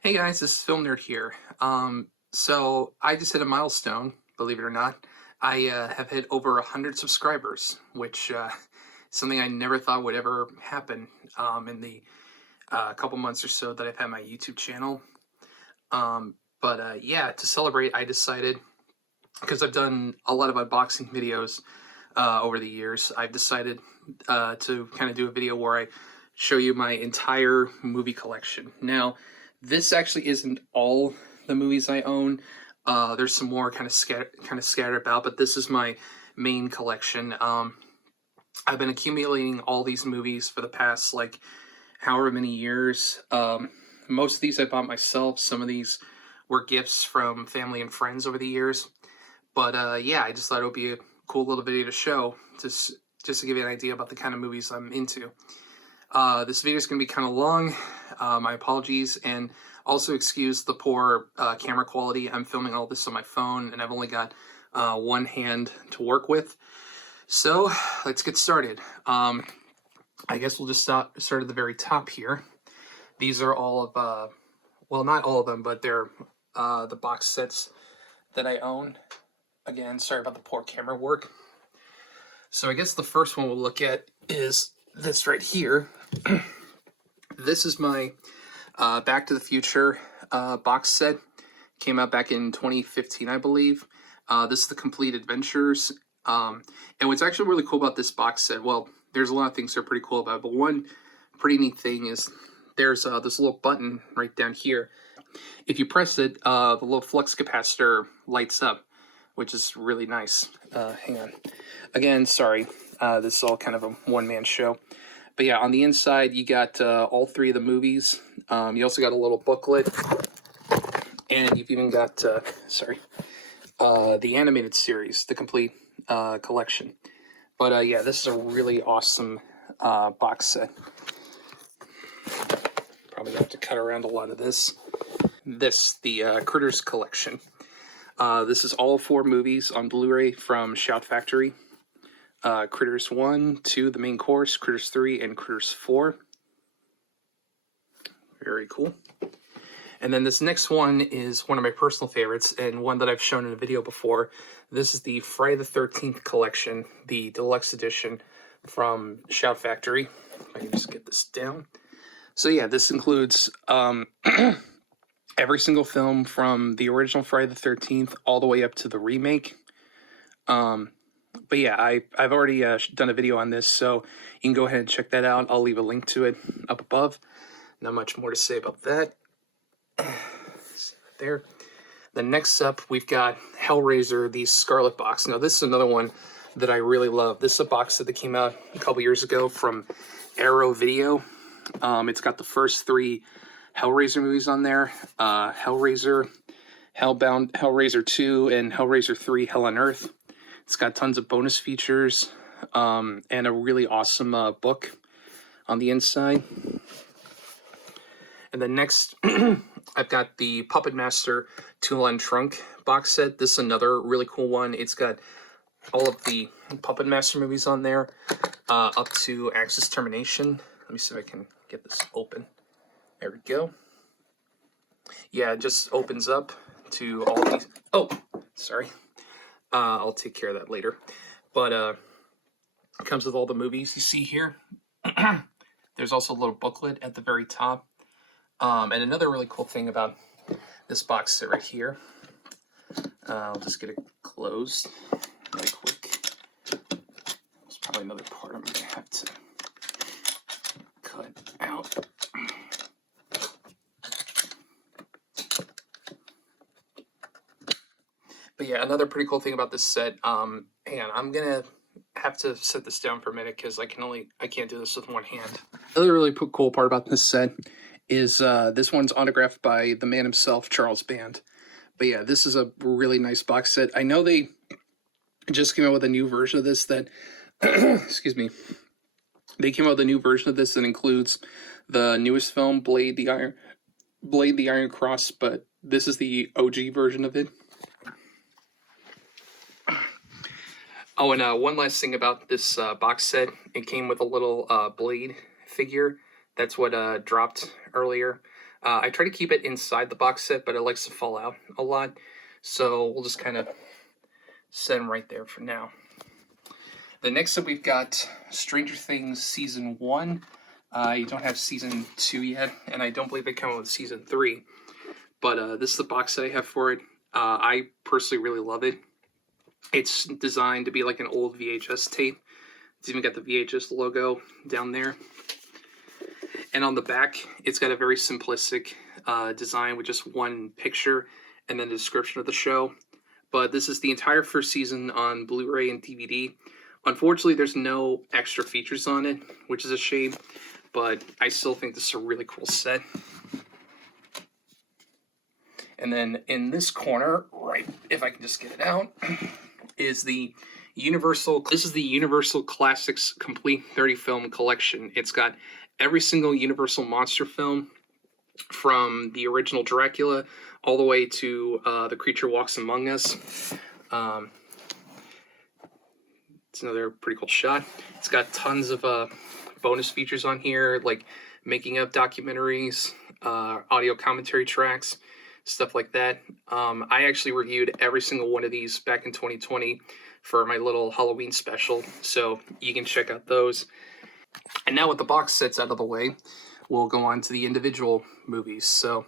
Hey guys, this is FilmNerd here. So I just hit a milestone, believe it or not. I have hit over 100 subscribers, which is something I never thought would ever happen in the couple months or so that I've had my YouTube channel. But yeah, to celebrate, I decided, because I've done a lot of unboxing videos over the years, I've decided to kind of do a video where I show you my entire movie collection. Now, this actually isn't all the movies I own. There's some more kind of scattered about, but this is my main collection. I've been accumulating all these movies for the past like however many years. Most of these I bought myself. Some of these were gifts from family and friends over the years. But yeah, I just thought it would be a cool little video to show, just to give you an idea about the kind of movies I'm into. This video is going to be kind of long. My apologies, and also excuse the poor camera quality. I'm filming all this on my phone, and I've only got one hand to work with. So let's get started. I guess we'll just start at the very top here. These are all of, well, not all of them, but they're the box sets that I own. Again, sorry about the poor camera work. So I guess the first one we'll look at is this right here. This is my Back to the Future box set. Came out back in 2015, I believe. This is the Complete Adventures. And what's actually really cool about this box set, well, there's a lot of things that are pretty cool about it, but one pretty neat thing is there's this little button right down here. If you press it, the little flux capacitor lights up, which is really nice. Hang on. Again, sorry. This is all kind of a one-man show. But yeah, on the inside, you got all three of the movies. You also got a little booklet. And you've even got, the animated series, the complete collection. But yeah, this is a really awesome box set. Probably have to cut around a lot of this. The Critters collection. This is all 4 movies on Blu-ray from Shout Factory. Critters 1, 2, the main course, Critters 3, and Critters 4. Very cool. And then this next one is one of my personal favorites, and one that I've shown in a video before. This is the Friday the 13th collection, the deluxe edition from Shout Factory. If I can just get this down. So yeah, this includes every single film from the original Friday the 13th all the way up to the remake. But yeah, I've already done a video on this, so you can go ahead and check that out. I'll leave a link to it up above. Not much more to say about that. There. Then next up, we've got Hellraiser, the Scarlet Box. Now, this is another one that I really love. This is a box set that came out a couple years ago from Arrow Video. It's got the first 3 Hellraiser movies on there. Hellraiser, Hellbound, Hellraiser 2, and Hellraiser 3, Hell on Earth. It's got tons of bonus features and a really awesome book on the inside. And then next, I've got the Puppet Master Tool-on Trunk box set. This is another really cool one. It's got all of the Puppet Master movies on there, up to Axis Termination. Let me see if I can get this open. There we go. Yeah, it just opens up to all these. Oh, sorry. I'll take care of that later. But it comes with all the movies you see here. There's also a little booklet at the very top. And another really cool thing about this box set right here, I'll just get it closed really quick. There's probably another part I'm going to have to cut out. But yeah, another pretty cool thing about this set, hang on, I'm going to have to set this down for a minute because I can't do this with one hand. Another really cool part about this set is this one's autographed by the man himself, Charles Band. But yeah, this is a really nice box set. I know they just came out with a new version of this that, excuse me, they came out with a new version of this that includes the newest film, Blade the Iron Cross, but this is the OG version of it. Oh, and one last thing about this box set, it came with a little Blade figure. That's what dropped earlier. I try to keep it inside the box set, but it likes to fall out a lot. So we'll just kind of set them right there for now. The next up, we've got Stranger Things Season 1. You don't have Season 2 yet, and I don't believe they come out with Season 3. But this is the box set I have for it. I personally really love it. It's designed to be like an old VHS tape. It's even got the VHS logo down there. And on the back, it's got a very simplistic design with just one picture and then a description of the show. But this is the entire first season on Blu-ray and DVD. Unfortunately, there's no extra features on it, which is a shame. But I still think this is a really cool set. And then in this corner, right, if I can just get it out, is the Universal. This is the Universal Classics Complete 30 Film Collection. It's got every single Universal monster film from the original Dracula all the way to The Creature Walks Among Us. It's another pretty cool shot. It's got tons of bonus features on here, like making of documentaries, audio commentary tracks, stuff like that. I actually reviewed every single one of these back in 2020 for my little Halloween special, so you can check out those. And now with the box sets out of the way, we'll go on to the individual movies. So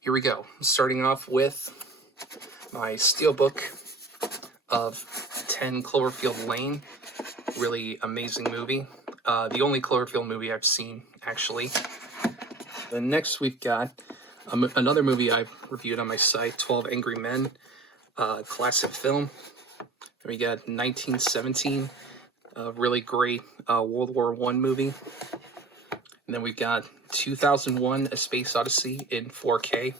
here we go. Starting off with my steelbook of 10 Cloverfield Lane. Really amazing movie. The only Cloverfield movie I've seen, actually. Then next we've got another movie I've reviewed on my site, 12 Angry Men, classic film. We got 1917, a really great World War I movie. And then we've got 2001, A Space Odyssey in 4K.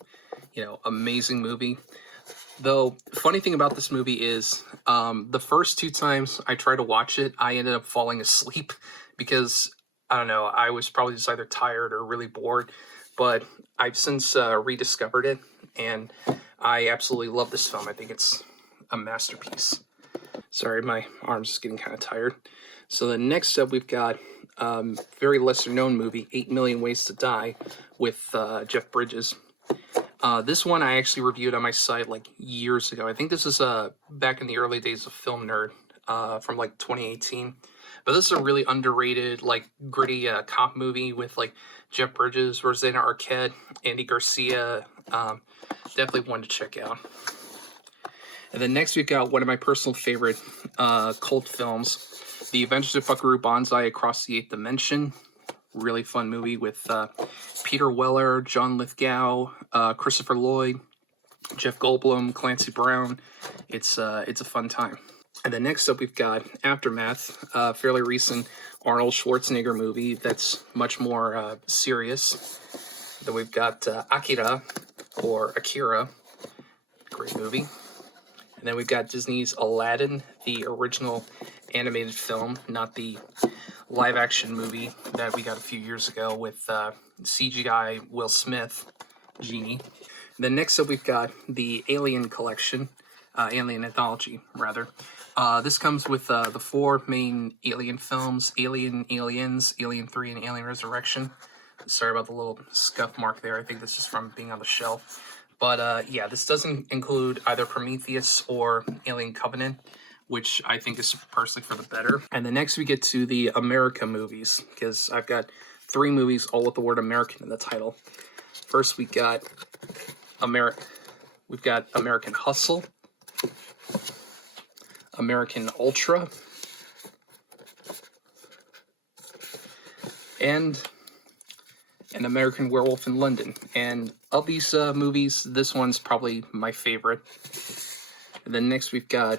You know, amazing movie. Though, funny thing about this movie is, the first 2 times I tried to watch it, I ended up falling asleep because, I don't know, I was probably just either tired or really bored. But I've since rediscovered it, and I absolutely love this film. I think it's a masterpiece. Sorry, my arm's just getting kind of tired. So the next up, we've got very lesser-known movie, 8 Million Ways to Die, with Jeff Bridges. This one I actually reviewed on my site like years ago. I think this is back in the early days of FilmNerd from like 2018. But this is a really underrated, like gritty cop movie with like Jeff Bridges, Rosanna Arquette, Andy Garcia. Definitely one to check out. And then next we've got one of my personal favorite cult films, The Adventures of Buckaroo Banzai Across the Eighth Dimension. Really fun movie with Peter Weller, John Lithgow, Christopher Lloyd, Jeff Goldblum, Clancy Brown. It's a fun time. And then next up we've got Aftermath, a fairly recent Arnold Schwarzenegger movie that's much more serious. Then we've got Akira, or Akira, great movie. And then we've got Disney's Aladdin, the original animated film, not the live-action movie that we got a few years ago with CGI Will Smith, Genie. And then next up we've got the Alien collection, Alien Anthology, rather. This comes with the 4 main Alien films, Alien, Aliens, Alien 3, and Alien Resurrection. Sorry about the little scuff mark there. I think this is from being on the shelf. But yeah, this doesn't include either Prometheus or Alien Covenant, which I think is personally for the better. And then next we get to the America movies, because I've got 3 movies all with the word American in the title. First we've got American Hustle, American Ultra, and An American Werewolf in London. And of these movies, this one's probably my favorite. And then next we've got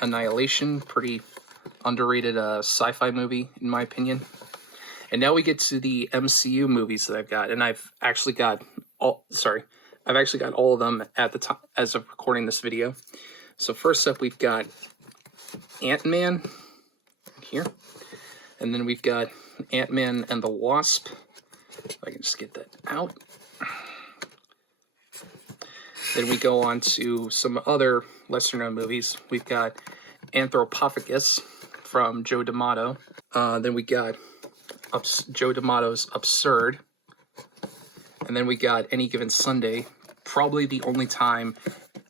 Annihilation, pretty underrated sci-fi movie in my opinion. And now we get to the MCU movies that I've got, and I've actually got all of them at the time as of recording this video. So first up we've got Ant-Man here, and then we've got Ant-Man and the Wasp. If I can just get that out. Then we go on to some other lesser-known movies. We've got Anthropophagus from Joe D'Amato. Then we got Joe D'Amato's Absurd. And then we got Any Given Sunday, probably the only time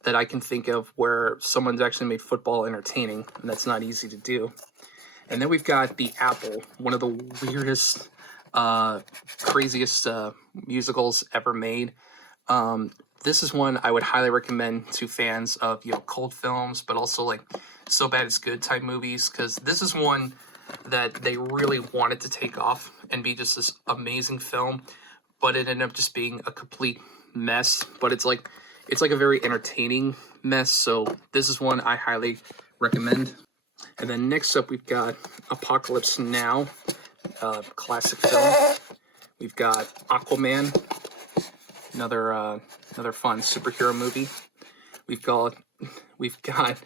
that I can think of where someone's actually made football entertaining, and that's not easy to do. And then we've got The Apple, one of the weirdest, craziest musicals ever made. This is one I would highly recommend to fans of, you know, cult films, but also like So Bad It's Good type movies, because this is one that they really wanted to take off and be just this amazing film, but it ended up just being a complete mess. But it's like a very entertaining mess, so this is one I highly recommend. And then next up we've got Apocalypse Now, classic film. We've got Aquaman, another fun superhero movie. We've got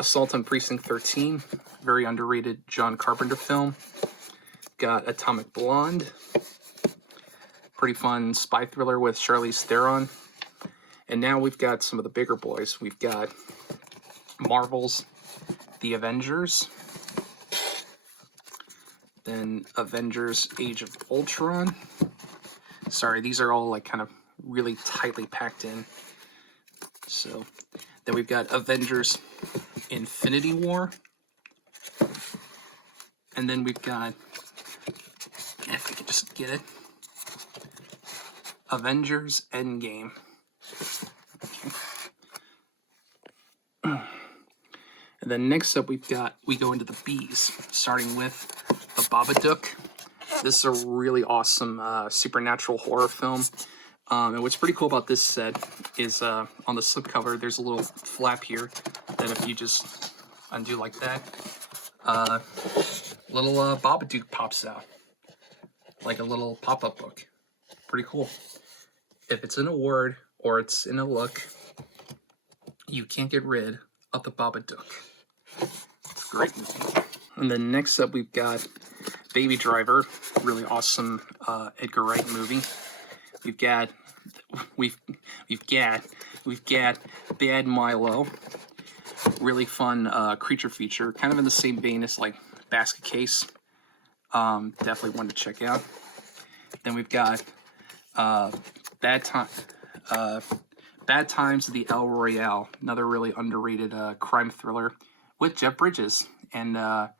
Assault on Precinct 13, very underrated John Carpenter film. Got Atomic Blonde, pretty fun spy thriller with Charlize Theron. And now we've got some of the bigger boys. We've got Marvel's The Avengers, then Avengers Age of Ultron. Sorry, these are all like kind of really tightly packed in. So then we've got Avengers Infinity War. And then we've got, if we can just get it, Avengers Endgame. Okay. And then next up we go into the B's, starting with The Babadook. This is a really awesome supernatural horror film. And what's pretty cool about this set is on the slipcover, there's a little flap here that if you just undo like that, little Babadook pops out, like a little pop-up book. Pretty cool. If it's in a word or it's in a look, you can't get rid of the Babadook. It's a great movie. And then next up we've got Baby Driver, really awesome Edgar Wright movie. We've got Bad Milo, really fun creature feature, kind of in the same vein as like Basket Case. Definitely one to check out. Then we've got Bad Times at the El Royale, another really underrated crime thriller with Jeff Bridges and a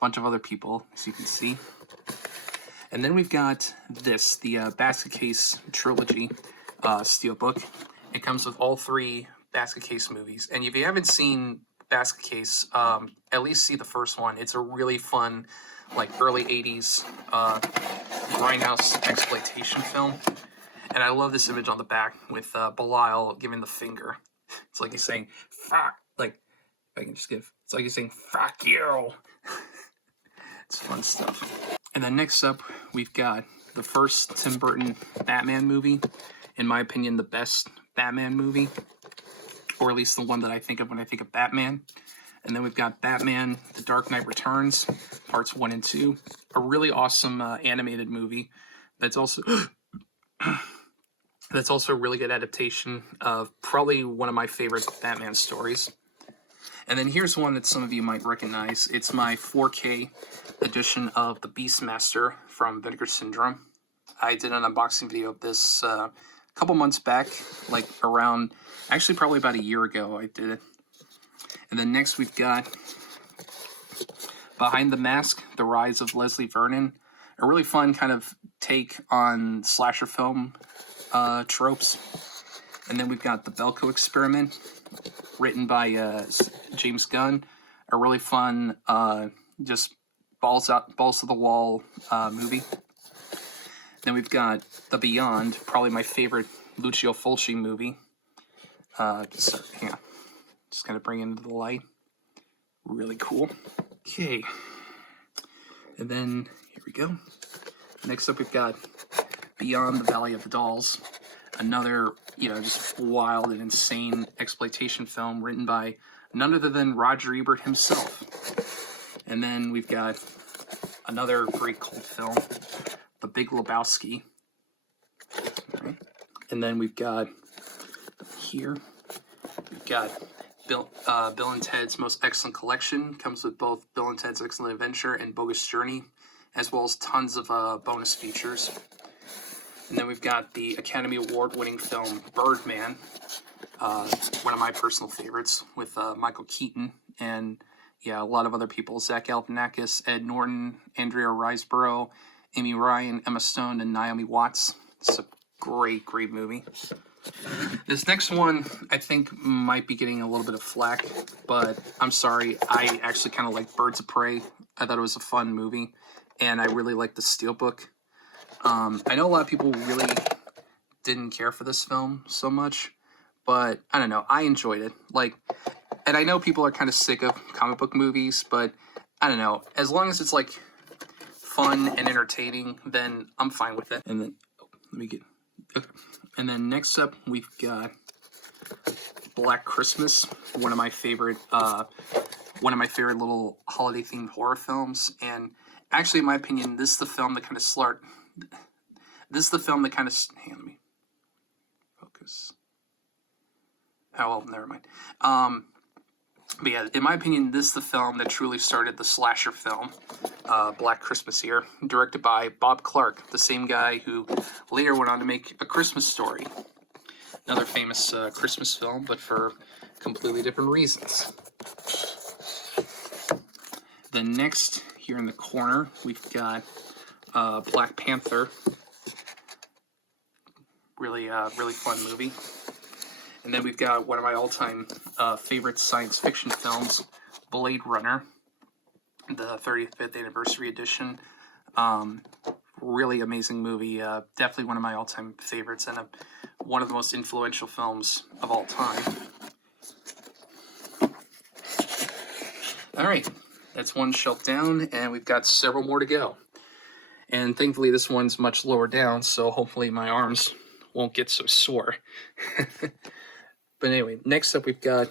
bunch of other people, as you can see. And then we've got this, the Basket Case trilogy steelbook. It comes with all 3 Basket Case movies. And if you haven't seen Basket Case, at least see the first one. It's a really fun, like early 80s grindhouse exploitation film. And I love this image on the back with Belial giving the finger. It's like he's saying, fuck. Like, if I can just give, it's like he's saying, fuck you. It's fun stuff. And then next up, we've got the first Tim Burton Batman movie. In my opinion, the best Batman movie, or at least the one that I think of when I think of Batman. And then we've got Batman The Dark Knight Returns, parts 1 and 2. A really awesome animated movie that's also a really good adaptation of probably one of my favorite Batman stories. And then here's one that some of you might recognize. It's my 4K edition of The Beastmaster from Vinegar Syndrome. I did an unboxing video of this a couple months back, like around, actually probably about a year ago I did it. And then next we've got Behind the Mask, The Rise of Leslie Vernon. A really fun kind of take on slasher film tropes. And then we've got The Belko Experiment, written by James Gunn. A really fun, just balls to the wall movie. Then we've got The Beyond, probably my favorite Lucio Fulci movie. Just gonna bring it into the light. Really cool. Okay. And then here we go. Next up we've got Beyond the Valley of the Dolls. Another, just wild and insane exploitation film written by none other than Roger Ebert himself. And then we've got another great cult film, The Big Lebowski. All right. And then we've got here, we've got Bill and Ted's Most Excellent Collection. Comes with both Bill and Ted's Excellent Adventure and Bogus Journey, as well as tons of bonus features. And then we've got the Academy Award-winning film Birdman, one of my personal favorites, with Michael Keaton and a lot of other people: Zach Galifianakis, Ed Norton, Andrea Riseborough, Amy Ryan, Emma Stone, and Naomi Watts. It's a great movie. This next one I think might be getting a little bit of flack, but I'm sorry. I actually kind of like Birds of Prey. I thought it was a fun movie, and I really liked the Steelbook. I know a lot of people really didn't care for this film so much, but I don't know. I enjoyed it. And I know people are kind of sick of comic book movies, but I don't know. As long as it's fun and entertaining, then I'm fine with it. And then okay. And then next up we've got Black Christmas, one of my favorite little holiday themed horror films. And actually, in my opinion, this is the film that kind of Hey, let me focus. Oh well, never mind. But yeah, in my opinion, this is the film that truly started the slasher film, Black Christmas here, directed by Bob Clark, the same guy who later went on to make A Christmas Story, another famous Christmas film, but for completely different reasons. Then next, here in the corner, we've got Black Panther, really fun movie. And then we've got one of my all-time favorite science fiction films, Blade Runner, the 35th anniversary edition. Really amazing movie. Definitely one of my all-time favorites, and one of the most influential films of all time. All right, that's one shelf down, and we've got several more to go. And thankfully, this one's much lower down, so hopefully my arms won't get so sore. But anyway, next up we've got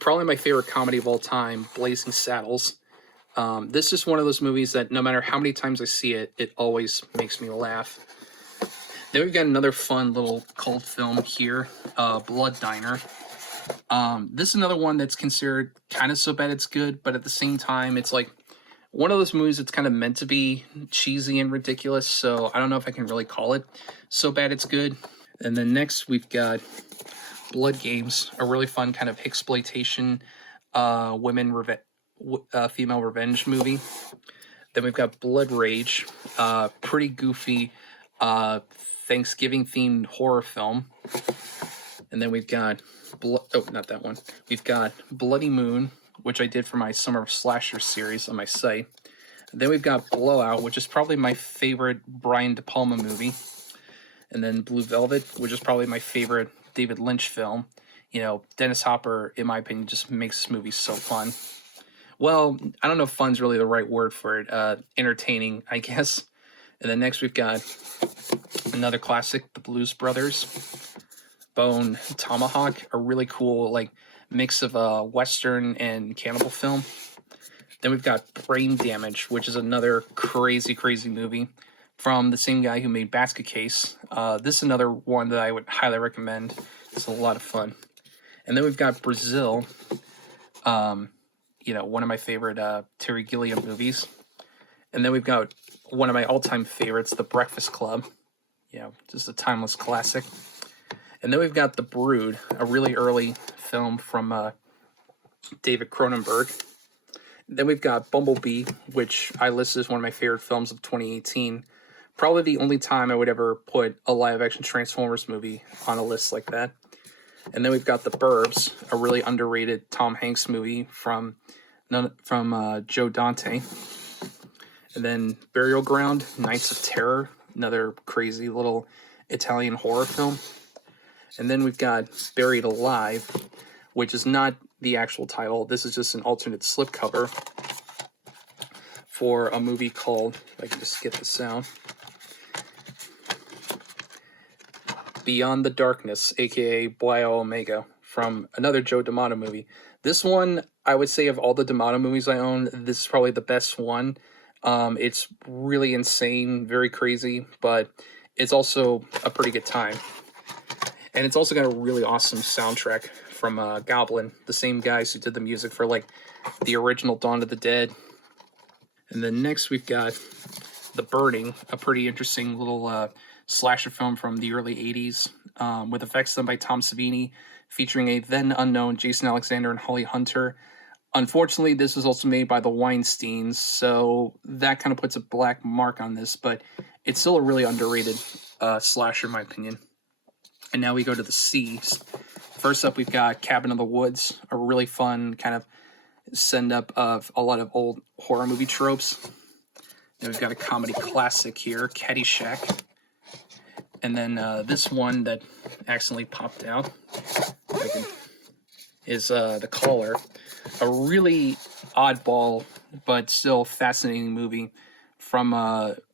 probably my favorite comedy of all time, Blazing Saddles. This is one of those movies that no matter how many times I see it, it always makes me laugh. Then we've got another fun little cult film here, Blood Diner. This is another one that's considered kind of so bad it's good, but at the same time, it's one of those movies that's kind of meant to be cheesy and ridiculous, so I don't know if I can really call it so bad it's good. And then next we've got Blood Games, a really fun kind of exploitation female revenge movie. Then we've got Blood Rage, pretty goofy Thanksgiving themed horror film. And then we've got not that one. We've got Bloody Moon, which I did for my Summer Slasher series on my site. And then we've got Blowout, which is probably my favorite Brian De Palma movie. And then Blue Velvet, which is probably my favorite David Lynch film. Dennis Hopper, in my opinion, just makes this movie so fun. Well, I don't know if fun's really the right word for it. Entertaining, I guess. And then next we've got another classic, The Blues Brothers, Bone Tomahawk, a really cool mix of Western and cannibal film. Then we've got Brain Damage, which is another crazy movie from the same guy who made Basket Case. This is another one that I would highly recommend. It's a lot of fun. And then we've got Brazil, one of my favorite Terry Gilliam movies. And then we've got one of my all-time favorites, The Breakfast Club. Just a timeless classic. And then we've got The Brood, a really early film from David Cronenberg. Then we've got Bumblebee, which I listed as one of my favorite films of 2018. Probably the only time I would ever put a live-action Transformers movie on a list like that. And then we've got The Burbs, a really underrated Tom Hanks movie from Joe Dante. And then Burial Ground, Nights of Terror, another crazy little Italian horror film. And then we've got Buried Alive, which is not the actual title. This is just an alternate slipcover for a movie called, if I can just get this sound, Beyond the Darkness, aka Bio Omega, from another Joe D'Amato movie. This one, I would say of all the D'Amato movies I own, this is probably the best one. It's really insane, very crazy, but it's also a pretty good time. And it's also got a really awesome soundtrack from Goblin, the same guys who did the music for the original Dawn of the Dead. And then next we've got The Burning, a pretty interesting little slasher film from the early 80s, with effects done by Tom Savini, featuring a then unknown Jason Alexander and Holly Hunter. Unfortunately, this was also made by the Weinsteins, so that kind of puts a black mark on this, but it's still a really underrated slasher, in my opinion. And now we go to the C's. First up, we've got Cabin in the Woods, a really fun kind of send up of a lot of old horror movie tropes. Then we've got a comedy classic here, Caddyshack. And then this one that accidentally popped out is The Caller, a really oddball but still fascinating movie from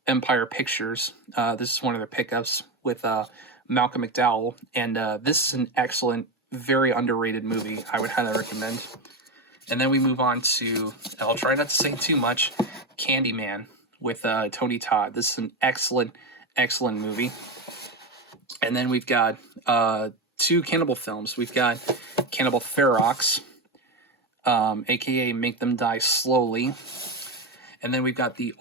Empire Pictures. This is one of their pickups with Malcolm McDowell, and this is an excellent, very underrated movie. I would highly recommend. And then we move on to, I'll try not to say too much, Candyman with Tony Todd. This is an excellent, excellent movie. And then we've got two cannibal films. We've got Cannibal Ferox, aka Make Them Die Slowly. And then we've got the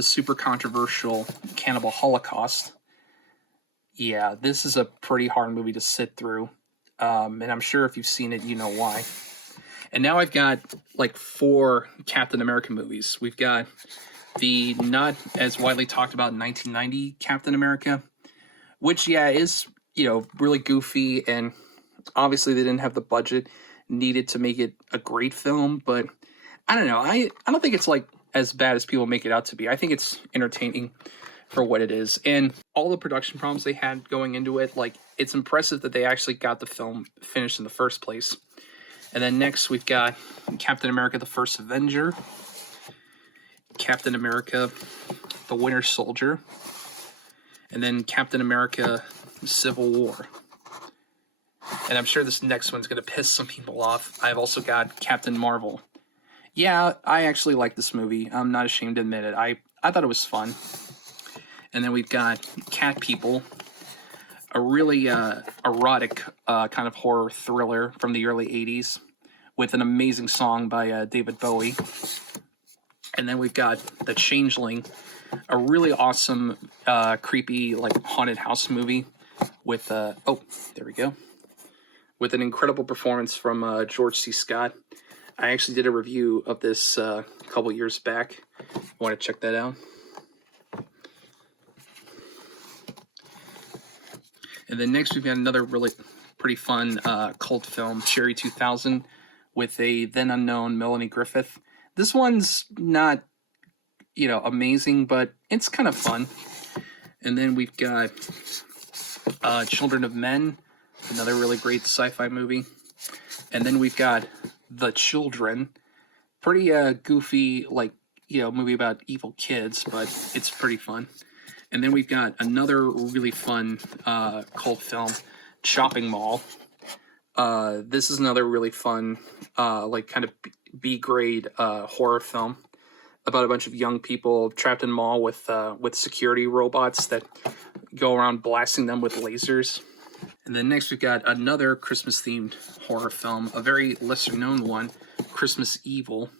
super controversial Cannibal Holocaust. Yeah, this is a pretty hard movie to sit through. And I'm sure if you've seen it, you know why. And now I've got like 4 Captain America movies. We've got the not as widely talked about 1990 Captain America, which, yeah, is, really goofy, and obviously they didn't have the budget needed to make it a great film, but I don't know. I don't think it's like as bad as people make it out to be. I think it's entertaining for what it is, and all the production problems they had going into it, like, it's impressive that they actually got the film finished in the first place. And then next we've got Captain America the First Avenger, Captain America the Winter Soldier, and then Captain America Civil War. And I'm sure this next one's going to piss some people off. I've also got Captain Marvel. Yeah, I actually like this movie. I'm not ashamed to admit it. I thought it was fun. And then we've got Cat People, a really erotic kind of horror thriller from the early 80s with an amazing song by David Bowie. And then we've got The Changeling, a really awesome, creepy, like, haunted house movie with, there we go, with an incredible performance from George C. Scott. I actually did a review of this a couple years back. You want to check that out? And then next we've got another really pretty fun cult film, Cherry 2000, with a then unknown Melanie Griffith. This one's not, amazing, but it's kind of fun. And then we've got Children of Men, another really great sci-fi movie. And then we've got The Children, pretty goofy, like, movie about evil kids, but it's pretty fun. And then we've got another really fun cult film, Chopping Mall. This is another really fun, like, kind of B-grade horror film about a bunch of young people trapped in a mall with security robots that go around blasting them with lasers. And then next we've got another Christmas-themed horror film, a very lesser-known one, Christmas Evil.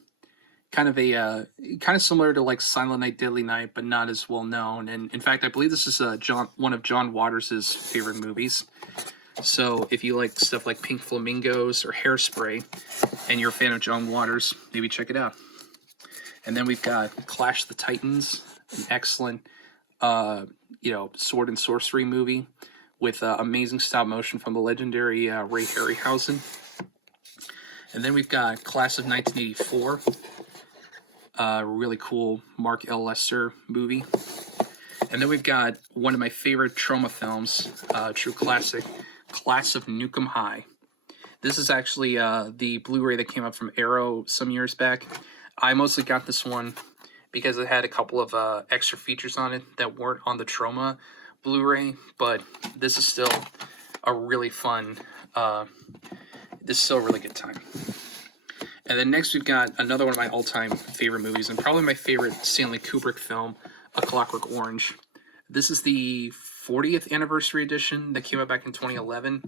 Kind of similar to like Silent Night, Deadly Night, but not as well known. And in fact, I believe this is one of John Waters' favorite movies. So if you like stuff like Pink Flamingos or Hairspray, and you're a fan of John Waters, maybe check it out. And then we've got Clash of the Titans, an excellent, sword and sorcery movie with amazing stop motion from the legendary Ray Harryhausen. And then we've got Class of 1984. Really cool Mark L. Lester movie. And then we've got one of my favorite trauma films, true classic, Class of Nukem High. This is actually the Blu-ray that came out from Arrow some years back. I mostly got this one because it had a couple of extra features on it that weren't on the Trauma Blu-ray, but this is still a really fun, this is still a really good time. And then next we've got another one of my all-time favorite movies, and probably my favorite Stanley Kubrick film, A Clockwork Orange. This is the 40th anniversary edition that came out back in 2011.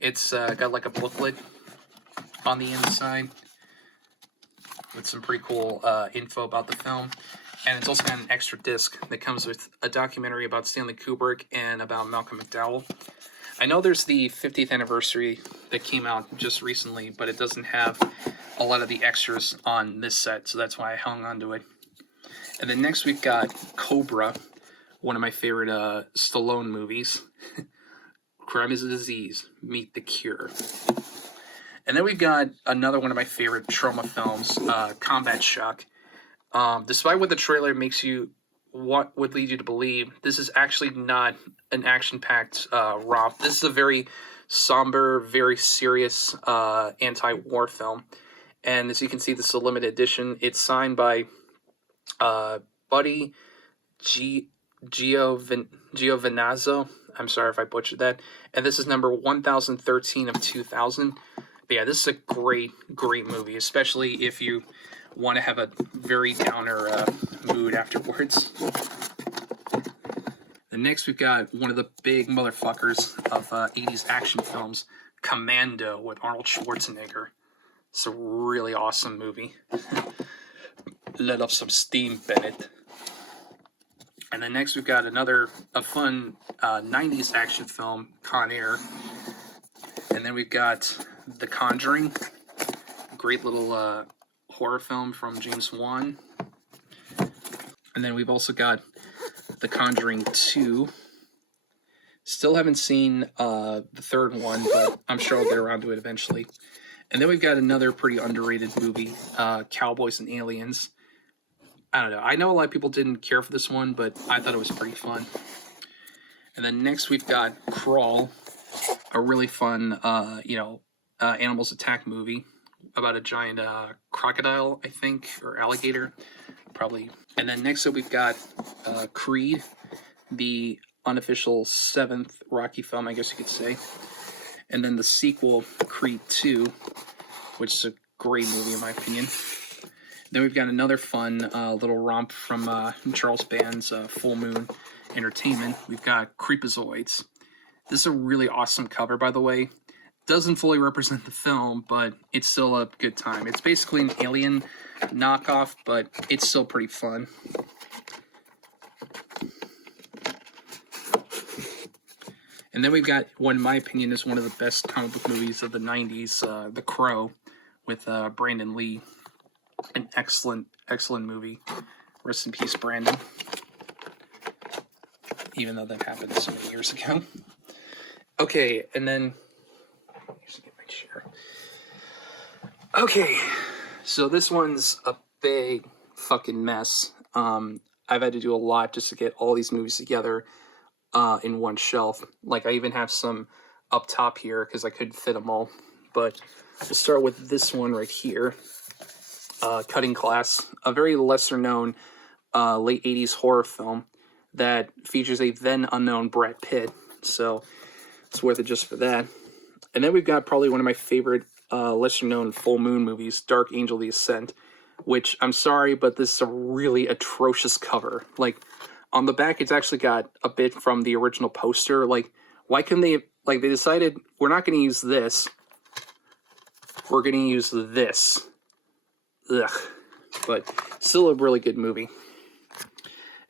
It's got like a booklet on the inside with some pretty cool info about the film. And it's also got an extra disc that comes with a documentary about Stanley Kubrick and about Malcolm McDowell. I know there's the 50th anniversary that came out just recently, but it doesn't have a lot of the extras on this set, so that's why I hung on to it. And then next we've got Cobra, one of my favorite Stallone movies. Crime is a Disease, Meet the Cure. And then we've got another one of my favorite trauma films, Combat Shock. Despite what the trailer makes you, what would lead you to believe, this is actually not an action-packed romp. This is a very somber, very serious anti-war film. And as you can see, this is a limited edition. It's signed by Buddy Giovinazzo. I'm sorry if I butchered that. And this is number 1013 of 2000. But yeah, this is a great movie, especially if you want to have a very downer mood afterwards. And next we've got one of the big motherfuckers of 80s action films, Commando with Arnold Schwarzenegger. It's a really awesome movie. Let off some steam, Bennett. And then next we've got a fun 90s action film, Con Air. And then we've got The Conjuring, great little horror film from James Wan. And then we've also got The Conjuring 2. Still haven't seen the third one, but I'm sure I'll get around to it eventually. And then we've got another pretty underrated movie, Cowboys and Aliens. I don't know. I know a lot of people didn't care for this one, but I thought it was pretty fun. And then next we've got Crawl, a really fun, animals attack movie about a giant crocodile, I think, or alligator, probably. And then next up we've got Creed, the unofficial 7th Rocky film, I guess you could say. And then the sequel, Creed 2, which is a great movie in my opinion. Then we've got another fun little romp from Charles Band's Full Moon Entertainment. We've got Creepazoids. This is a really awesome cover, by the way. Doesn't fully represent the film, but it's still a good time. It's basically an Alien knockoff, but it's still pretty fun. And then we've got what, in my opinion, is one of the best comic book movies of the 90s, The Crow, with Brandon Lee. An excellent movie. Rest in peace, Brandon. Even though that happened so many years ago. Okay, and then... Just get my chair. Okay, so this one's a big fucking mess. I've had to do a lot just to get all these movies together in one shelf. Like, I even have some up top here because I couldn't fit them all. But we'll start with this one right here. Cutting Class, a very lesser-known late 80s horror film that features a then-unknown Brad Pitt, so it's worth it just for that. And then we've got probably one of my favorite lesser-known full moon movies, Dark Angel: The Ascent, which, I'm sorry, but this is a really atrocious cover. Like, on the back, it's actually got a bit from the original poster. Like, why couldn't they, they decided, we're not going to use this, we're going to use this. Ugh. But still a really good movie.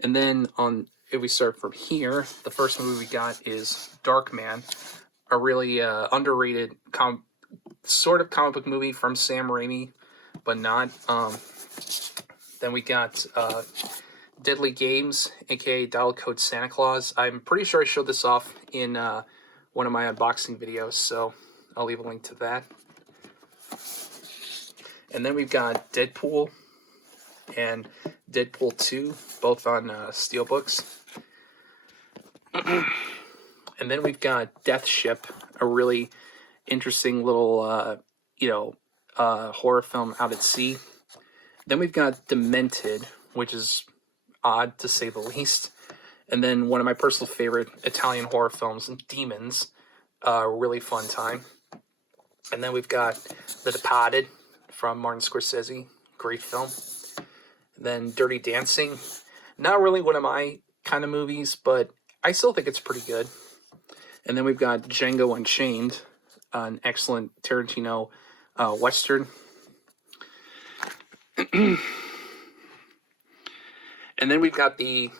And then if we start from here, the first movie we got is Darkman, a really underrated sort of comic book movie from Sam Raimi, but not. Then we got Deadly Games, aka Dial Code Santa Claus. I'm pretty sure I showed this off in one of my unboxing videos, so I'll leave a link to that. And then we've got Deadpool and Deadpool 2, both on Steelbooks. And then we've got Death Ship, a really interesting little, horror film out at sea. Then we've got Demented, which is odd to say the least. And then one of my personal favorite Italian horror films, Demons, a really fun time. And then we've got The Departed from Martin Scorsese, great film. Then Dirty Dancing, not really one of my kind of movies, but I still think it's pretty good. And then we've got Django Unchained, an excellent Tarantino Western. And then we've got the,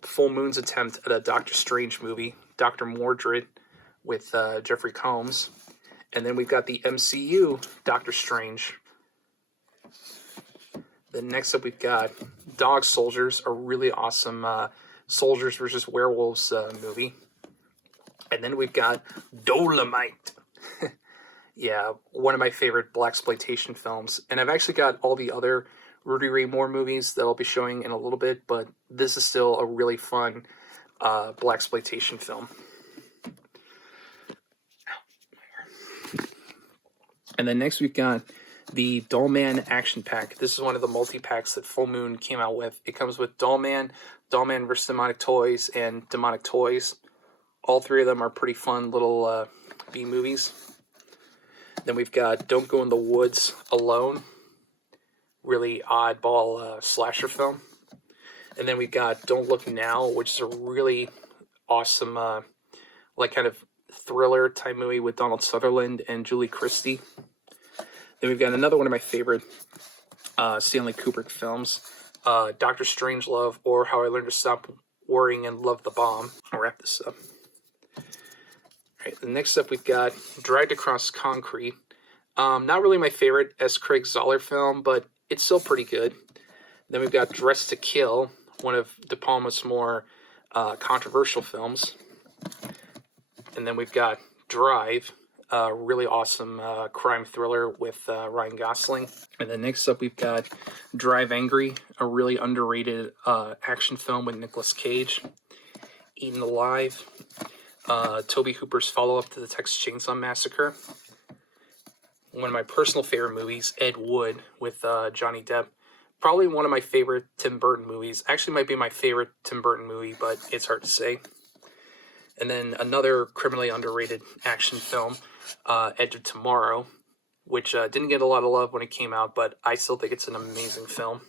Full Moon's attempt at a Doctor Strange movie, Dr. Mordred, with Jeffrey Combs. And then we've got the MCU Doctor Strange. Then next up we've got Dog Soldiers, a really awesome soldiers versus werewolves movie. And then we've got Dolomite. Yeah, one of my favorite blaxploitation films. And I've actually got all the other Rudy Ray Moore movies that I'll be showing in a little bit, but this is still a really fun blaxploitation film. And then next we've got the Dollman Action Pack. This is one of the multi-packs that Full Moon came out with. It comes with Dollman, Dollman vs. Demonic Toys, and Demonic Toys. All three of them are pretty fun little B-movies. Then we've got Don't Go in the Woods Alone. Really oddball slasher film. And then we've got Don't Look Now, which is a really awesome kind of thriller type movie with Donald Sutherland and Julie Christie. Then we've got another one of my favorite Stanley Kubrick films, Dr. Strangelove, or How I Learned to Stop Worrying and Love the Bomb. I'll wrap this up. All right, the next up we've got Dragged Across Concrete. Not really my favorite S. Craig Zoller film, but it's still pretty good. Then we've got Dressed to Kill, one of De Palma's more controversial films. And then we've got Drive, a really awesome crime thriller with Ryan Gosling. And then next up we've got Drive Angry, a really underrated action film with Nicolas Cage. Eaten Alive, Tobe Hooper's follow-up to the Texas Chainsaw Massacre. One of my personal favorite movies, Ed Wood, with Johnny Depp. Probably one of my favorite Tim Burton movies. Actually might be my favorite Tim Burton movie, but it's hard to say. And then another criminally underrated action film, Edge of Tomorrow, which didn't get a lot of love when it came out, but I still think it's an amazing film.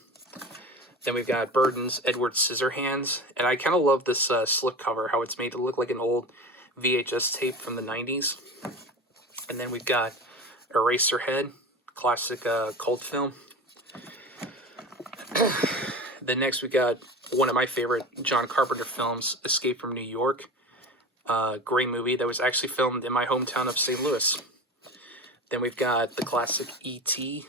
Then we've got Burton's Edward Scissorhands, and I kind of love this slip cover, how it's made to look like an old VHS tape from the 90s. And then we've got Eraserhead, classic cult film. Then next we got one of my favorite John Carpenter films, Escape from New York. Great movie that was actually filmed in my hometown of St. Louis. Then we've got the classic E.T.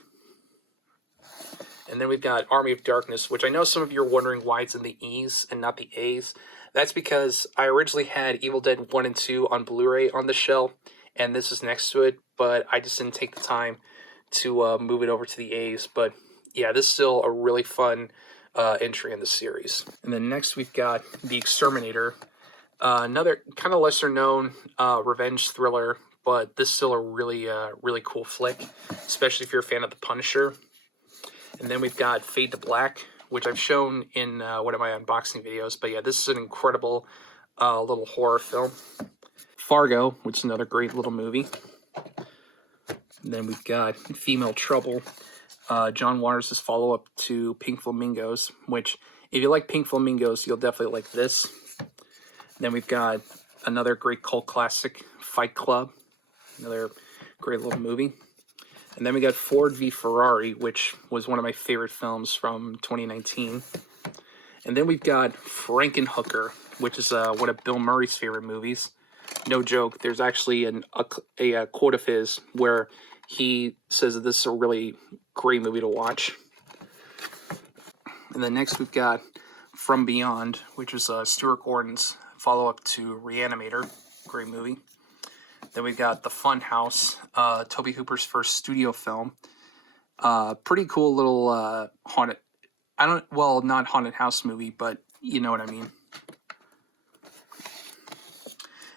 And then we've got Army of Darkness, which I know some of you are wondering why it's in the E's and not the A's. That's because I originally had Evil Dead 1 and 2 on Blu-ray on the shelf, and this is next to it, but I just didn't take the time to move it over to the A's. But yeah, this is still a really fun entry in the series. And then next we've got The Exterminator, another kind of lesser known revenge thriller, but this is still a really, really cool flick, especially if you're a fan of The Punisher. And then we've got Fade to Black, which I've shown in one of my unboxing videos. But yeah, this is an incredible little horror film. Fargo, which is another great little movie. And then we've got Female Trouble, John Waters' follow-up to Pink Flamingos, which if you like Pink Flamingos, you'll definitely like this. Then we've got another great cult classic, Fight Club, another great little movie. And then we got Ford v Ferrari, which was one of my favorite films from 2019. And then we've got Frankenhooker, which is one of Bill Murray's favorite movies. No joke, there's actually a quote of his where he says that this is a really great movie to watch. And then next we've got From Beyond, which is Stuart Gordon's follow-up to Reanimator. Great movie. Then we've got The Fun House, Tobe Hooper's first studio film. Pretty cool little haunted, not haunted house movie, but you know what I mean.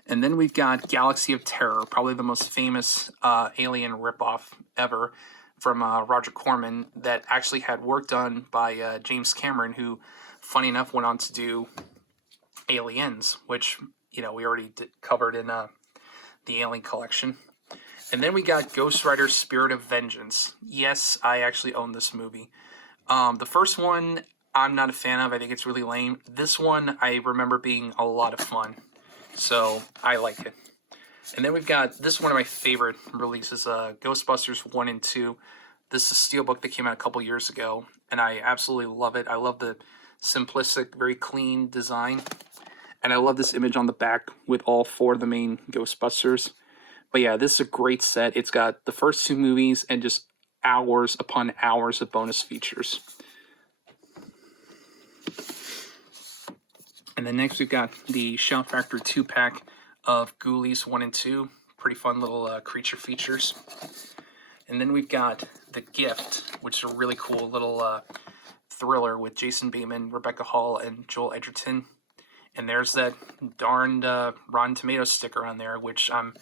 And then we've got Galaxy of Terror, probably the most famous alien ripoff ever from Roger Corman that actually had work done by James Cameron, who, funny enough, went on to do Aliens, which, we already covered in the Alien Collection. And then we got Ghost Rider Spirit of Vengeance. Yes, I actually own this movie. The first one, I'm not a fan of. I think it's really lame. This one, I remember being a lot of fun. So, I like it. And then we've got, this is one of my favorite releases, Ghostbusters 1 and 2. This is a steelbook that came out a couple years ago, and I absolutely love it. I love the simplistic, very clean design. And I love this image on the back with all 4 of the main Ghostbusters. But yeah, this is a great set. It's got the first 2 movies and just hours upon hours of bonus features. And then next we've got the Shout Factor 2-pack of Ghoulies 1 and 2. Pretty fun little creature features. And then we've got The Gift, which is a really cool little thriller with Jason Bateman, Rebecca Hall, and Joel Edgerton. And there's that darned Rotten Tomatoes sticker on there, which I'm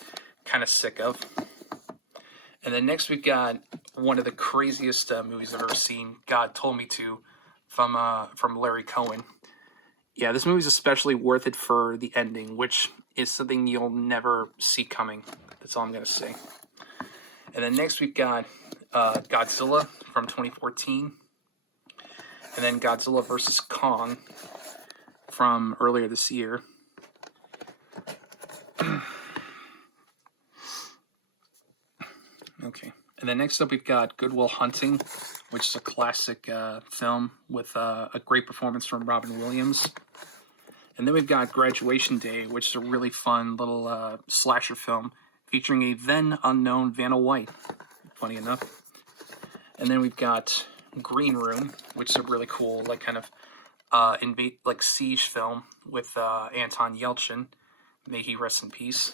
kind of sick of. And then next we've got one of the craziest movies I've ever seen, God Told Me To, from Larry Cohen. Yeah, this movie's especially worth it for the ending, which is something you'll never see coming. That's all I'm going to say. And then next we've got Godzilla from 2014. And then Godzilla vs. Kong from earlier this year. Okay. And then next up we've got Good Will Hunting, which is a classic film with a great performance from Robin Williams. And then we've got Graduation Day, which is a really fun little slasher film featuring a then unknown Vanna White, funny enough. And then we've got Green Room, which is a really cool, like, kind of siege film with Anton Yelchin. May he rest in peace.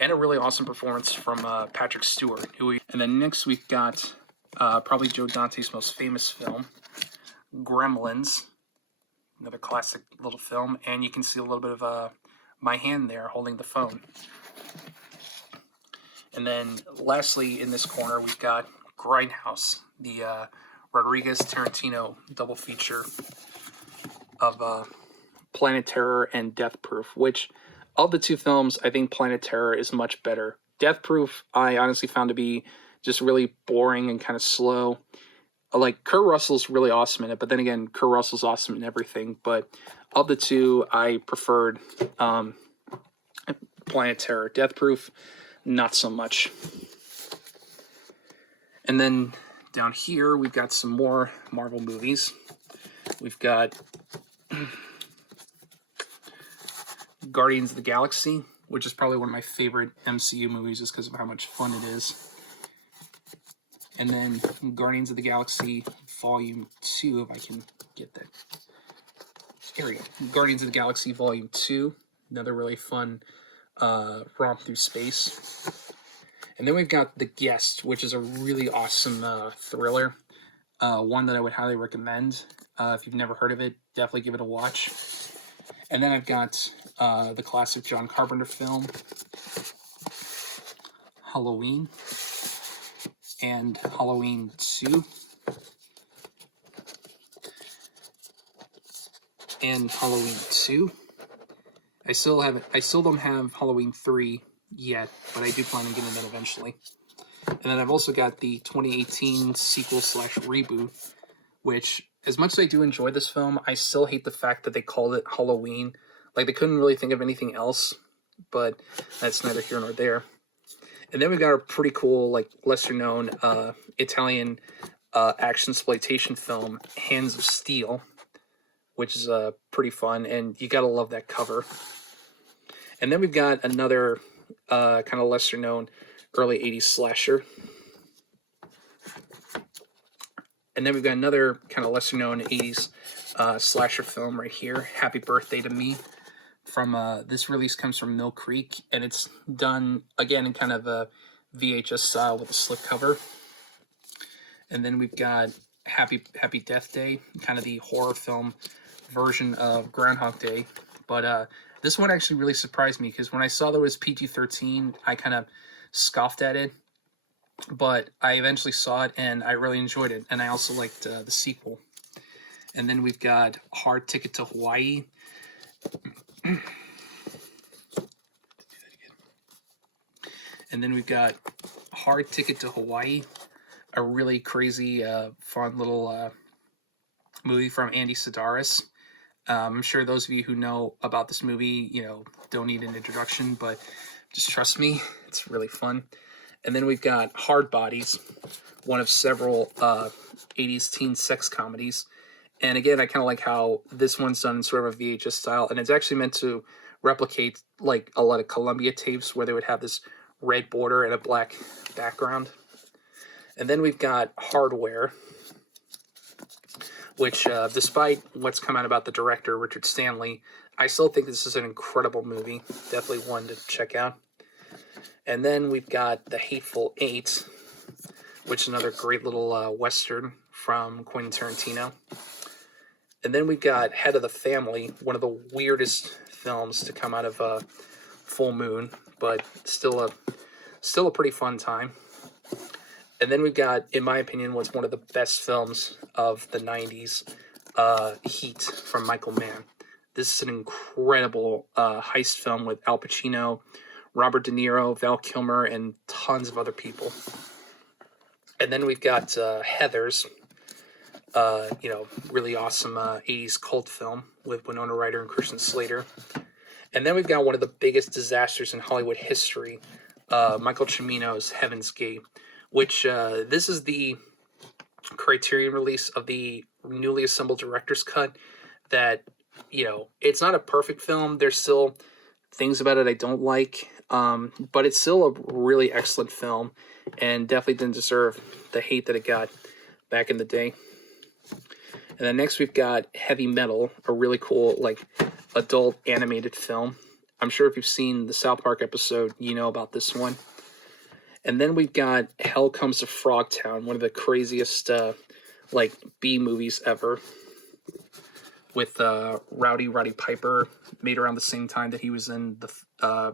And a really awesome performance from Patrick Stewart. And then next we've got probably Joe Dante's most famous film, Gremlins. Another classic little film. And you can see a little bit of my hand there holding the phone. And then lastly in this corner we've got Grindhouse, the Rodriguez Tarantino double feature of Planet Terror and Death Proof, which of the 2 films, I think Planet Terror is much better. Death Proof, I honestly found to be just really boring and kind of slow. Like, Kurt Russell's really awesome in it, but then again, Kurt Russell's awesome in everything. But of the 2, I preferred Planet Terror. Death Proof, not so much. And then down here, we've got some more Marvel movies. We've got Guardians of the Galaxy, which is probably one of my favorite MCU movies just because of how much fun it is. And then Guardians of the Galaxy Volume 2, if I can get that. Here we go. Guardians of the Galaxy Volume 2, another really fun romp through space. And then we've got The Guest, which is a really awesome thriller. One that I would highly recommend. If you've never heard of it, definitely give it a watch. And then I've got the classic John Carpenter film, Halloween, and Halloween 2, and Halloween 2. I still don't have Halloween 3 yet, but I do plan on getting that eventually. And then I've also got the 2018 sequel/reboot, which, as much as I do enjoy this film, I still hate the fact that they called it Halloween. Like, they couldn't really think of anything else, but that's neither here nor there. And then we've got a pretty cool, like, lesser-known Italian action-exploitation film, Hands of Steel, which is pretty fun, and you gotta love that cover. And then we've got another kind of lesser-known early 80s slasher. And then we've got another kind of lesser-known 80s slasher film right here, Happy Birthday to Me. From this release comes from Mill Creek, and it's done again in kind of a VHS style with a slick cover. And then we've got Happy Death Day, kind of the horror film version of Groundhog Day. But this one actually really surprised me, because when I saw there was PG-13, I kind of scoffed at it. But I eventually saw it, and I really enjoyed it. And I also liked the sequel. And then we've got Hard Ticket to Hawaii. And then we've got Hard Ticket to Hawaii, a really crazy, fun little movie from Andy Sidaris. I'm sure those of you who know about this movie, don't need an introduction, but just trust me, it's really fun. And then we've got Hard Bodies, one of several 80s teen sex comedies. And again, I kind of like how this one's done in sort of a VHS style, and it's actually meant to replicate like a lot of Columbia tapes where they would have this red border and a black background. And then we've got Hardware, which, despite what's come out about the director, Richard Stanley, I still think this is an incredible movie. Definitely one to check out. And then we've got The Hateful Eight, which is another great little Western from Quentin Tarantino. And then we've got Head of the Family, one of the weirdest films to come out of Full Moon, but still a pretty fun time. And then we've got, in my opinion, what's one of the best films of the 90s, Heat from Michael Mann. This is an incredible heist film with Al Pacino, Robert De Niro, Val Kilmer, and tons of other people. And then we've got Heathers, really awesome 80s cult film with Winona Ryder and Christian Slater. And then we've got one of the biggest disasters in Hollywood history, Michael Cimino's Heaven's Gate, which this is the Criterion release of the newly assembled director's cut that, it's not a perfect film. There's still things about it I don't like, but it's still a really excellent film and definitely didn't deserve the hate that it got back in the day. And then next we've got Heavy Metal, a really cool, adult animated film. I'm sure if you've seen the South Park episode, you know about this one. And then we've got Hell Comes to Frogtown, one of the craziest, B movies ever, with Roddy Piper, made around the same time that he was in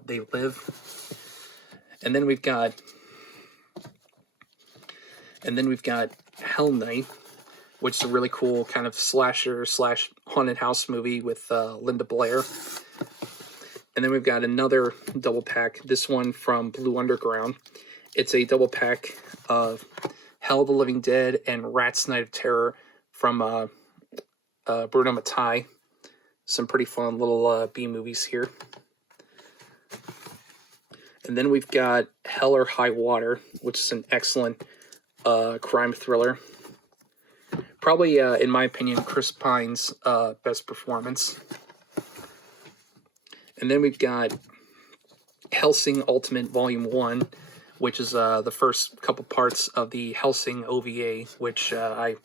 They Live. And then we've got Hell Night, which is a really cool kind of slasher / haunted house movie with Linda Blair. And then we've got another double pack, this one from Blue Underground. It's a double pack of Hell of the Living Dead and Rat's Night of Terror from Bruno Mattei. Some pretty fun little B movies here. And then we've got Hell or High Water, which is an excellent crime thriller. Probably, in my opinion, Chris Pine's best performance. And then we've got Hellsing Ultimate Volume 1, which is the first couple parts of the Hellsing OVA, which I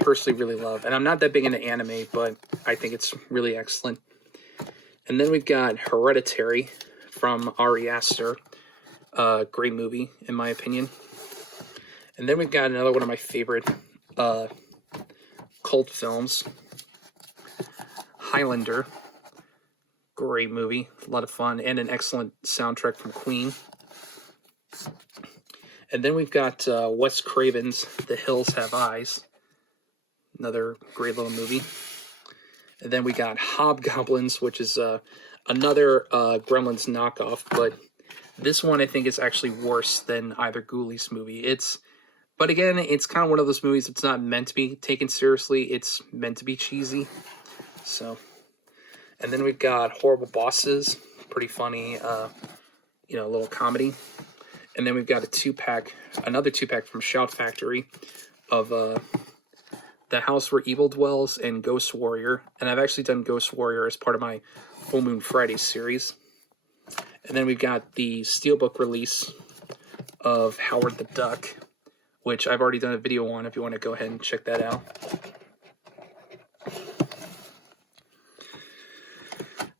personally really love. And I'm not that big into anime, but I think it's really excellent. And then we've got Hereditary from Ari Aster. Great movie, in my opinion. And then we've got another one of my favorite cult films, Highlander. Great movie, a lot of fun, and an excellent soundtrack from Queen. And then we've got Wes Craven's The Hills Have Eyes, another great little movie. And then we got Hobgoblins, which is another Gremlins knockoff, but this one I think is actually worse than either Ghoulies movie. But again, it's kind of one of those movies that's not meant to be taken seriously. It's meant to be cheesy. So, and then we've got Horrible Bosses, pretty funny, little comedy. And then we've got another two-pack from Shout Factory of The House Where Evil Dwells and Ghost Warrior. And I've actually done Ghost Warrior as part of my Full Moon Friday series. And then we've got the Steelbook release of Howard the Duck, which I've already done a video on if you want to go ahead and check that out.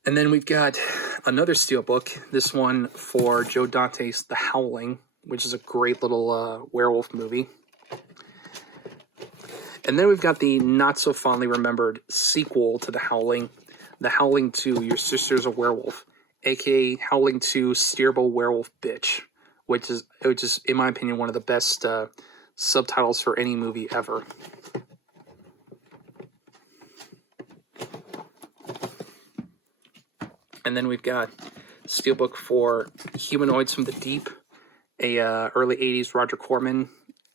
And then we've got another Steelbook, this one for Joe Dante's The Howling, which is a great little werewolf movie. And then we've got the not-so-fondly remembered sequel to The Howling 2, Your Sister's a Werewolf, a.k.a. Howling 2, Steerable Werewolf Bitch, which is, in my opinion, one of the best subtitles for any movie ever. And then we've got Steelbook for Humanoids from the Deep, a early 80s Roger Corman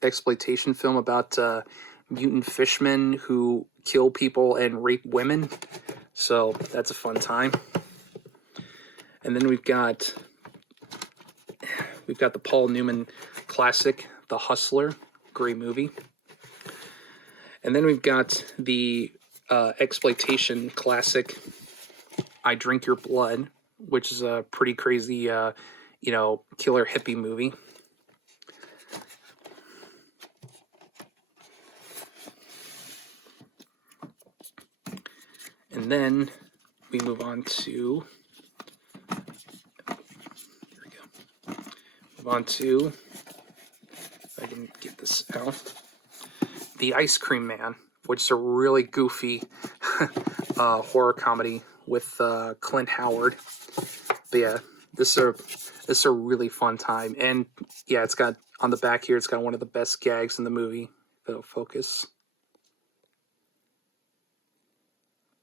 exploitation film about mutant fishmen who kill people and rape women. So that's a fun time. And then we've got the Paul Newman classic, The Hustler, great movie. And then we've got the exploitation classic, I Drink Your Blood, which is a pretty crazy, killer hippie movie. And then we move on to, if I can get this out, The Ice Cream Man, which is a really goofy horror comedy with Clint Howard. But yeah, this is a really fun time. And yeah, it's got, on the back here, it's got one of the best gags in the movie. If it'll focus.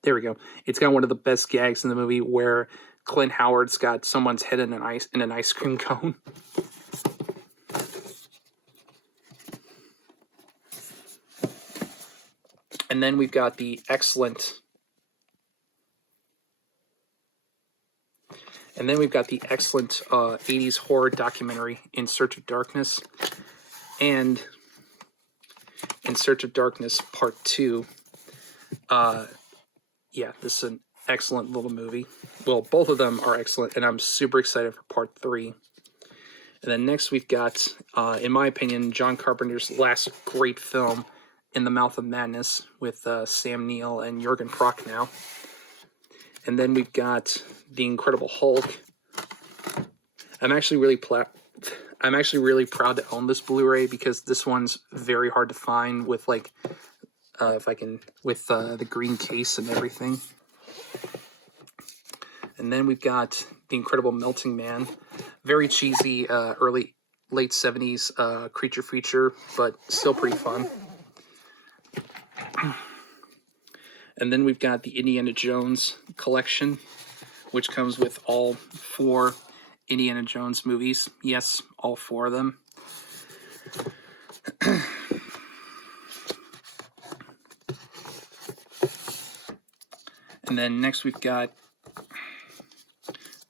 There we go. It's got one of the best gags in the movie where Clint Howard's got someone's head in an ice cream cone. And then we've got the excellent 80s horror documentary In Search of Darkness, and In Search of Darkness Part 2. Yeah, this is an excellent little movie. Well, both of them are excellent, and I'm super excited for Part 3. And then next we've got, in my opinion, John Carpenter's last great film, In the Mouth of Madness, with Sam Neill and Jürgen Prochnow. And then we've got The Incredible Hulk. I'm actually really proud to own this Blu-ray because this one's very hard to find with the green case and everything. And then we've got The Incredible Melting Man, very cheesy late 70s creature feature, but still pretty fun. And then we've got the Indiana Jones collection, which comes with all 4 Indiana Jones movies. Yes, all 4 of them. And then next we've got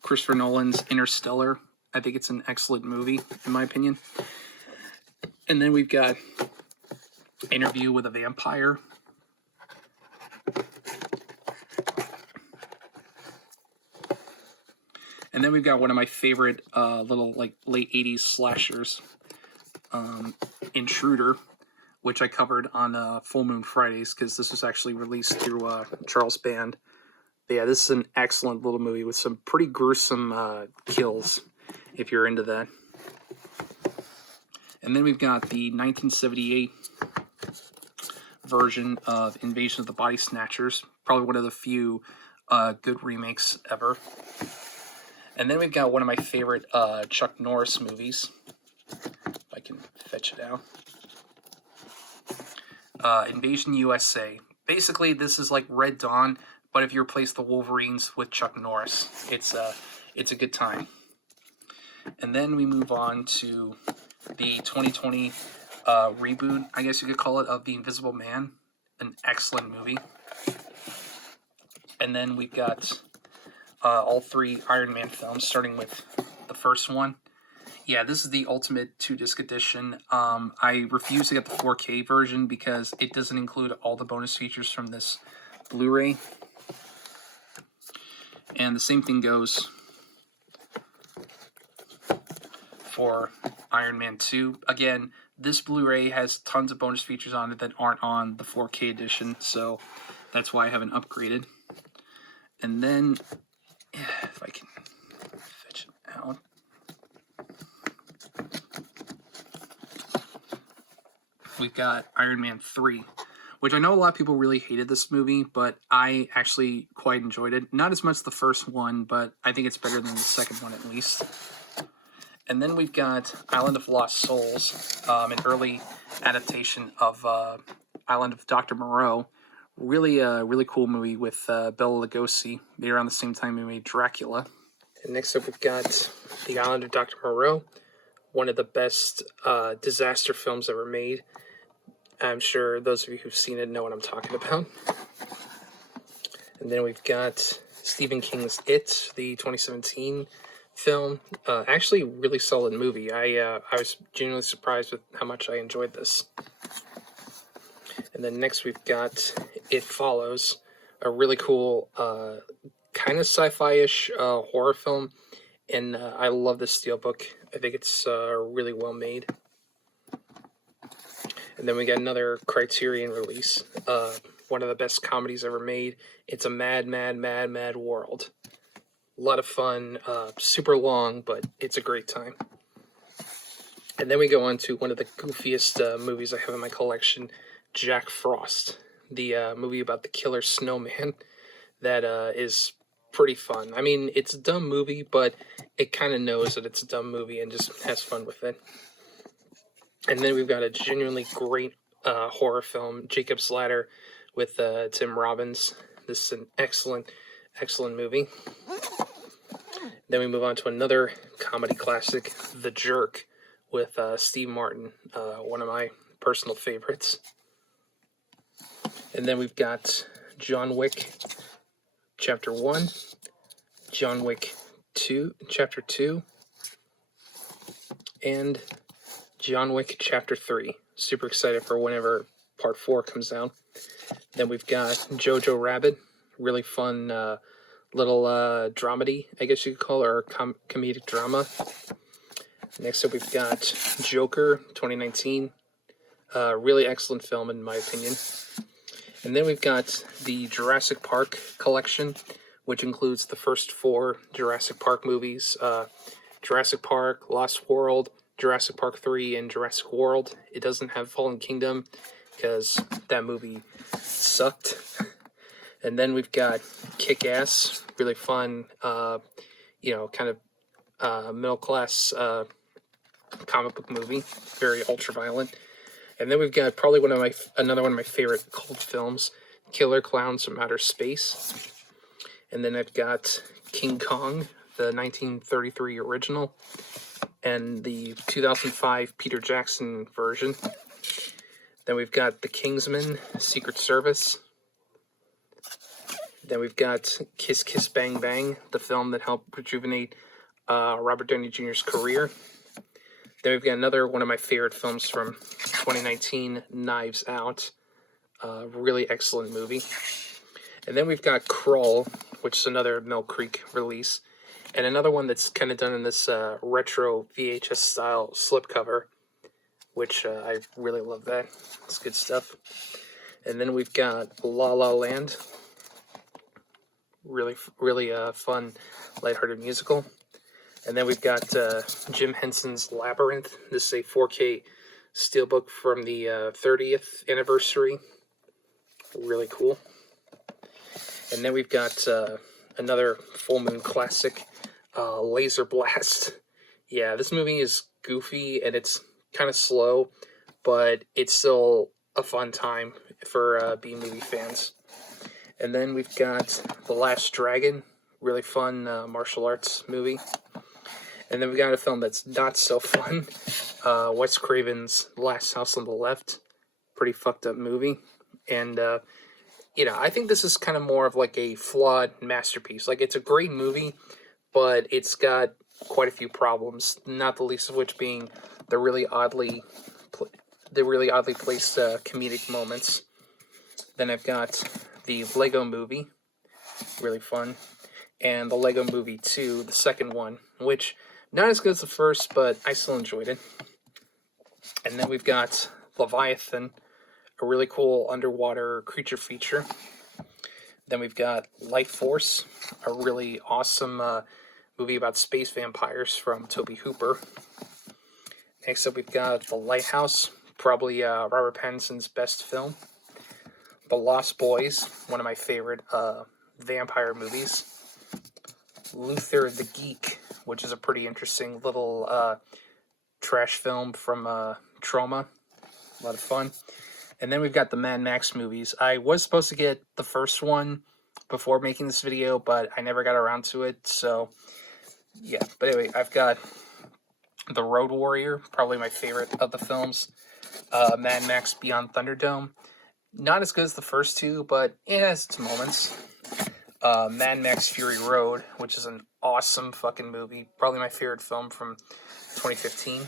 Christopher Nolan's Interstellar. I think it's an excellent movie, in my opinion. And then we've got Interview with a Vampire. And then we've got one of my favorite little late 80s slashers, Intruder, which I covered on Full Moon Fridays because this was actually released through Charles Band. But yeah, this is an excellent little movie with some pretty gruesome kills, if you're into that. And then we've got the 1978 version of Invasion of the Body Snatchers, probably one of the few good remakes ever. And then we've got one of my favorite Chuck Norris movies, if I can fetch it out. Invasion USA. Basically, this is like Red Dawn, but if you replace the Wolverines with Chuck Norris, it's a good time. And then we move on to the 2020 reboot, I guess you could call it, of The Invisible Man, an excellent movie. And then we've got all 3 Iron Man films, starting with the first one. Yeah, this is the Ultimate 2-disc edition. I refuse to get the 4K version because it doesn't include all the bonus features from this Blu-ray. And the same thing goes for Iron Man 2. Again, this Blu-ray has tons of bonus features on it that aren't on the 4K edition, so that's why I haven't upgraded. And then, if I can fetch it out. We've got Iron Man 3, which I know a lot of people really hated this movie, but I actually quite enjoyed it. Not as much the first one, but I think it's better than the second one at least. And then we've got Island of Lost Souls, an early adaptation of Island of Dr. Moreau. Really cool movie with Bela Lugosi, made around the same time we made Dracula. And next up we've got The Island of Dr. Moreau, one of the best disaster films ever made. I'm sure those of you who've seen it know what I'm talking about. And then we've got Stephen King's It, the 2017 film. Actually, really solid movie. I was genuinely surprised with how much I enjoyed this. And then next we've got It Follows, a really cool, kind of sci-fi-ish horror film. And I love this steelbook. I think it's really well made. And then we got another Criterion release. One of the best comedies ever made. It's a mad, mad, mad, mad world. A lot of fun. Super long, but it's a great time. And then we go on to one of the goofiest movies I have in my collection, Jack Frost. The movie about the killer snowman that is pretty fun. I mean, it's a dumb movie, but it kind of knows that it's a dumb movie and just has fun with it. And then we've got a genuinely great horror film, Jacob's Ladder, with Tim Robbins. This is an excellent, excellent movie. Then we move on to another comedy classic, The Jerk, with Steve Martin, one of my personal favorites. And then we've got John Wick, Chapter 1, John Wick 2, Chapter 2, and John Wick Chapter 3. Super excited for whenever Part 4 comes out. Then we've got Jojo Rabbit, really fun little dramedy, I guess you could call it, or comedic drama. Next up we've got Joker 2019. Really excellent film in my opinion. And then we've got the Jurassic Park collection, which includes the first 4 Jurassic Park movies. Jurassic Park, Lost World, Jurassic Park 3, and Jurassic World. It doesn't have Fallen Kingdom because that movie sucked. And then we've got Kick-Ass, really fun, kind of middle-class comic book movie, very ultra-violent. And then we've got probably another one of my favorite cult films, Killer Clowns from Outer Space. And then I've got King Kong, the 1933 original, and the 2005 Peter Jackson version. Then we've got The Kingsman, Secret Service. Then we've got Kiss Kiss Bang Bang, the film that helped rejuvenate Robert Downey Jr.'s career. Then we've got another one of my favorite films from 2019, Knives Out. Really excellent movie. And then we've got Crawl, which is another Mill Creek release. And another one that's kind of done in this retro VHS style slipcover, which I really love that. It's good stuff. And then we've got La La Land. Really fun, lighthearted musical. And then we've got Jim Henson's Labyrinth. This is a 4K steelbook from the 30th anniversary. Really cool. And then we've got another full moon classic, Laser Blast. Yeah, this movie is goofy and it's kind of slow, but it's still a fun time for B-movie fans. And then we've got The Last Dragon, really fun martial arts movie. And then we got a film that's not so fun, Wes Craven's Last House on the Left. Pretty fucked up movie. And, I think this is kind of more of like a flawed masterpiece. Like, it's a great movie, but it's got quite a few problems, not the least of which being the really oddly placed comedic moments. Then I've got the Lego Movie, really fun, and the Lego Movie 2, the second one, which not as good as the first, but I still enjoyed it. And then we've got Leviathan, a really cool underwater creature feature. Then we've got Life Force, a really awesome movie about space vampires from Tobe Hooper. Next up, we've got The Lighthouse, probably Robert Pattinson's best film. The Lost Boys, one of my favorite vampire movies. Luther the Geek, which is a pretty interesting little trash film from Troma. A lot of fun. And then we've got the Mad Max movies. I was supposed to get the first one before making this video, but I never got around to it, so yeah. But anyway, I've got The Road Warrior, probably my favorite of the films. Mad Max Beyond Thunderdome. Not as good as the first two, but it has its moments. Mad Max Fury Road, which is an awesome fucking movie. Probably my favorite film from 2015.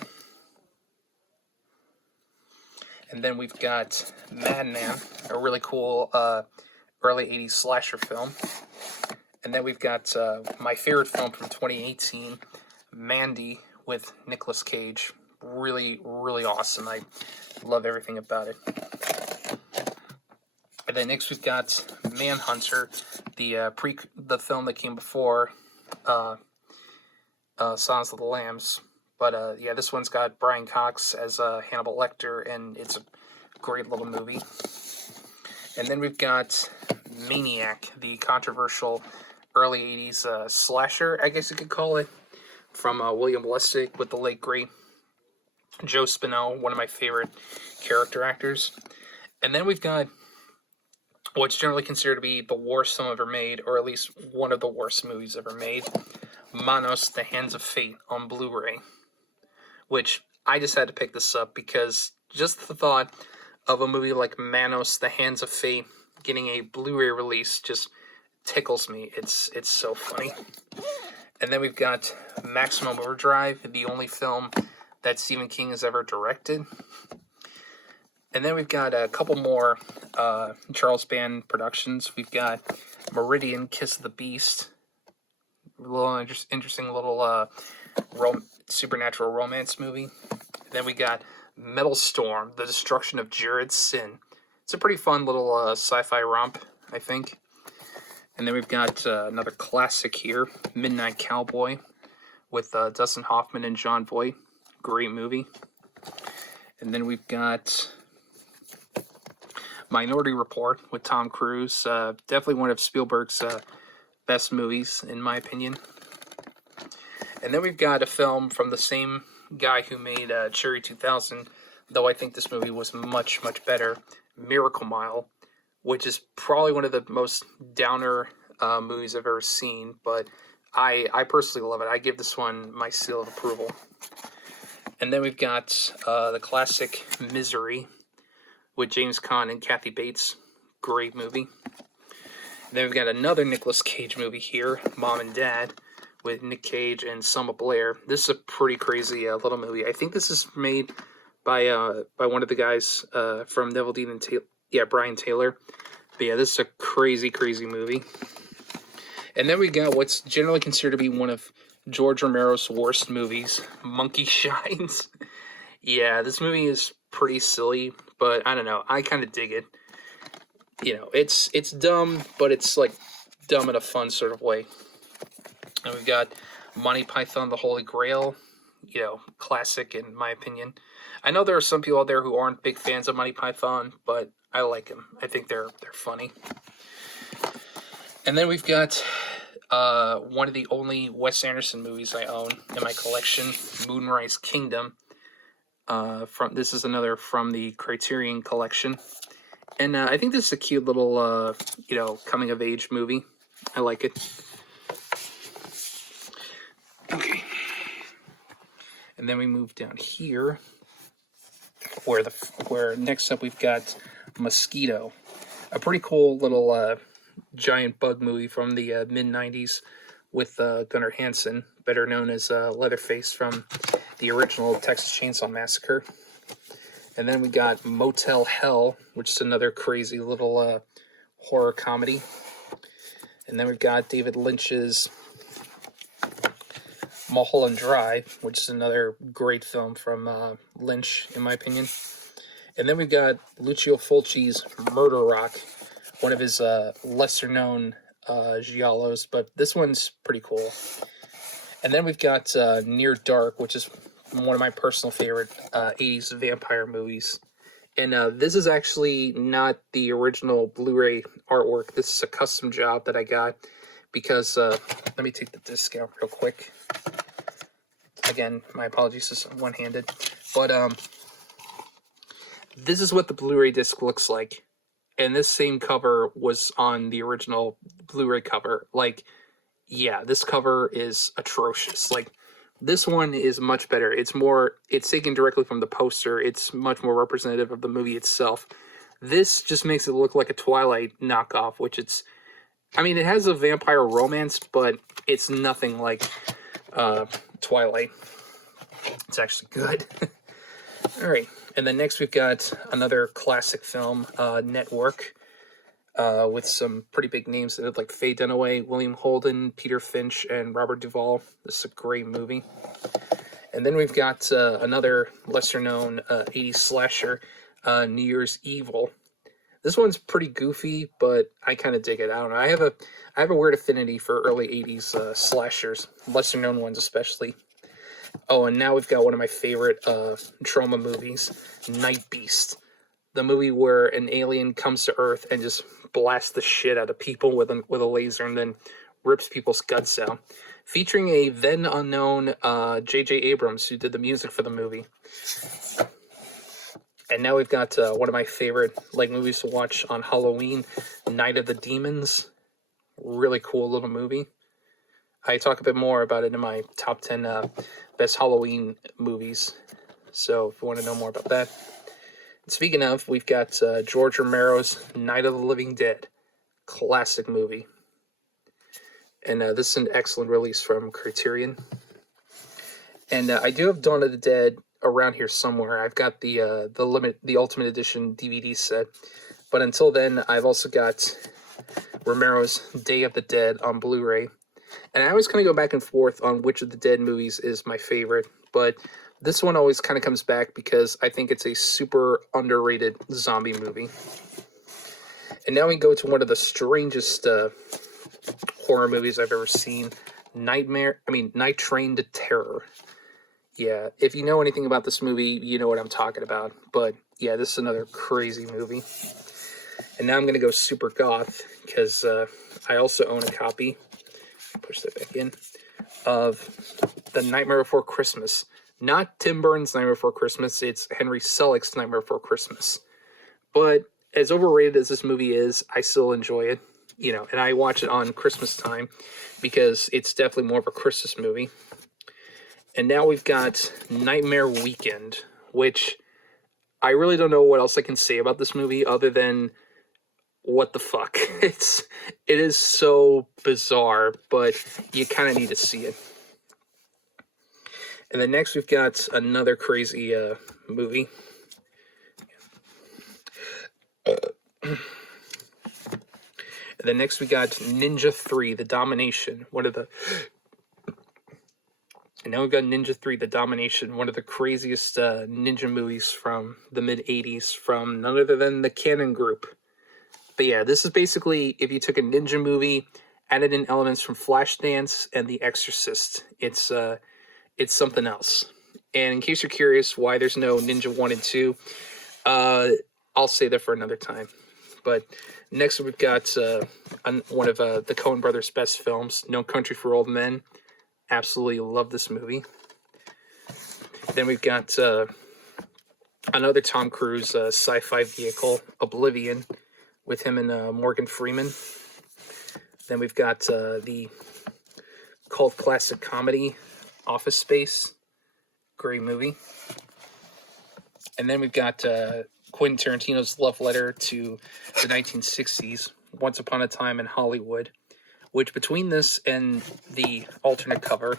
And then we've got Madman, a really cool early 80s slasher film. And then we've got my favorite film from 2018, Mandy, with Nicolas Cage. Really, really awesome. I love everything about it. And then next we've got Manhunter, the film that came before Silence of the Lambs. But yeah, this one's got Brian Cox as Hannibal Lecter, and it's a great little movie. And then we've got Maniac, the controversial early 80s slasher, I guess you could call it, from William Lustig with the late great Joe Spinell, one of my favorite character actors. And then we've got what's generally considered to be the worst film ever made, or at least one of the worst movies ever made, Manos, The Hands of Fate, on Blu-ray. Which I just had to pick this up because just the thought of a movie like Manos, The Hands of Fate getting a Blu-ray release just tickles me. It's so funny. And then we've got Maximum Overdrive, the only film that Stephen King has ever directed. And then we've got a couple more Charles Band productions. We've got Meridian, Kiss of the Beast, a little interesting little supernatural romance movie. And then we got Metal Storm, The Destruction of Jared's Sin. It's a pretty fun little sci-fi romp, I think. And then we've got another classic here, Midnight Cowboy, with Dustin Hoffman and Jon Voight. Great movie. And then we've got Minority Report with Tom Cruise. Definitely one of Spielberg's best movies, in my opinion. And then we've got a film from the same guy who made Cherry 2000, though I think this movie was much, much better, Miracle Mile, which is probably one of the most downer movies I've ever seen, but I personally love it. I give this one my seal of approval. And then we've got the classic Misery with James Caan and Kathy Bates. Great movie. And then we've got another Nicolas Cage movie here, Mom and Dad, with Nick Cage and Selma Blair. This is a pretty crazy little movie. I think this is made by one of the guys from Neville Dean and Brian Taylor. But yeah, this is a crazy, crazy movie. And then we got what's generally considered to be one of George Romero's worst movies, Monkey Shines. Yeah, this movie is pretty silly, but I don't know. I kind of dig it. You know, it's dumb, but it's like dumb in a fun sort of way. And we've got Monty Python, The Holy Grail, you know, classic in my opinion. I know there are some people out there who aren't big fans of Monty Python, but I like them. I think they're funny. And then we've got one of the only Wes Anderson movies I own in my collection, Moonrise Kingdom. This is another from the Criterion Collection. And I think this is a cute little, coming of age movie. I like it. Okay. And then we move down here, where next up we've got Mosquito, a pretty cool little giant bug movie from the mid-90s with Gunnar Hansen, better known as Leatherface from the original Texas Chainsaw Massacre. And then we got Motel Hell, which is another crazy little horror comedy. And then we've got David Lynch's Mulholland Drive, which is another great film from Lynch, in my opinion. And then we've got Lucio Fulci's Murder Rock, one of his lesser-known giallos, but this one's pretty cool. And then we've got Near Dark, which is one of my personal favorite 80s vampire movies. And this is actually not the original Blu-ray artwork. This is a custom job that I got because, let me take the disc out real quick. Again, my apologies, this is one-handed. But this is what the Blu-ray disc looks like. And this same cover was on the original Blu-ray cover. Like, yeah, this cover is atrocious. Like, this one is much better. It's taken directly from the poster. It's much more representative of the movie itself. This just makes it look like a Twilight knockoff, which it has a vampire romance, but it's nothing like Twilight. It's actually good. All right, and then next we've got another classic film, Network, with some pretty big names in it, like Faye Dunaway, William Holden, Peter Finch, and Robert Duvall. This is a great movie. And then we've got another lesser-known 80s slasher, New Year's Evil. This one's pretty goofy, but I kind of dig it. I don't know. I have a weird affinity for early 80s slashers, lesser-known ones especially. Oh, and now we've got one of my favorite trauma movies, Night Beast. The movie where an alien comes to Earth and just blasts the shit out of people with a laser and then rips people's guts out. Featuring a then unknown J.J. Abrams, who did the music for the movie. And now we've got one of my favorite movies to watch on Halloween, Night of the Demons. Really cool little movie. I talk a bit more about it in my top 10 best Halloween movies. So if you want to know more about that. And speaking of, we've got George Romero's Night of the Living Dead. Classic movie. And this is an excellent release from Criterion. And I do have Dawn of the Dead around here somewhere. I've got the Ultimate Edition DVD set. But until then, I've also got Romero's Day of the Dead on Blu-ray. And I always kind of go back and forth on which of the Dead movies is my favorite. But this one always kind of comes back because I think it's a super underrated zombie movie. And now we go to one of the strangest horror movies I've ever seen. Night Train to Terror. Yeah, if you know anything about this movie, you know what I'm talking about. But yeah, this is another crazy movie. And now I'm going to go super goth because I also own a copy. Push that back in. Of The Nightmare Before Christmas. Not Tim Burton's Nightmare Before Christmas. It's Henry Selick's Nightmare Before Christmas. But as overrated as this movie is, I still enjoy it. You know, and I watch it on Christmas time because it's definitely more of a Christmas movie. And now we've got Nightmare Weekend, which I really don't know what else I can say about this movie other than what the fuck. It is so bizarre, but you kind of need to see it. And then next we've got another crazy movie. And then next we got Ninja 3, The Domination, And now we've got Ninja 3, The Domination, one of the craziest ninja movies from the mid-'80s from none other than the Cannon Group. But yeah, this is basically if you took a ninja movie, added in elements from Flashdance and The Exorcist. It's something else. And in case you're curious why there's no Ninja 1 and 2, I'll say that for another time. But next we've got one of the Coen brothers' best films, No Country for Old Men. Absolutely love this movie. Then we've got another Tom Cruise sci-fi vehicle, Oblivion, with him and Morgan Freeman. Then we've got the cult classic comedy, Office Space. Great movie. And then we've got Quentin Tarantino's love letter to the 1960s, Once Upon a Time in Hollywood, which between this and the alternate cover,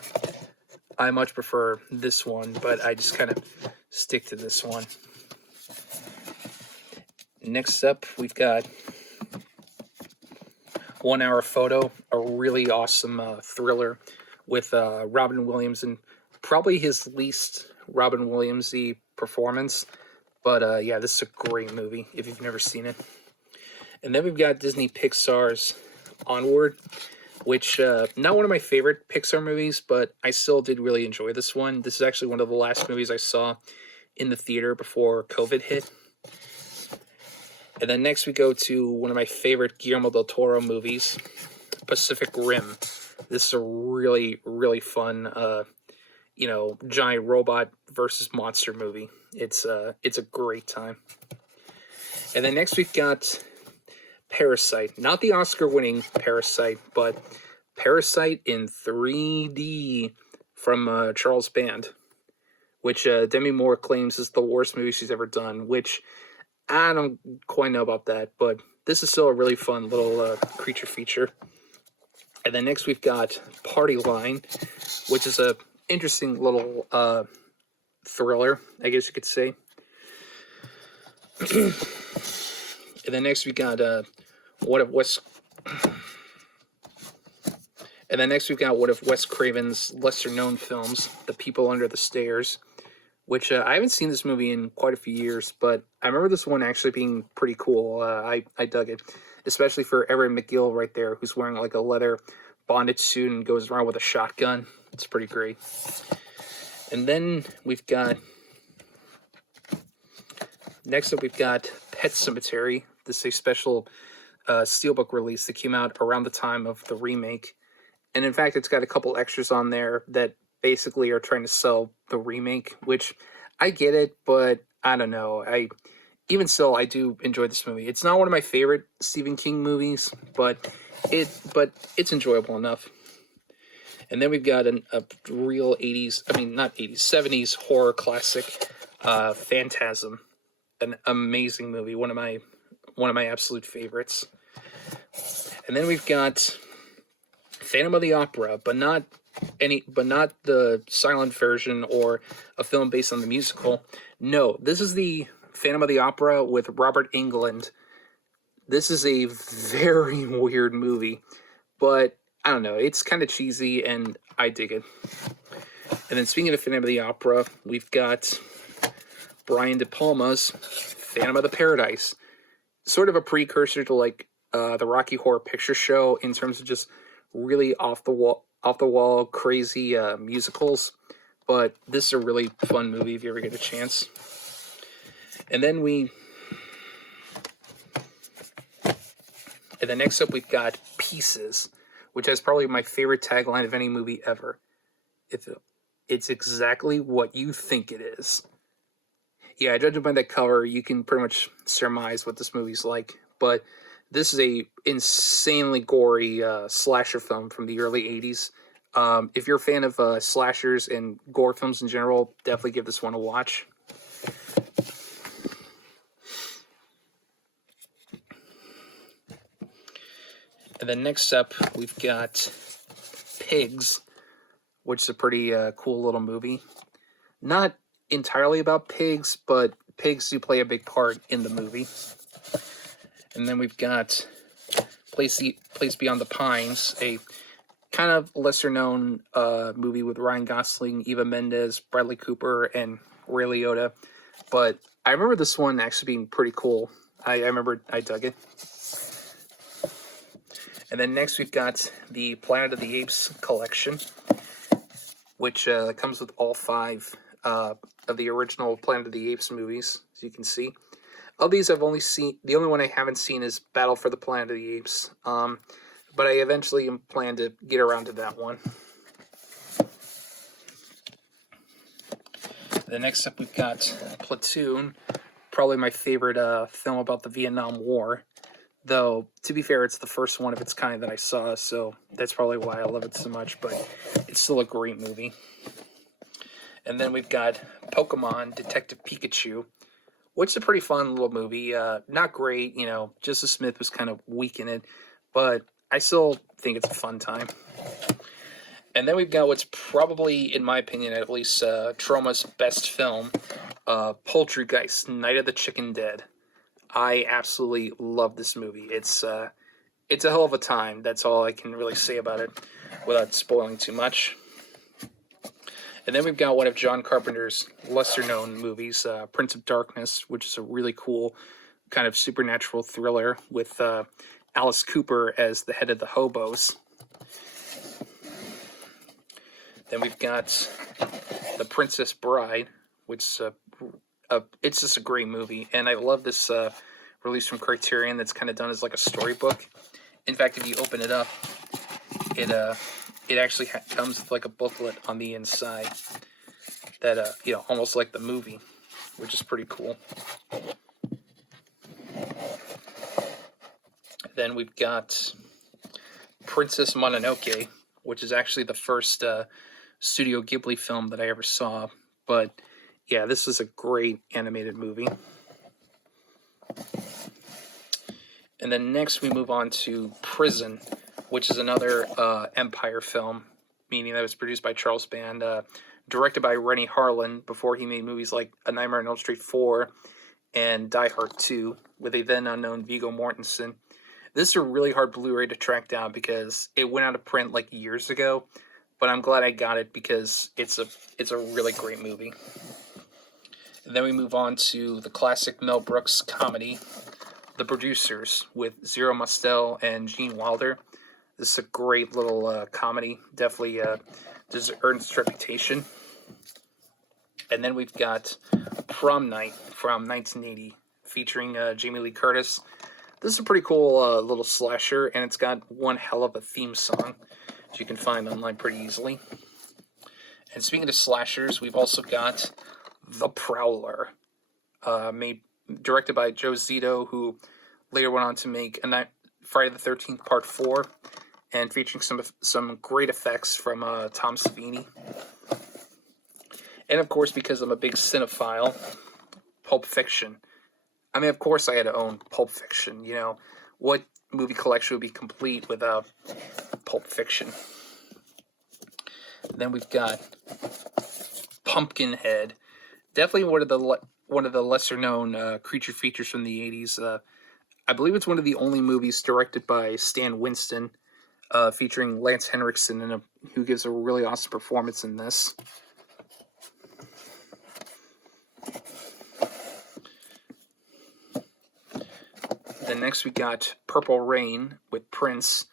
I much prefer this one, but I just kind of stick to this one. Next up, we've got 1 Hour Photo, a really awesome thriller with Robin Williams, and probably his least Robin Williams-y performance. But yeah, this is a great movie if you've never seen it. And then we've got Disney Pixar's Onward, which not one of my favorite Pixar movies, but I still did really enjoy this one. This is actually one of the last movies I saw in the theater before COVID hit. And then next we go to one of my favorite Guillermo del Toro movies, Pacific Rim. This is a really, really fun, giant robot versus monster movie. It's a great time. And then next we've got Parasite. Not the Oscar-winning Parasite, but Parasite in 3D from Charles Band, which Demi Moore claims is the worst movie she's ever done, which I don't quite know about that, but this is still a really fun little creature feature. And then next we've got Party Line, which is a interesting little thriller, I guess you could say. And then next we got what if Wes and then next we got one of Wes Craven's lesser known films, The People Under the Stairs, which I haven't seen this movie in quite a few years, but I remember this one actually being pretty cool. I dug it, especially for Erin McGill right there, who's wearing like a leather bondage suit and goes around with a shotgun. It's pretty great. And then we've got next up we've got Pet Cemetery. This is a special steelbook release that came out around the time of the remake. And in fact, it's got a couple extras on there that basically are trying to sell the remake, which I get it, but I don't know. Even still, I do enjoy this movie. It's not one of my favorite Stephen King movies, but it's enjoyable enough. And then we've got a real 80s, I mean, not 80s, 70s horror classic, Phantasm. An amazing movie, one of my absolute favorites. And then we've got Phantom of the Opera, but not the silent version or a film based on the musical. No, this is the Phantom of the Opera with Robert Englund. This is a very weird movie, but I don't know, it's kind of cheesy and I dig it. And then speaking of Phantom of the Opera, we've got Brian De Palma's Phantom of the Paradise. Sort of a precursor to like the Rocky Horror Picture Show in terms of just really off the wall crazy musicals, but this is a really fun movie if you ever get a chance. And then next up we've got Pieces, which has probably my favorite tagline of any movie ever. It's exactly what you think it is. Yeah, judging by that cover, you can pretty much surmise what this movie's like, but this is a insanely gory slasher film from the early 80s. If you're a fan of slashers and gore films in general, definitely give this one a watch. And then next up, we've got Pigs, which is a pretty cool little movie. Not entirely about pigs, but pigs do play a big part in the movie. And then we've got Place Beyond the Pines, a kind of lesser-known movie with Ryan Gosling, Eva Mendes, Bradley Cooper, and Ray Liotta. But I remember this one actually being pretty cool. I remember I dug it. And then next we've got the Planet of the Apes collection, which comes with all 5 of the original Planet of the Apes movies, as you can see. Of these, I've only seen, the only one I haven't seen is Battle for the Planet of the Apes, but I eventually plan to get around to that one. Then next up, we've got Platoon, probably my favorite film about the Vietnam War. Though, to be fair, it's the first one of its kind that I saw, so that's probably why I love it so much, but it's still a great movie. And then we've got Pokemon Detective Pikachu, which is a pretty fun little movie. Not great, Justice Smith was kind of weak in it, but I still think it's a fun time. And then we've got what's probably, in my opinion at least, Troma's best film, Poltergeist, Night of the Chicken Dead. I absolutely love this movie. It's a hell of a time. That's all I can really say about it without spoiling too much. And then we've got one of John Carpenter's lesser-known movies, Prince of Darkness, which is a really cool kind of supernatural thriller with Alice Cooper as the head of the hobos. Then we've got The Princess Bride, which it's just a great movie, and I love this release from Criterion that's kind of done as like a storybook. In fact, if you open it up, it actually comes with like a booklet on the inside that almost like the movie, which is pretty cool. Then we've got Princess Mononoke, which is actually the first Studio Ghibli film that I ever saw, but yeah, this is a great animated movie. And then next we move on to Prison, which is another Empire film, meaning that it was produced by Charles Band, directed by Rennie Harlan before he made movies like A Nightmare on Elm Street 4 and Die Hard 2 with a then unknown Viggo Mortensen. This is a really hard Blu-ray to track down because it went out of print like years ago, but I'm glad I got it because it's a really great movie. And then we move on to the classic Mel Brooks comedy, The Producers, with Zero Mostel and Gene Wilder. This is a great little comedy, definitely earned its reputation. And then we've got Prom Night from 1980, featuring Jamie Lee Curtis. This is a pretty cool little slasher, and it's got one hell of a theme song, which you can find online pretty easily. And speaking of slashers, we've also got The Prowler, directed by Joe Zito, who later went on to make Friday the 13th Part 4, and featuring some great effects from Tom Savini. And of course, because I'm a big cinephile, Pulp Fiction. I mean, of course I had to own Pulp Fiction. You know, what movie collection would be complete without Pulp Fiction? Then we've got Pumpkinhead. Definitely one of the lesser known creature features from the 80s. I believe it's one of the only movies directed by Stan Winston, featuring Lance Henriksen, who gives a really awesome performance in this. Then next we got Purple Rain with Prince.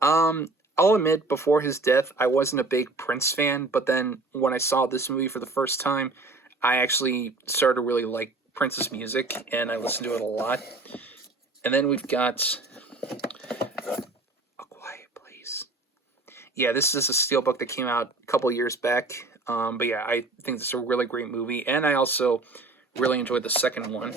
I'll admit, before his death, I wasn't a big Prince fan, but then when I saw this movie for the first time, I actually started to really like Prince's music, and I listened to it a lot. And then we've got A Quiet Place. Yeah, this is a steelbook that came out a couple years back. But yeah, I think this is a really great movie, and I also really enjoyed the second one.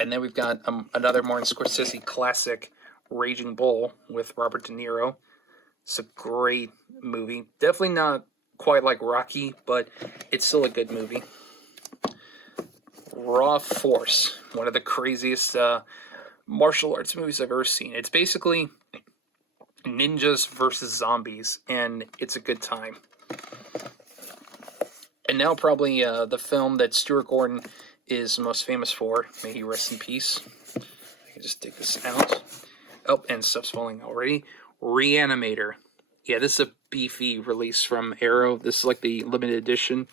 And then we've got another Martin Scorsese classic, Raging Bull, with Robert De Niro. It's a great movie. Definitely not quite like Rocky, but it's still a good movie. Raw Force, one of the craziest martial arts movies I've ever seen. It's basically ninjas versus zombies, and it's a good time. And now probably the film that Stuart Gordon is most famous for. May he rest in peace. I can just take this out. Oh, and stuff's falling already. Reanimator. Yeah, this is a beefy release from Arrow. This is like the limited edition.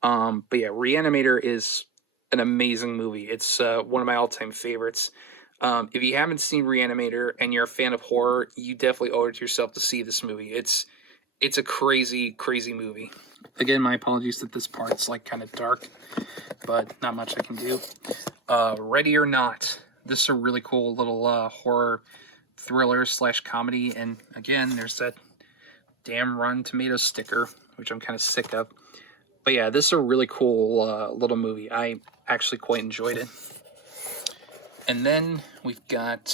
But yeah, Reanimator is an amazing movie. It's one of my all-time favorites. If you haven't seen Reanimator and you're a fan of horror, you definitely owe it to yourself to see this movie. It's a crazy, crazy movie. Again, my apologies that this part's like kind of dark, but not much I can do. Ready or Not. This is a really cool little horror thriller / comedy, and again, there's that damn Rotten Tomatoes sticker, which I'm kind of sick of. But yeah, this is a really cool little movie. I actually quite enjoyed it. And then we've got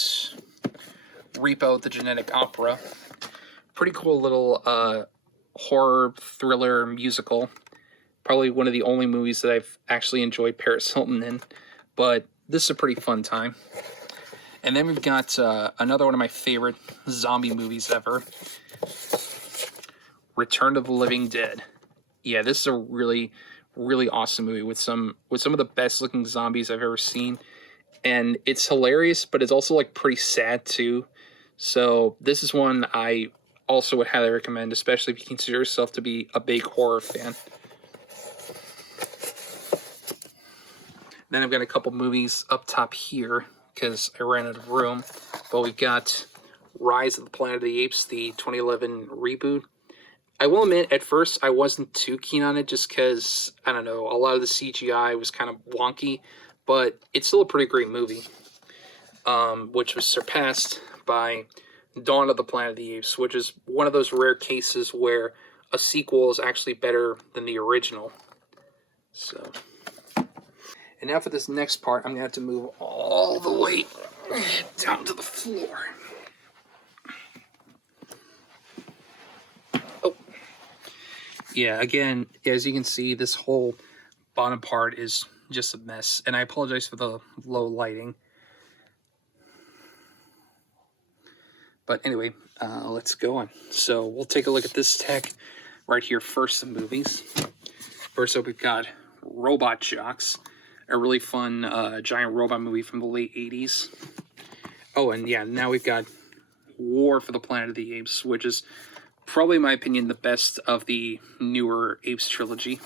Repo, the Genetic Opera. Pretty cool little horror thriller musical. Probably one of the only movies that I've actually enjoyed Paris Hilton in, but this is a pretty fun time. And then we've got another one of my favorite zombie movies ever, Return of the Living Dead. Yeah, this is a really, really awesome movie with some of the best looking zombies I've ever seen. And it's hilarious, but it's also like pretty sad too. So this is one I also would highly recommend, especially if you consider yourself to be a big horror fan. Then I've got a couple movies up top here because I ran out of room. But we've got Rise of the Planet of the Apes, the 2011 reboot. I will admit, at first, I wasn't too keen on it just because, I don't know, a lot of the CGI was kind of wonky, but it's still a pretty great movie, which was surpassed by Dawn of the Planet of the Apes, which is one of those rare cases where a sequel is actually better than the original. So, and now for this next part, I'm going to have to move all the way down to the floor. Oh. Yeah, again, as you can see, this whole bottom part is just a mess, and I apologize for the low lighting. But anyway, let's go on. So we'll take a look at this tech right here first, some movies. First up, we've got Robot Jocks, a really fun giant robot movie from the late 80s. Oh, and yeah, now we've got War for the Planet of the Apes, which is probably, in my opinion, the best of the newer Apes trilogy.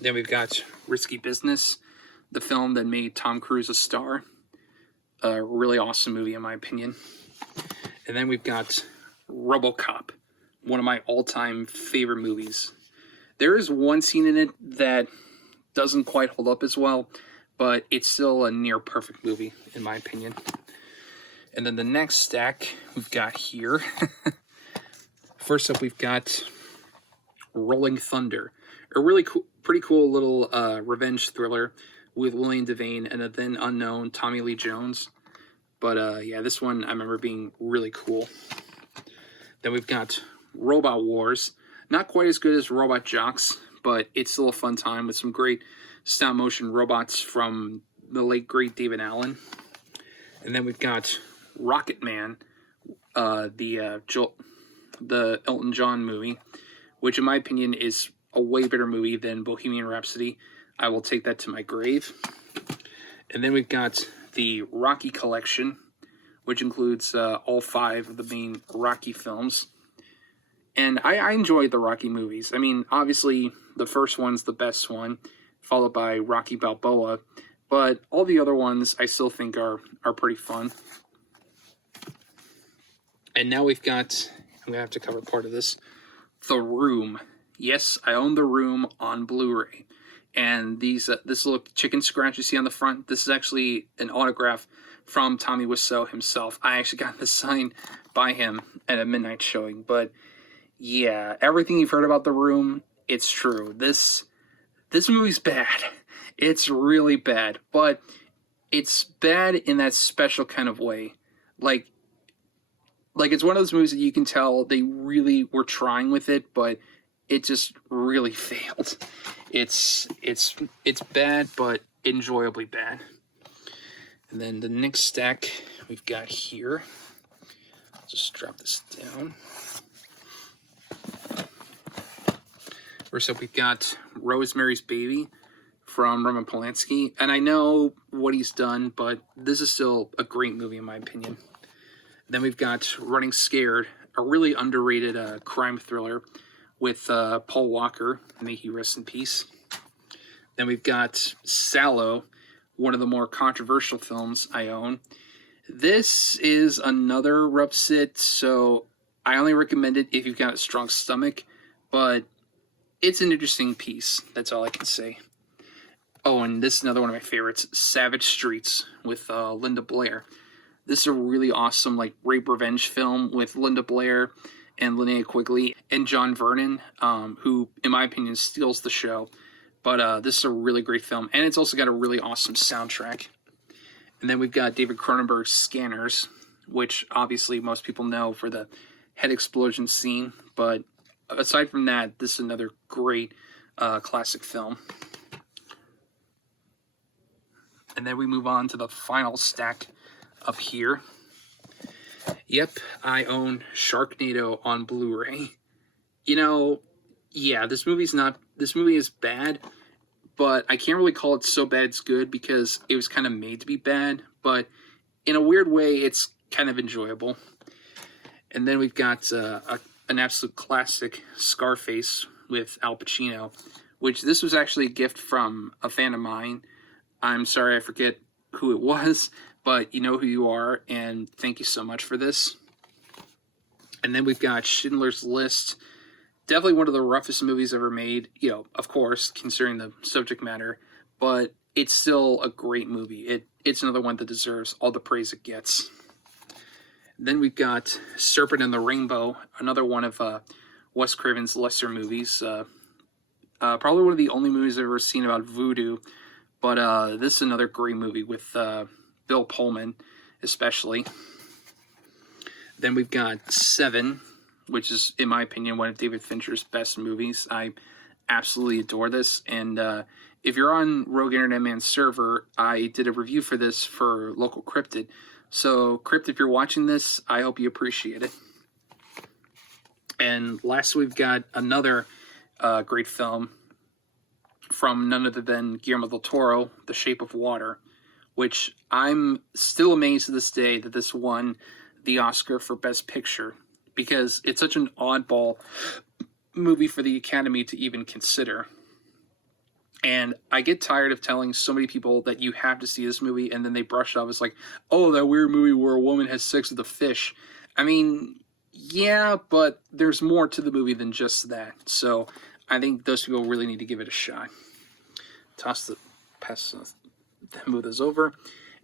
Then we've got Risky Business, the film that made Tom Cruise a star. A really awesome movie, in my opinion. And then we've got RoboCop, one of my all-time favorite movies. There is one scene in it that doesn't quite hold up as well, but it's still a near-perfect movie, in my opinion. And then the next stack we've got here. First up, we've got Rolling Thunder, a really cool, pretty cool little revenge thriller with William Devane and a then unknown Tommy Lee Jones. But yeah, this one I remember being really cool. Then we've got Robot Wars. Not quite as good as Robot Jocks, but it's still a fun time with some great stop-motion robots from the late, great David Allen. And then we've got Rocket Man, the Elton John movie, which in my opinion is a way better movie than Bohemian Rhapsody. I will take that to my grave. And then we've got the Rocky Collection, which includes all 5 of the main Rocky films. And I enjoy the Rocky movies. I mean, obviously, the first one's the best one, followed by Rocky Balboa. But all the other ones I still think are pretty fun. And now we've got, I'm going to have to cover part of this, The Room. Yes, I own The Room on Blu-ray. And this little chicken scratch you see on the front, this is actually an autograph from Tommy Wiseau himself. I actually got this signed by him at a midnight showing. But yeah, everything you've heard about The Room, it's true. This movie's bad. It's really bad. But it's bad in that special kind of way. Like it's one of those movies that you can tell they really were trying with it, but it just really failed. It's bad, but enjoyably bad. And then the next stack we've got here. Just drop this down. First up, we've got Rosemary's Baby from Roman Polanski. And I know what he's done, but this is still a great movie in my opinion. Then we've got Running Scared, a really underrated crime thriller with Paul Walker. May he rest in peace. Then we've got Sallow, one of the more controversial films I own. This is another rough sit, so I only recommend it if you've got a strong stomach, but it's an interesting piece. That's all I can say. Oh, and this is another one of my favorites, Savage Streets with Linda Blair. This is a really awesome rape revenge film with Linda Blair and Linnea Quigley and John Vernon, who, in my opinion, steals the show. But this is a really great film, and it's also got a really awesome soundtrack. And then we've got David Cronenberg's Scanners, which obviously most people know for the head explosion scene. But aside from that, this is another great classic film. And then we move on to the final stack up here. Yep, I own Sharknado on Blu-ray. You know, yeah, this movie is bad, but I can't really call it so bad it's good because it was kind of made to be bad, but in a weird way, it's kind of enjoyable. And then we've got an absolute classic, Scarface with Al Pacino, which this was actually a gift from a fan of mine. I'm sorry I forget who it was, but you know who you are, and thank you so much for this. And then we've got Schindler's List. Definitely one of the roughest movies ever made, you know, of course, considering the subject matter, but it's still a great movie. It's another one that deserves all the praise it gets. Then we've got Serpent and the Rainbow, another one of Wes Craven's lesser movies. Probably one of the only movies I've ever seen about voodoo, but this is another great movie with Bill Pullman, especially. Then we've got Seven, which is, in my opinion, one of David Fincher's best movies. I absolutely adore this, and if you're on Rogue Internet Man's server, I did a review for this for local Cryptid. So, Crypt, if you're watching this, I hope you appreciate it. And last, we've got another great film from none other than Guillermo del Toro, The Shape of Water, which I'm still amazed to this day that this won the Oscar for Best Picture, because it's such an oddball movie for the Academy to even consider. And I get tired of telling so many people that you have to see this movie, and then they brush it off as like, oh, that weird movie where a woman has sex with a fish. I mean, yeah, but there's more to the movie than just that. So I think those people really need to give it a shot. Move those over.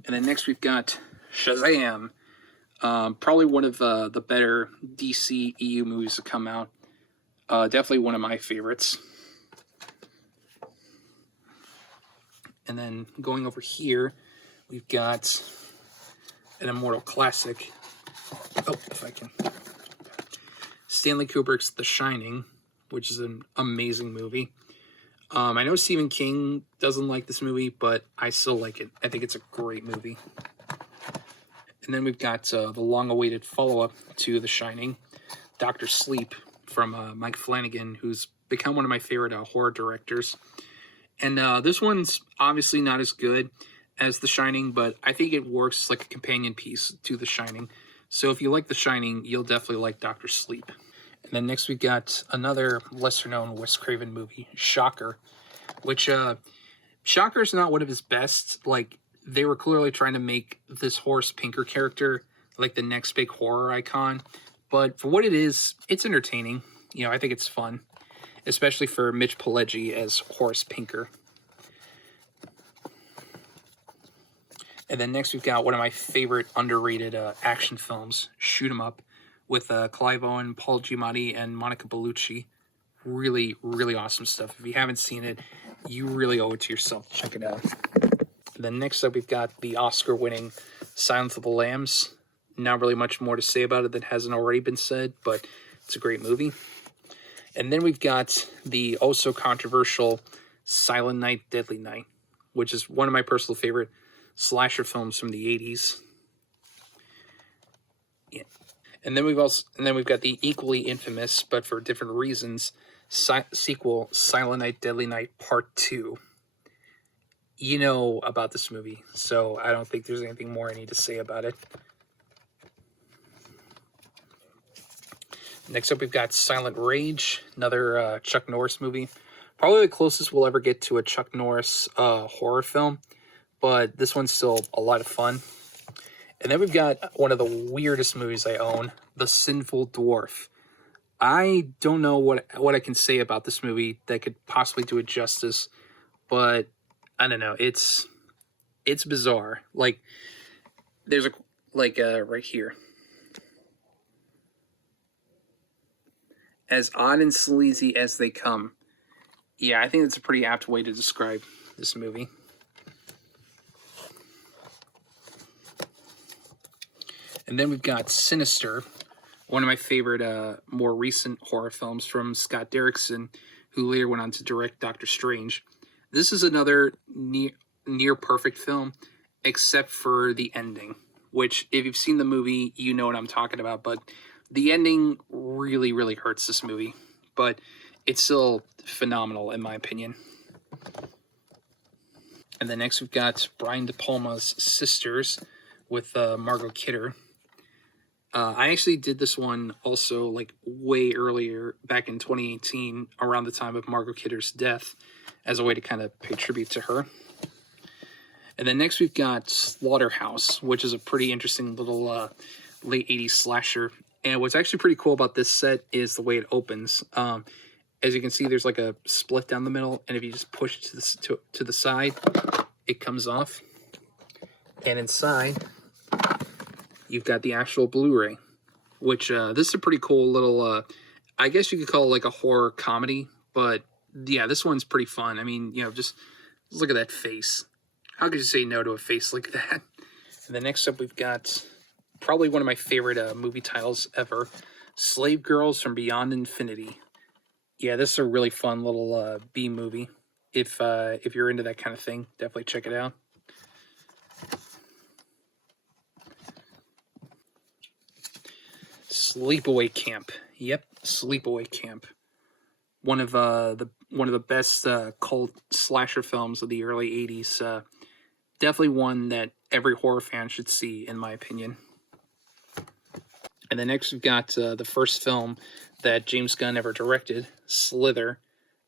And then next we've got Shazam. Probably one of the better DC EU movies to come out. Definitely one of my favorites. And then going over here, we've got an immortal classic. Oh, if I can. Stanley Kubrick's The Shining, which is an amazing movie. I know Stephen King doesn't like this movie, but I still like it. I think it's a great movie. And then we've got the long-awaited follow-up to The Shining, Dr. Sleep, from Mike Flanagan, who's become one of my favorite horror directors. And this one's obviously not as good as The Shining, but I think it works like a companion piece to The Shining. So if you like The Shining, you'll definitely like Dr. Sleep. And then next we got another lesser-known Wes Craven movie, Shocker, which Shocker's not one of his best. Like, they were clearly trying to make this Horace Pinker character like the next big horror icon. But for what it is, it's entertaining. You know, I think it's fun, especially for Mitch Pileggi as Horace Pinker. And then next we've got one of my favorite underrated action films, Shoot 'Em Up, with Clive Owen, Paul Giamatti, and Monica Bellucci. Really, really awesome stuff. If you haven't seen it, you really owe it to yourself to check it out. Then next up we've got the Oscar-winning Silence of the Lambs. Not really much more to say about it that hasn't already been said, but it's a great movie. And then we've got the also-controversial Silent Night, Deadly Night, which is one of my personal favorite slasher films from the 80s. Yeah. And then we've got the equally infamous, but for different reasons, sequel, Silent Night, Deadly Night Part 2. You know about this movie, so I don't think there's anything more I need to say about it. Next up, we've got Silent Rage, another Chuck Norris movie. Probably the closest we'll ever get to a Chuck Norris horror film, but this one's still a lot of fun. And then we've got one of the weirdest movies I own, The Sinful Dwarf. I don't know what I can say about this movie that could possibly do it justice, but I don't know. It's bizarre. Like, there's right here. As odd and sleazy as they come. Yeah, I think that's a pretty apt way to describe this movie. And then we've got Sinister, one of my favorite more recent horror films from Scott Derrickson, who later went on to direct Doctor Strange. This is another near perfect film, except for the ending, which, if you've seen the movie, you know what I'm talking about, but the ending really, really hurts this movie, but it's still phenomenal in my opinion. And then next we've got Brian De Palma's Sisters with Margot Kidder. I actually did this one also like way earlier, back in 2018, around the time of Margot Kidder's death, as a way to kind of pay tribute to her. And then next we've got Slaughterhouse, which is a pretty interesting little late 80s slasher. And what's actually pretty cool about this set is the way it opens. As you can see, there's like a split down the middle, and if you just push it to the side, it comes off. And inside, you've got the actual Blu-ray, which this is a pretty cool little, I guess you could call it like a horror comedy, but yeah, this one's pretty fun. I mean, you know, just look at that face. How could you say no to a face like that? And then next up, we've got probably one of my favorite movie titles ever, Slave Girls from Beyond Infinity. Yeah, this is a really fun little B movie. If you're into that kind of thing, definitely check it out. Sleepaway Camp. Yep, Sleepaway Camp. One of the best cult slasher films of the early '80s. Definitely one that every horror fan should see, in my opinion. And then next we've got the first film that James Gunn ever directed, Slither,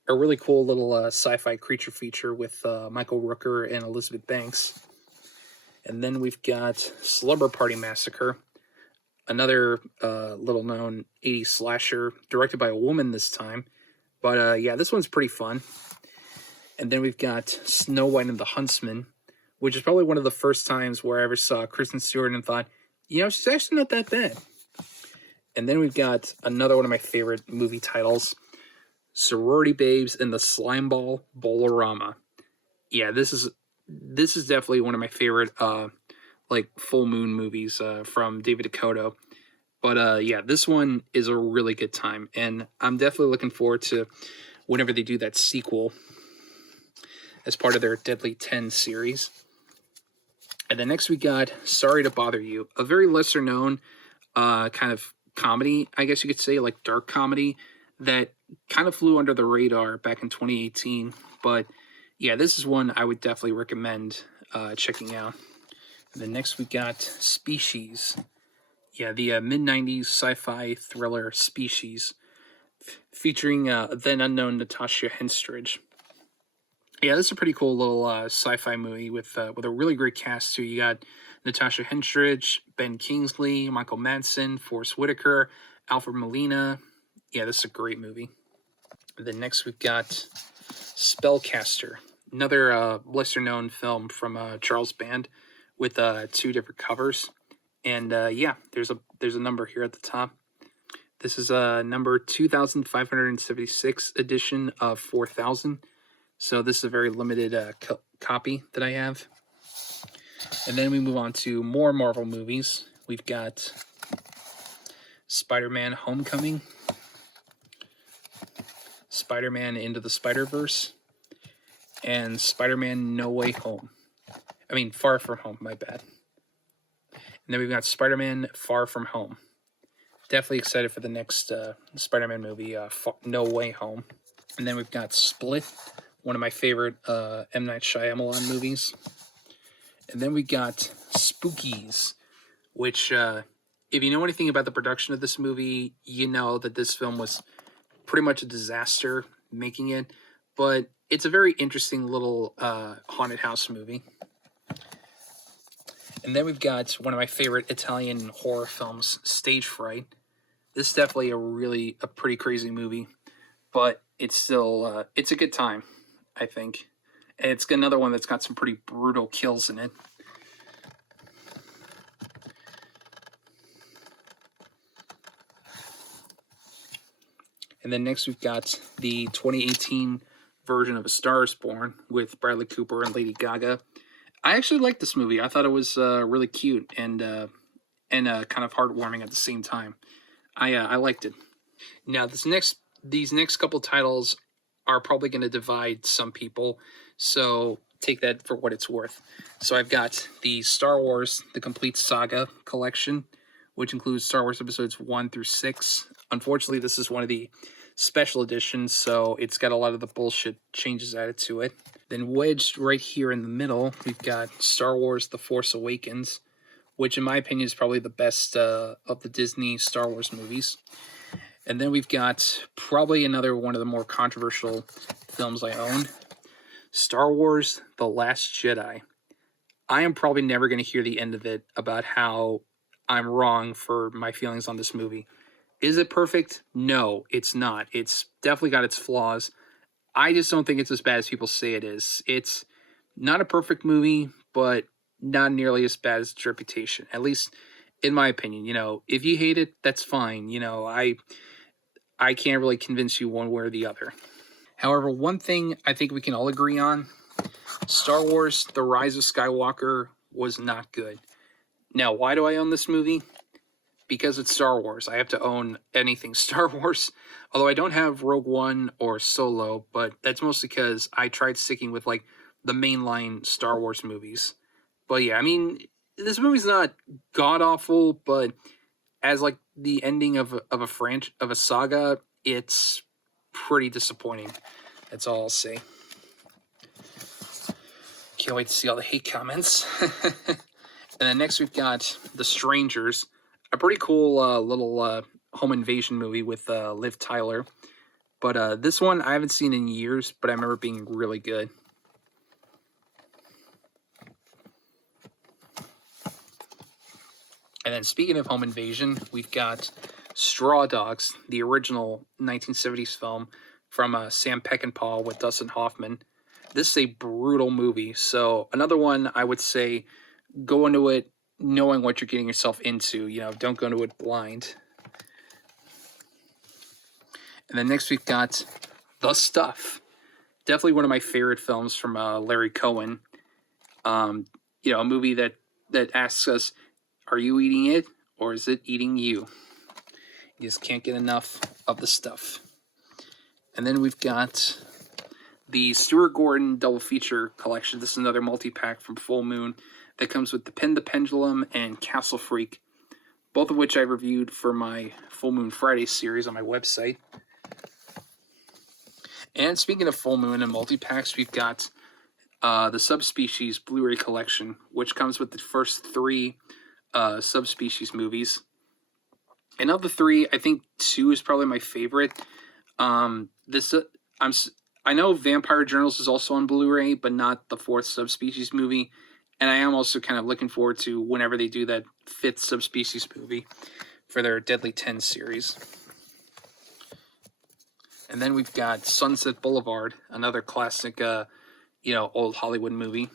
a really cool little sci-fi creature feature with Michael Rooker and Elizabeth Banks. And then we've got Slumber Party Massacre, another little-known '80s slasher, directed by a woman this time. But yeah, this one's pretty fun. And then we've got Snow White and the Huntsman, which is probably one of the first times where I ever saw Kristen Stewart and thought, she's actually not that bad. And then we've got another one of my favorite movie titles, Sorority Babes and the Slimeball Bolorama. Yeah, this is definitely one of my favorite full moon movies from David Dakota. But yeah, this one is a really good time, and I'm definitely looking forward to whenever they do that sequel as part of their Deadly 10 series. And then next we got Sorry to Bother You, a very lesser known kind of comedy, I guess you could say, like dark comedy that kind of flew under the radar back in 2018. But yeah, this is one I would definitely recommend checking out. And then next we got Species. Yeah, the mid-90s sci-fi thriller Species, featuring then unknown Natasha Henstridge. Yeah, this is a pretty cool little sci-fi movie with a really great cast too. You got Natasha Henstridge, Ben Kingsley, Michael Madsen, Forrest Whitaker, Alfred Molina. Yeah, this is a great movie. And then next we've got Spellcaster, another lesser-known film from Charles Band with two different covers. And yeah, there's a number here at the top. This is number 2576 edition of 4000. So this is a very limited copy that I have. And then we move on to more Marvel movies. We've got Spider-Man Homecoming, Spider-Man Into the Spider-Verse, and Spider-Man No Way Home. Far From Home, my bad. And then we've got Spider-Man Far From Home. Definitely excited for the next Spider-Man movie, No Way Home. And then we've got Split, one of my favorite M. Night Shyamalan movies. And then we got Spookies, which, if you know anything about the production of this movie, you know that this film was pretty much a disaster making it. But it's a very interesting little haunted house movie. And then we've got one of my favorite Italian horror films, Stage Fright. This is definitely a pretty crazy movie, but it's still, it's a good time, I think. And it's another one that's got some pretty brutal kills in it. And then next we've got the 2018 version of A Star is Born with Bradley Cooper and Lady Gaga. I actually liked this movie. I thought it was really cute and kind of heartwarming at the same time. I liked it. Now these next couple titles are probably going to divide some people, so take that for what it's worth. So I've got the Star Wars The Complete Saga collection, which includes Star Wars episodes 1 through 6. Unfortunately, this is one of the special editions, so it's got a lot of the bullshit changes added to it. Then wedged right here in the middle, we've got Star Wars The Force Awakens, which in my opinion is probably the best of the Disney Star Wars movies. And then we've got probably another one of the more controversial films I own, Star Wars The Last Jedi. I am probably never going to hear the end of it about how I'm wrong for my feelings on this movie. Is it perfect? No, it's not. It's definitely got its flaws. I just don't think it's as bad as people say it is. It's not a perfect movie, but not nearly as bad as its reputation. At least in my opinion. If you hate it, that's fine. I can't really convince you one way or the other. However, one thing I think we can all agree on, Star Wars The Rise of Skywalker was not good. Now, why do I own this movie? Because it's Star Wars. I have to own anything Star Wars. Although I don't have Rogue One or Solo, but that's mostly because I tried sticking with the mainline Star Wars movies. But yeah, this movie's not god-awful, but as like the ending of a saga, it's pretty disappointing. That's all I'll say. Can't wait to see all the hate comments. And then next we've got The Strangers, a pretty cool little home invasion movie with Liv Tyler. But this one I haven't seen in years, but I remember it being really good. And then speaking of home invasion, we've got Straw Dogs, the original 1970s film from Sam Peckinpah with Dustin Hoffman. This is a brutal movie, so another one I would say go into it knowing what you're getting yourself into. You know, don't go into it blind. And then next we've got The Stuff. Definitely one of my favorite films from Larry Cohen. You know, a movie that asks us, are you eating it or is it eating you? You just can't get enough of the stuff. And then we've got the Stuart Gordon double feature collection. This is another multi-pack from Full Moon that comes with The Pin the Pendulum and Castle Freak, both of which I reviewed for my Full Moon Friday series on my website. And speaking of Full Moon and multi-packs, we've got the Subspecies Blu-ray collection, which comes with the first 3 Subspecies movies. And of the 3, I think 2 is probably my favorite. I know Vampire Journals is also on Blu-ray, but not the 4th Subspecies movie. And I am also kind of looking forward to whenever they do that 5th Subspecies movie for their Deadly 10 series. And then we've got Sunset Boulevard, another classic, old Hollywood movie.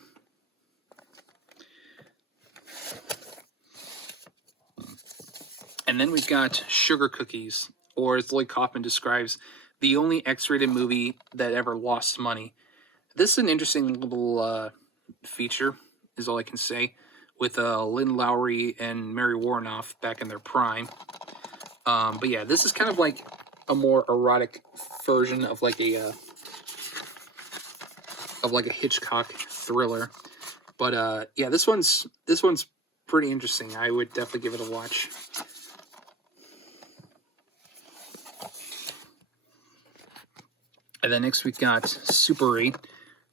And then we've got Sugar Cookies, or as Lloyd Kaufman describes, the only X-rated movie that ever lost money. This is an interesting little feature, is all I can say, with Lynn Lowry and Mary Warnoff back in their prime. But yeah, this is kind of like a more erotic version of like a Hitchcock thriller. But yeah, this one's pretty interesting. I would definitely give it a watch. And then next we've got Super 8,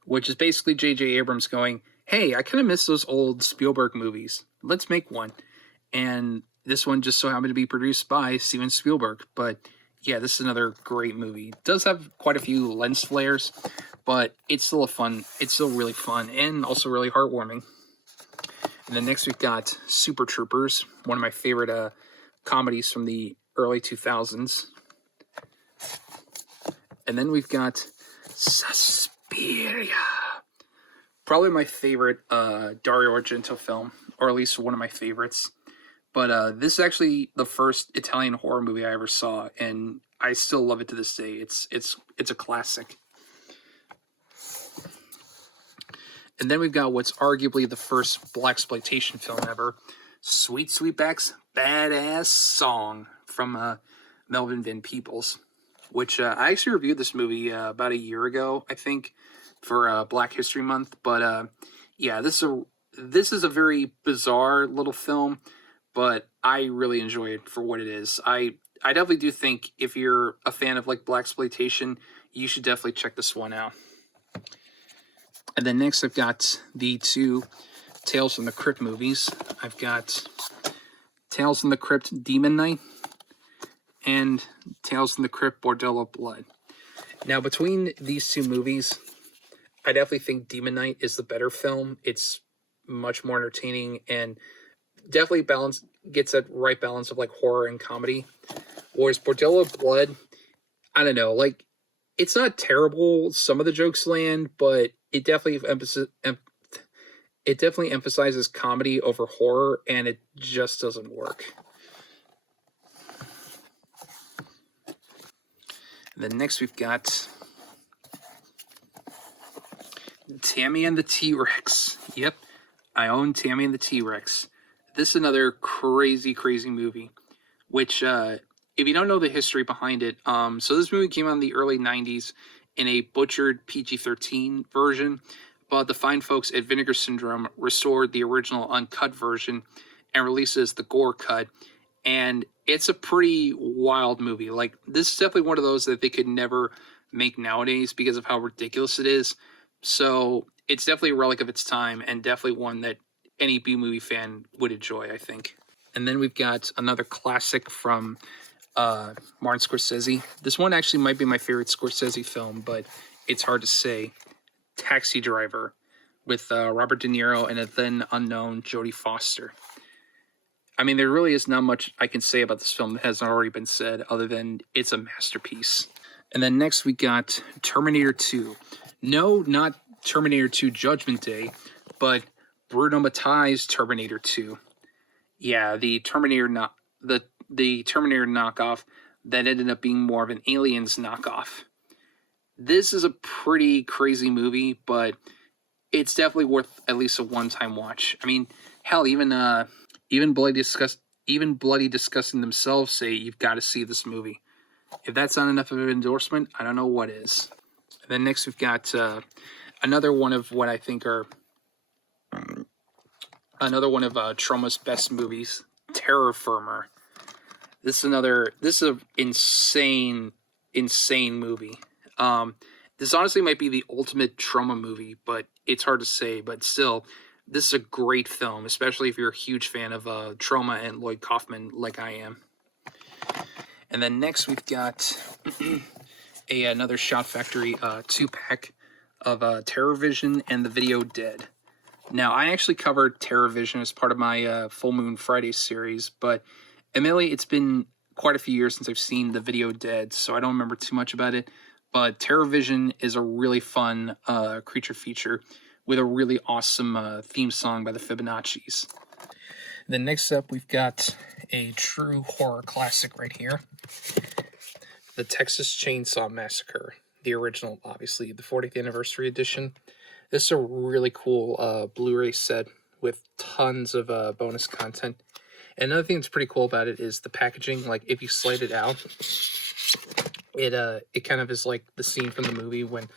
which is basically J.J. Abrams going, hey, I kind of miss those old Spielberg movies. Let's make one. And this one just so happened to be produced by Steven Spielberg. But yeah, this is another great movie. It does have quite a few lens flares, but it's still really fun and also really heartwarming. And then next we've got Super Troopers, one of my favorite comedies from the early 2000s. And then we've got Suspiria, probably my favorite Dario Argento film, or at least one of my favorites. But this is actually the first Italian horror movie I ever saw, and I still love it to this day. It's a classic. And then we've got what's arguably the first blaxploitation film ever, Sweet Sweetback's Badass Song from Melvin Van Peebles, which I actually reviewed this movie about a year ago, I think, for Black History Month. But yeah, this is a very bizarre little film, but I really enjoy it for what it is. I definitely do think if you're a fan of like blaxploitation, you should definitely check this one out. And then next I've got the 2 Tales from the Crypt movies. I've got Tales from the Crypt Demon Knight and Tales from the Crypt Bordello of Blood. Now, between these 2 movies, I definitely think Demon Knight is the better film. It's much more entertaining and definitely gets that right balance of like horror and comedy. Whereas Bordello of Blood, I don't know, like it's not terrible. Some of the jokes land, but it definitely emphasizes comedy over horror, and it just doesn't work. And then next we've got Tammy and the T-Rex. Yep, I own Tammy and the T-Rex. This is another crazy, crazy movie, which, if you don't know the history behind it, so this movie came out in the early 90s in a butchered PG-13 version, but the fine folks at Vinegar Syndrome restored the original uncut version and releases the gore cut. and it's a pretty wild movie. Like, this is definitely one of those that they could never make nowadays because of how ridiculous it is. So it's definitely a relic of its time, and definitely one that any B movie fan would enjoy, I think. And then we've got another classic from Martin Scorsese. This one actually might be my favorite Scorsese film, but it's hard to say. Taxi Driver, with Robert De Niro and a then unknown Jodie Foster. I mean, there really is not much I can say about this film that hasn't already been said, other than it's a masterpiece. And then next we got Terminator 2. No, not Terminator 2 Judgment Day, but Bruno Mattei's Terminator 2. Yeah, the Terminator knockoff that ended up being more of an Aliens knockoff. This is a pretty crazy movie, but it's definitely worth at least a one-time watch. I mean, hell, even Bloody Disgusting themselves say you've got to see this movie. If that's not enough of an endorsement, I don't know what is. And then next we've got another one of what I think are Trauma's best movies, Terror Firmer. This is an insane movie. This honestly might be the ultimate Trauma movie, but it's hard to say. But still, this is a great film, especially if you're a huge fan of Trauma and Lloyd Kaufman, like I am. And then next we've got another Shout Factory 2-pack of Terror Vision and the video Dead. Now, I actually covered Terror Vision as part of my Full Moon Friday series, but admittedly, it's been quite a few years since I've seen the video Dead, so I don't remember too much about it. But Terror Vision is a really fun creature feature with a really awesome theme song by the Fibonaccis. Then next up, we've got a true horror classic right here. The Texas Chainsaw Massacre. The original, obviously, the 40th anniversary edition. This is a really cool Blu-ray set with tons of bonus content. And another thing that's pretty cool about it is the packaging. Like, if you slide it out, it kind of is like the scene from the movie when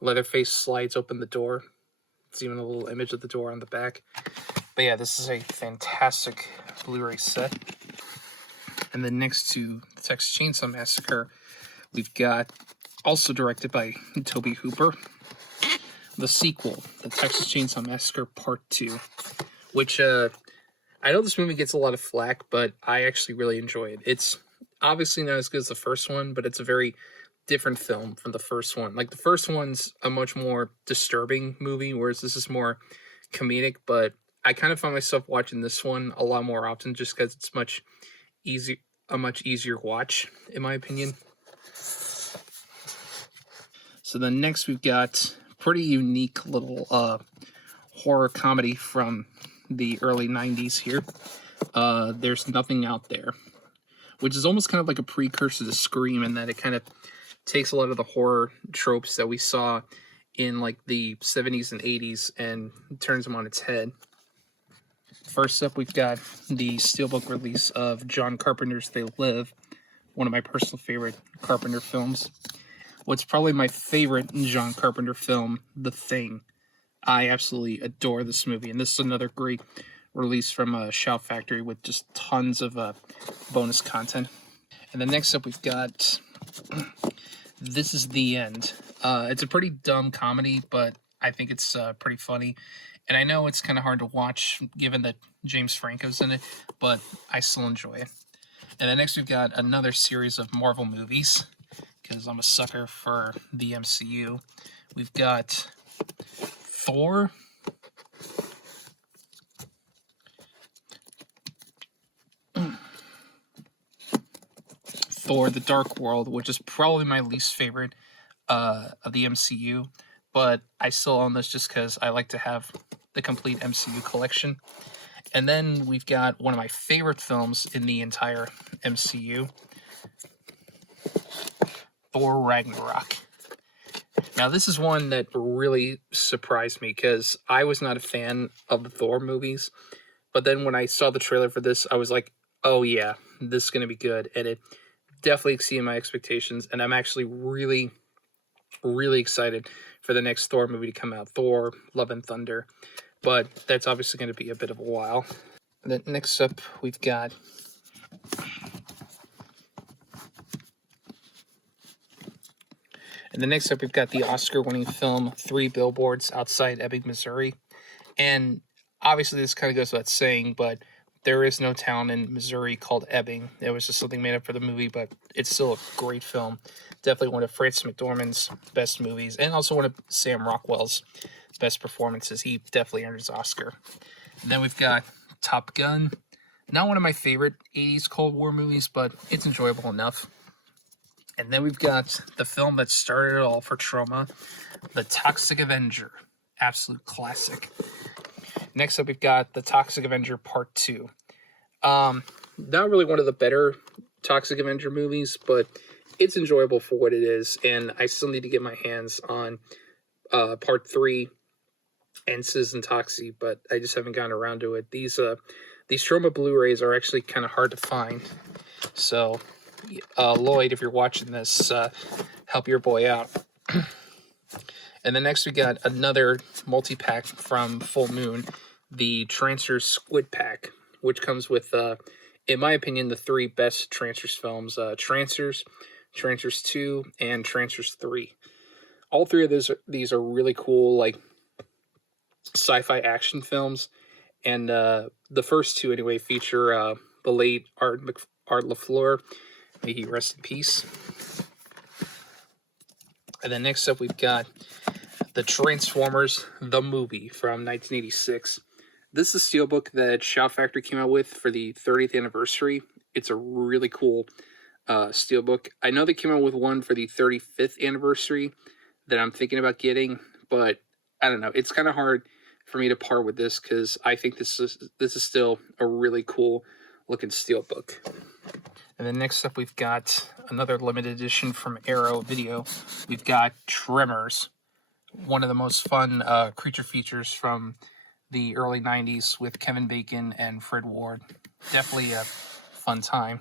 Leatherface slides open the door. It's even a little image of the door on the back. But yeah, this is a fantastic Blu-ray set. And then next to the Texas Chainsaw Massacre, we've got, also directed by Tobe Hooper, the sequel, the Texas Chainsaw Massacre Part 2, which I know this movie gets a lot of flack, but I actually really enjoy it. It's obviously not as good as the first one, but it's a very different film from the first one. Like, the first one's a much more disturbing movie, whereas this is more comedic, but I kind of find myself watching this one a lot more often just because it's a much easier watch, in my opinion. So then next we've got pretty unique little horror comedy from the early 90s here. There's Nothing Out There, which is almost kind of like a precursor to Scream in that it kind of takes a lot of the horror tropes that we saw in like the 70s and 80s and turns them on its head. First up, we've got the Steelbook release of John Carpenter's They Live, one of my personal favorite Carpenter films. What's probably my favorite John Carpenter film, The Thing. I absolutely adore this movie, and this is another great release from Shout Factory with just tons of bonus content. And then next up, we've got This Is the End. It's a pretty dumb comedy, but I think it's pretty funny. And I know it's kind of hard to watch given that James Franco's in it, but I still enjoy it. And then next we've got another series of Marvel movies, because I'm a sucker for the MCU. We've got Thor, The Dark World, which is probably my least favorite of the MCU, but I still own this just because I like to have the complete MCU collection. And then we've got one of my favorite films in the entire MCU, Thor Ragnarok. Now, this is one that really surprised me because I was not a fan of the Thor movies, but then when I saw the trailer for this, I was like, oh yeah, this is going to be good, and it definitely exceeded my expectations, and I'm actually really, really excited for the next Thor movie to come out, Thor Love and Thunder, but that's obviously going to be a bit of a while. And then next up, we've got And then next up, we've got the Oscar-winning film 3 Billboards Outside Ebbing, Missouri. And obviously, this kind of goes without saying, but there is no town in Missouri called Ebbing. It was just something made up for the movie, but it's still a great film. Definitely one of Frances McDormand's best movies, and also one of Sam Rockwell's best performances. He definitely earned his Oscar. And then we've got Top Gun. Not one of my favorite 80s Cold War movies, but it's enjoyable enough. And then we've got the film that started it all for Troma, The Toxic Avenger. Absolute classic. Next up, we've got The Toxic Avenger Part 2. Not really one of the better Toxic Avenger movies, but it's enjoyable for what it is, and I still need to get my hands on Part 3 and Citizen Toxie, but I just haven't gotten around to it. These Troma Blu-rays are actually kind of hard to find, so Lloyd, if you're watching this, help your boy out. And then next we got another multi-pack from Full Moon, the Trancers Squid Pack, which comes with, in my opinion, the 3 best Trancers films, Trancers, Trancers 2, and Trancers 3. All 3 of these are really cool, like, sci-fi action films, and the first 2, anyway, feature the late Art LaFleur. May he rest in peace. And then next up, we've got the Transformers, the movie from 1986. This is a steelbook that Shout Factory came out with for the 30th anniversary. It's a really cool steelbook. I know they came out with one for the 35th anniversary that I'm thinking about getting, but I don't know. It's kind of hard for me to part with this because I think this is still a really cool looking steelbook. And then next up, we've got another limited edition from Arrow Video. We've got Tremors, one of the most fun creature features from the early 90s with Kevin Bacon and Fred Ward. Definitely a fun time.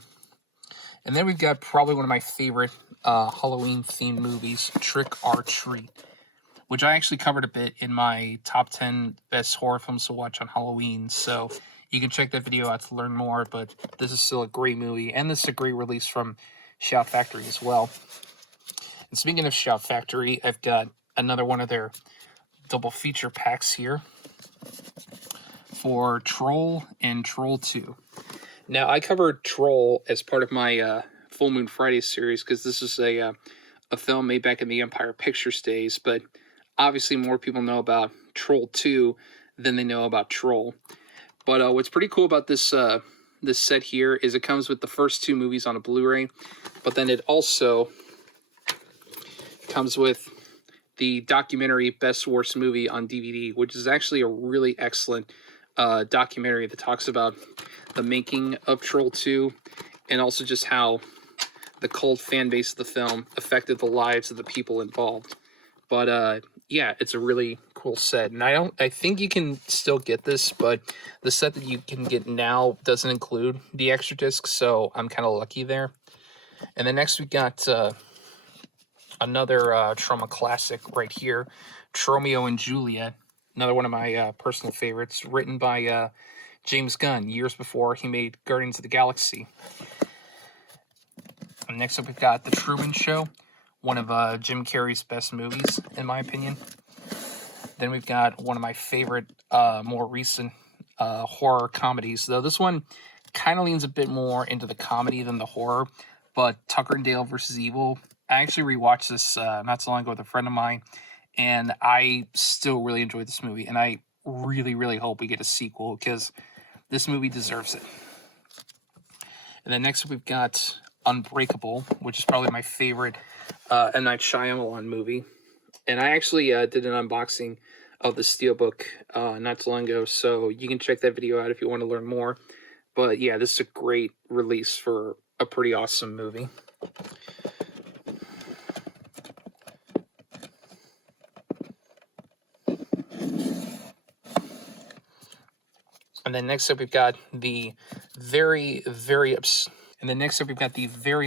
And then we've got probably one of my favorite Halloween-themed movies, Trick or Treat, which I actually covered a bit in my top 10 best horror films to watch on Halloween. So you can check that video out to learn more, but this is still a great movie, and this is a great release from Shout Factory as well. And speaking of Shout Factory, I've got another one of their double feature packs here for Troll and Troll 2. Now, I covered Troll as part of my Full Moon Friday series because this is a film made back in the Empire Pictures days, but obviously more people know about Troll 2 than they know about Troll. But what's pretty cool about this this set here is it comes with the first 2 movies on a Blu-ray, but then it also comes with the documentary Best Worst Movie on DVD, which is actually a really excellent documentary that talks about the making of Troll 2 and also just how the cult fan base of the film affected the lives of the people involved. But yeah, it's a really cool set, and I think you can still get this, but the set that you can get now doesn't include the extra discs, so I'm kind of lucky there. And then next we got another Troma classic right here, Tromeo and Juliet, another one of my personal favorites, written by James Gunn years before he made Guardians of the Galaxy. And next up we've got The Truman Show, one of Jim Carrey's best movies, in my opinion. Then we've got one of my favorite, more recent horror comedies, though this one kind of leans a bit more into the comedy than the horror, but Tucker and Dale vs. Evil. I actually rewatched this not so long ago with a friend of mine, and I still really enjoyed this movie, and I really, really hope we get a sequel, because this movie deserves it. And then next we've got Unbreakable, which is probably my favorite M. Night Shyamalan movie. And I actually did an unboxing of the steelbook not so long ago, so you can check that video out if you want to learn more. But yeah, this is a great release for a pretty awesome movie. And then next up we've got the very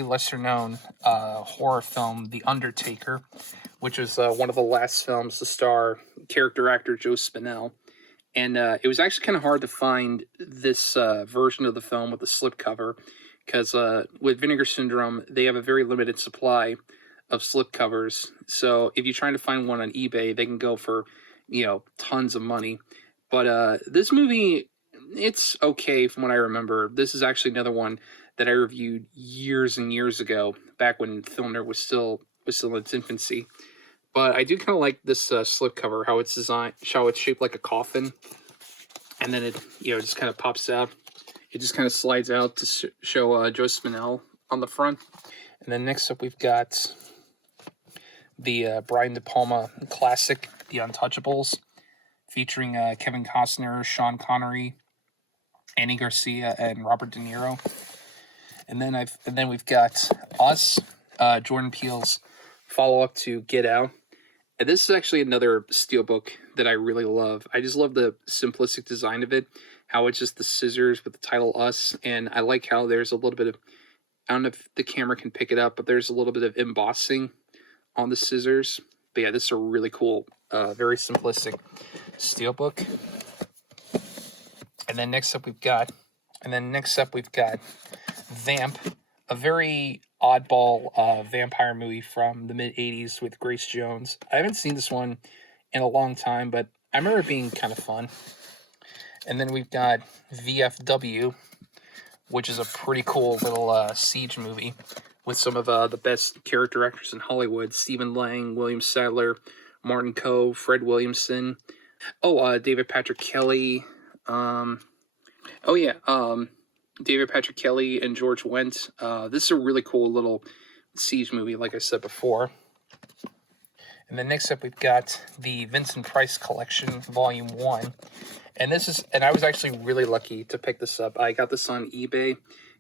lesser known horror film, The Undertaker, which was one of the last films to star character actor Joe Spinell. And it was actually kind of hard to find this version of the film with the slipcover, because with Vinegar Syndrome, they have a very limited supply of slipcovers. So if you're trying to find one on eBay, they can go for, tons of money. But this movie, it's okay from what I remember. This is actually another one that I reviewed years and years ago, back when FilmNerd was still in its infancy. But I do kind of like this slipcover, how it's designed, how it's shaped like a coffin, and then it just kind of pops out. It just kind of slides out to show Joe Spinell on the front. And then next up we've got the Brian De Palma classic, The Untouchables, featuring Kevin Costner, Sean Connery, Andy Garcia, and Robert De Niro. And then we've got Us, Jordan Peele's follow-up to Get Out. And this is actually another steelbook that I really love. I just love the simplistic design of it, how it's just the scissors with the title Us, and I like how there's a little bit of, I don't know if the camera can pick it up, but there's a little bit of embossing on the scissors. But yeah, this is a really cool, very simplistic steelbook. And then next up we've got Vamp, a very oddball vampire movie from the mid-'80s with Grace Jones. I haven't seen this one in a long time, but I remember it being kind of fun. And then we've got VFW, which is a pretty cool little siege movie with some of the best character actors in Hollywood: Stephen Lang, William Sadler, Martin Coe, Fred Williamson. David Patrick Kelly. David Patrick Kelly and George Wendt. This is a really cool little siege movie, like I said before. And then next up, we've got the Vincent Price Collection, Volume 1. And I was actually really lucky to pick this up. I got this on eBay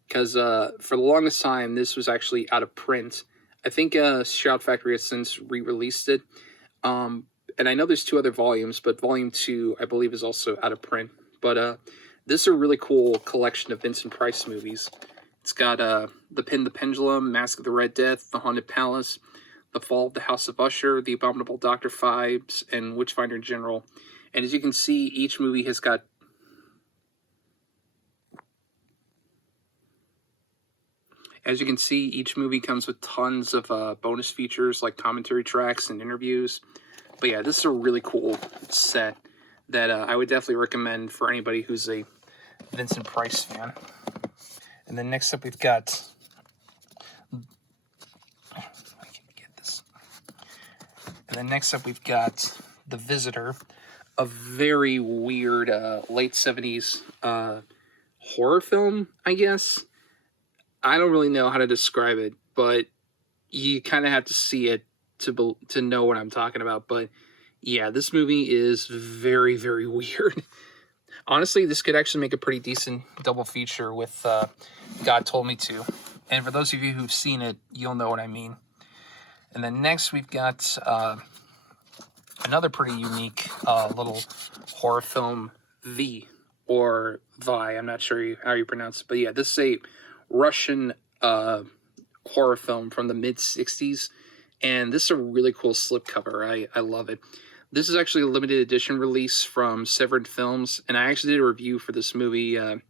because for the longest time, this was actually out of print. I think Shout Factory has since re-released it. And I know there's 2 other volumes, but Volume 2, I believe, is also out of print. But this is a really cool collection of Vincent Price movies. It's got The Pin, the Pendulum, Mask of the Red Death, The Haunted Palace, The Fall of the House of Usher, The Abominable Dr. Phibes, and Witchfinder in general. And as you can see, each movie has got each movie comes with tons of bonus features like commentary tracks and interviews. But yeah, this is a really cool set that I would definitely recommend for anybody who's a Vincent Price fan. And then next up we've got The Visitor, a very weird late 70s horror film, I guess. I don't really know how to describe it, but you kind of have to see it to know what I'm talking about. But yeah, this movie is very, very weird. Honestly, this could actually make a pretty decent double feature with God Told Me To. And for those of you who've seen it, you'll know what I mean. And then next we've got another pretty unique little horror film, Vi, or Vi, I'm not sure how you pronounce it. But yeah, this is a Russian horror film from the mid-'60s. And this is a really cool slipcover. I love it. This is actually a limited edition release from Severed Films, and I actually did a review for this movie a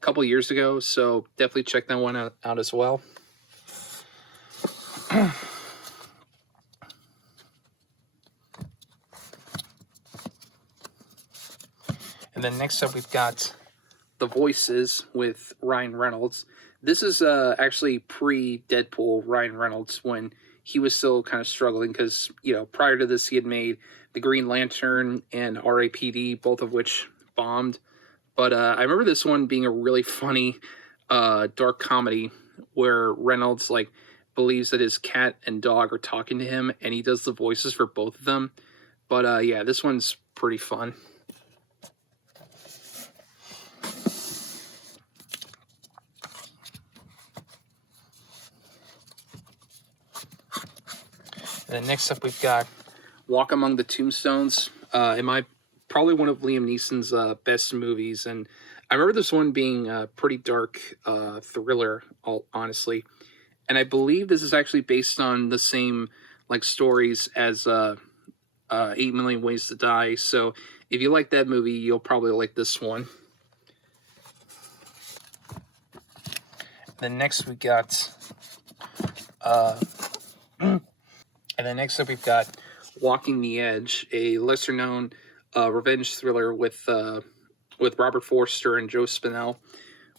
couple years ago, so definitely check that one out as well. And then next up we've got The Voices with Ryan Reynolds. This is actually pre-Deadpool Ryan Reynolds, when he was still kind of struggling, because, prior to this he had made The Green Lantern and R.A.P.D., both of which bombed. But I remember this one being a really funny, dark comedy where Reynolds, believes that his cat and dog are talking to him, and he does the voices for both of them. But yeah, this one's pretty fun. And then next up we've got Walk Among the Tombstones. Probably one of Liam Neeson's best movies, and I remember this one being a pretty dark thriller, honestly. And I believe this is actually based on the same stories as 8 Million Ways to Die. So if you like that movie, you'll probably like this one. Then next we got And then next up we've got Walking the Edge, a lesser-known revenge thriller with Robert Forster and Joe Spinell,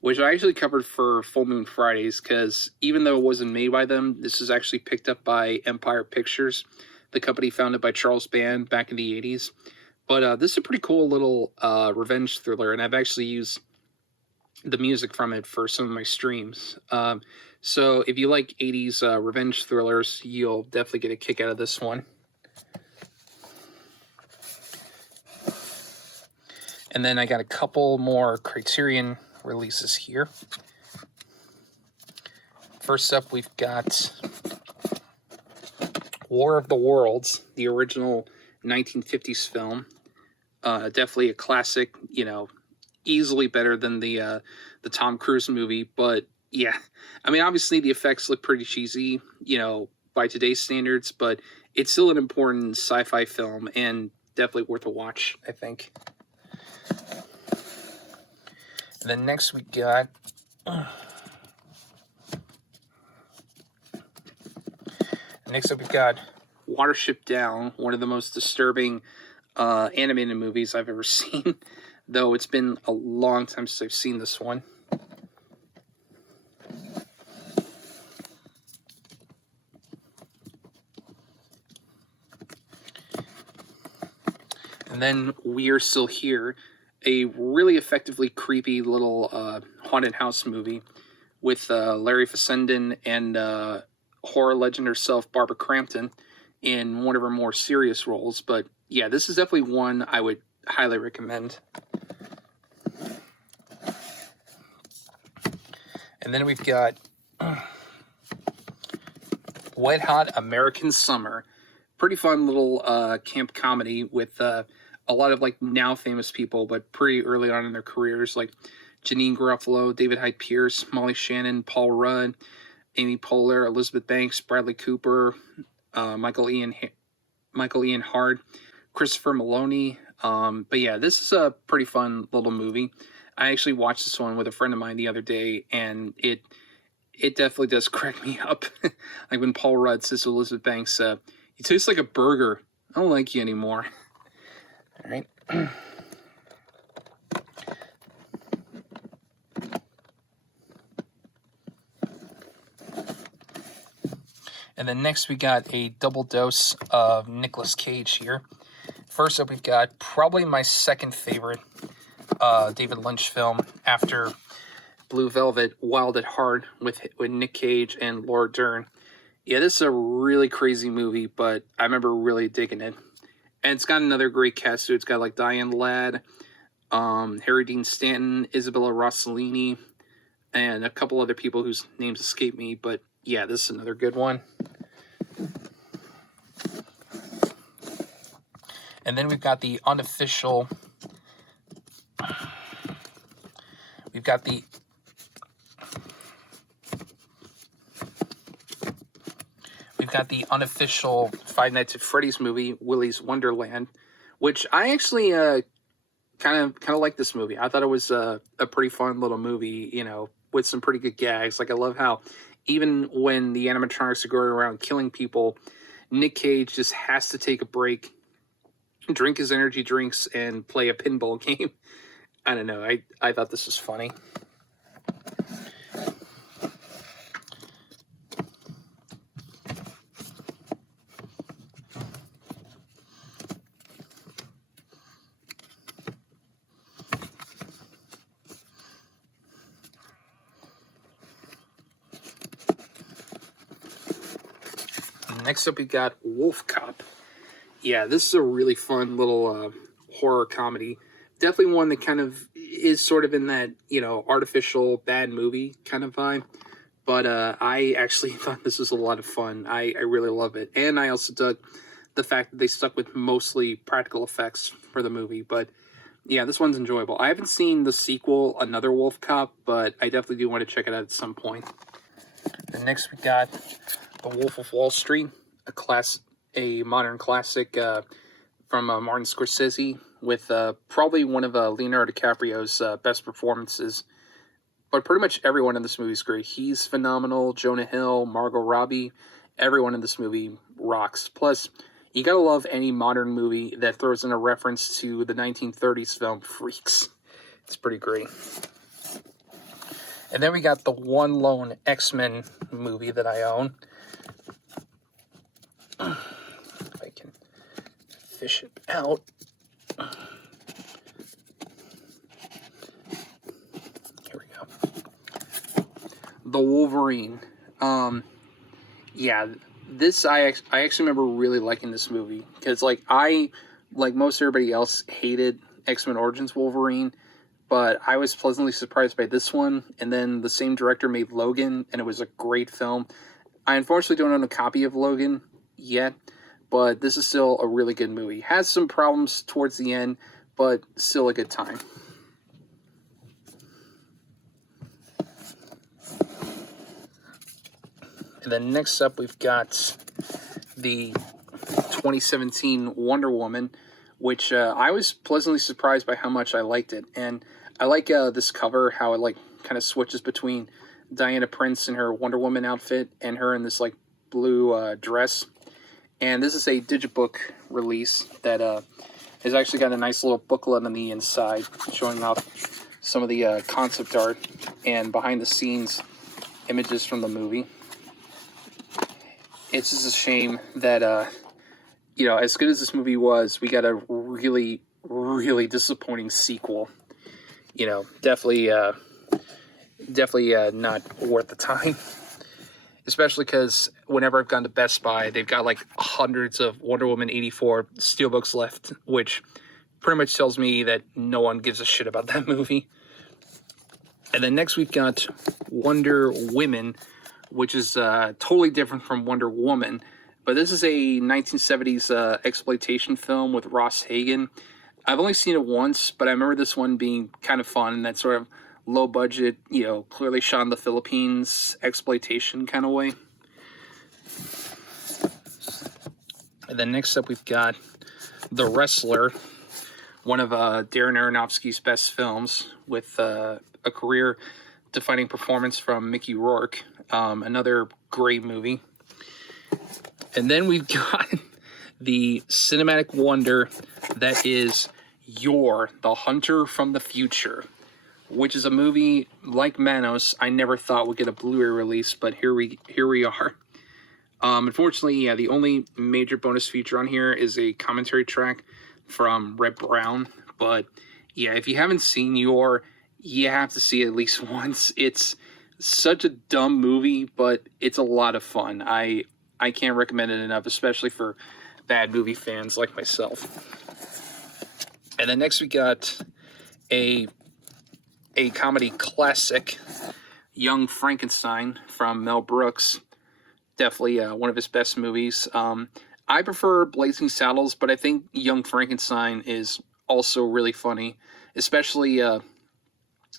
which I actually covered for Full Moon Fridays, because even though it wasn't made by them, this is actually picked up by Empire Pictures, the company founded by Charles Band back in the 80s. But this is a pretty cool little revenge thriller, and I've actually used the music from it for some of my streams. So if you like 80s revenge thrillers, you'll definitely get a kick out of this one. And then I got a couple more Criterion releases here. First up, we've got War of the Worlds, the original 1950s film. Definitely a classic, easily better than the Tom Cruise movie. But yeah, I mean, obviously the effects look pretty cheesy, by today's standards, but it's still an important sci-fi film and definitely worth a watch, I think. And then next we got next up we've got Watership Down, one of the most disturbing animated movies I've ever seen, though it's been a long time since I've seen this one. And then We're Still Here, a really effectively creepy little haunted house movie with Larry Fessenden and horror legend herself, Barbara Crampton, in one of her more serious roles. But yeah, this is definitely one I would highly recommend. And then we've got Wet Hot American Summer. Pretty fun little camp comedy with a lot of now famous people, but pretty early on in their careers, like Janine Garofalo, David Hyde Pierce, Molly Shannon, Paul Rudd, Amy Poehler, Elizabeth Banks, Bradley Cooper, Michael Ian Hart, Christopher Maloney. But yeah, this is a pretty fun little movie. I actually watched this one with a friend of mine the other day, and it definitely does crack me up. Like when Paul Rudd says to Elizabeth Banks, "You taste like a burger. I don't like you anymore." All right. And then next we got a double dose of Nicolas Cage here. First up, we've got probably my second favorite David Lynch film after Blue Velvet, Wild at Heart, with Nick Cage and Laura Dern. Yeah, this is a really crazy movie, but I remember really digging it. And it's got another great cast, too. It's got Diane Ladd, Harry Dean Stanton, Isabella Rossellini, and a couple other people whose names escape me. But yeah, this is another good one. And then we've got the unofficial... We've got the unofficial Five Nights at Freddy's movie, Willy's Wonderland, which I actually kind of like this movie. I thought it was a pretty fun little movie, with some pretty good gags. I love how even when the animatronics are going around killing people, Nick Cage just has to take a break, drink his energy drinks, and play a pinball game. I don't know. I thought this was funny. Next up, we got Wolf Cop. Yeah, this is a really fun little horror comedy. Definitely one that kind of is sort of in that, artificial bad movie kind of vibe. But I actually thought this was a lot of fun. I really love it. And I also dug the fact that they stuck with mostly practical effects for the movie. But yeah, this one's enjoyable. I haven't seen the sequel, Another Wolf Cop, but I definitely do want to check it out at some point. And next we got The Wolf of Wall Street, a modern classic from Martin Scorsese, with probably one of Leonardo DiCaprio's best performances. But pretty much everyone in this movie is great. He's phenomenal. Jonah Hill, Margot Robbie, everyone in this movie rocks. Plus, you gotta love any modern movie that throws in a reference to the 1930s film Freaks. It's pretty great. And then we got the one lone X-Men movie that I own. If I can fish it out. Here we go. The Wolverine. Yeah, this I actually remember really liking this movie because like most everybody else hated X-Men Origins Wolverine, but I was pleasantly surprised by this one. And then the same director made Logan, and it was a great film. I unfortunately don't own a copy of Logan yet, but this is still a really good movie. Has some problems towards the end, but still a good time. And then next up, we've got the 2017 Wonder Woman, which I was pleasantly surprised by how much I liked it. And I like this cover, how it like kind of switches between Diana Prince in her Wonder Woman outfit and her in this like blue dress. And this is a digibook release that has actually got a nice little booklet on the inside showing off some of the concept art and behind the scenes images from the movie. It's just a shame that, as good as this movie was, we got a really, really disappointing sequel. Definitely not worth the time. Especially because whenever I've gone to Best Buy, they've got like hundreds of Wonder Woman 84 steelbooks left, which pretty much tells me that no one gives a shit about that movie. And then next we've got Wonder Women, which is totally different from Wonder Woman. But this is a 1970s exploitation film with Ross Hagen. I've only seen it once, but I remember this one being kind of fun in that sort of low budget, clearly shot in the Philippines exploitation kind of way. And then next up we've got The Wrestler, one of Darren Aronofsky's best films, with a career-defining performance from Mickey Rourke. Another great movie. And then we've got the cinematic wonder that is The Hunter from the Future, which is a movie like Manos I never thought would get a Blu-ray release, but here we are. Unfortunately, the only major bonus feature on here is a commentary track from Red Brown. But if you haven't seen you have to see it at least once. It's such a dumb movie, but it's a lot of fun. I can't recommend it enough, especially for bad movie fans like myself. And then next we got a comedy classic, Young Frankenstein from Mel Brooks. Definitely one of his best movies. I prefer Blazing Saddles, but I think Young Frankenstein is also really funny, especially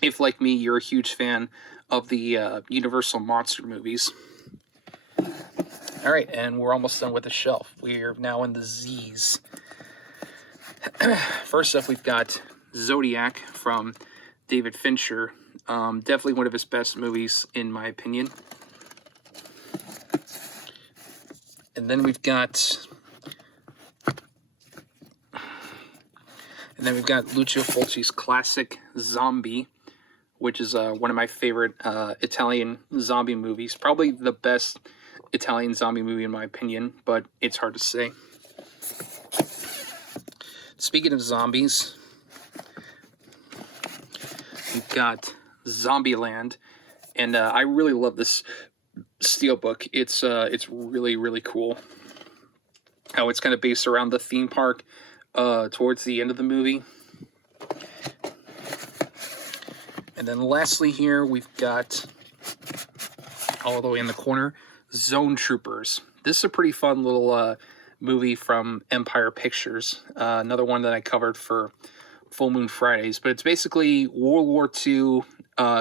if, like me, you're a huge fan of the Universal Monster movies. All right, and we're almost done with the shelf. We're now in the Z's. First up, we've got Zodiac from David Fincher. Definitely one of his best movies, in my opinion. And then we've got Lucio Fulci's classic Zombie, which is one of my favorite Italian zombie movies. Probably the best Italian zombie movie in my opinion, but it's hard to say. Speaking of zombies, we've got Zombieland, and I really love this steelbook. It's really, really cool how it's kind of based around the theme park towards the end of the movie. And then lastly here, we've got, all the way in the corner, Zone Troopers. This is a pretty fun little movie from Empire Pictures. Another one that I covered for Full Moon Fridays. But it's basically World War II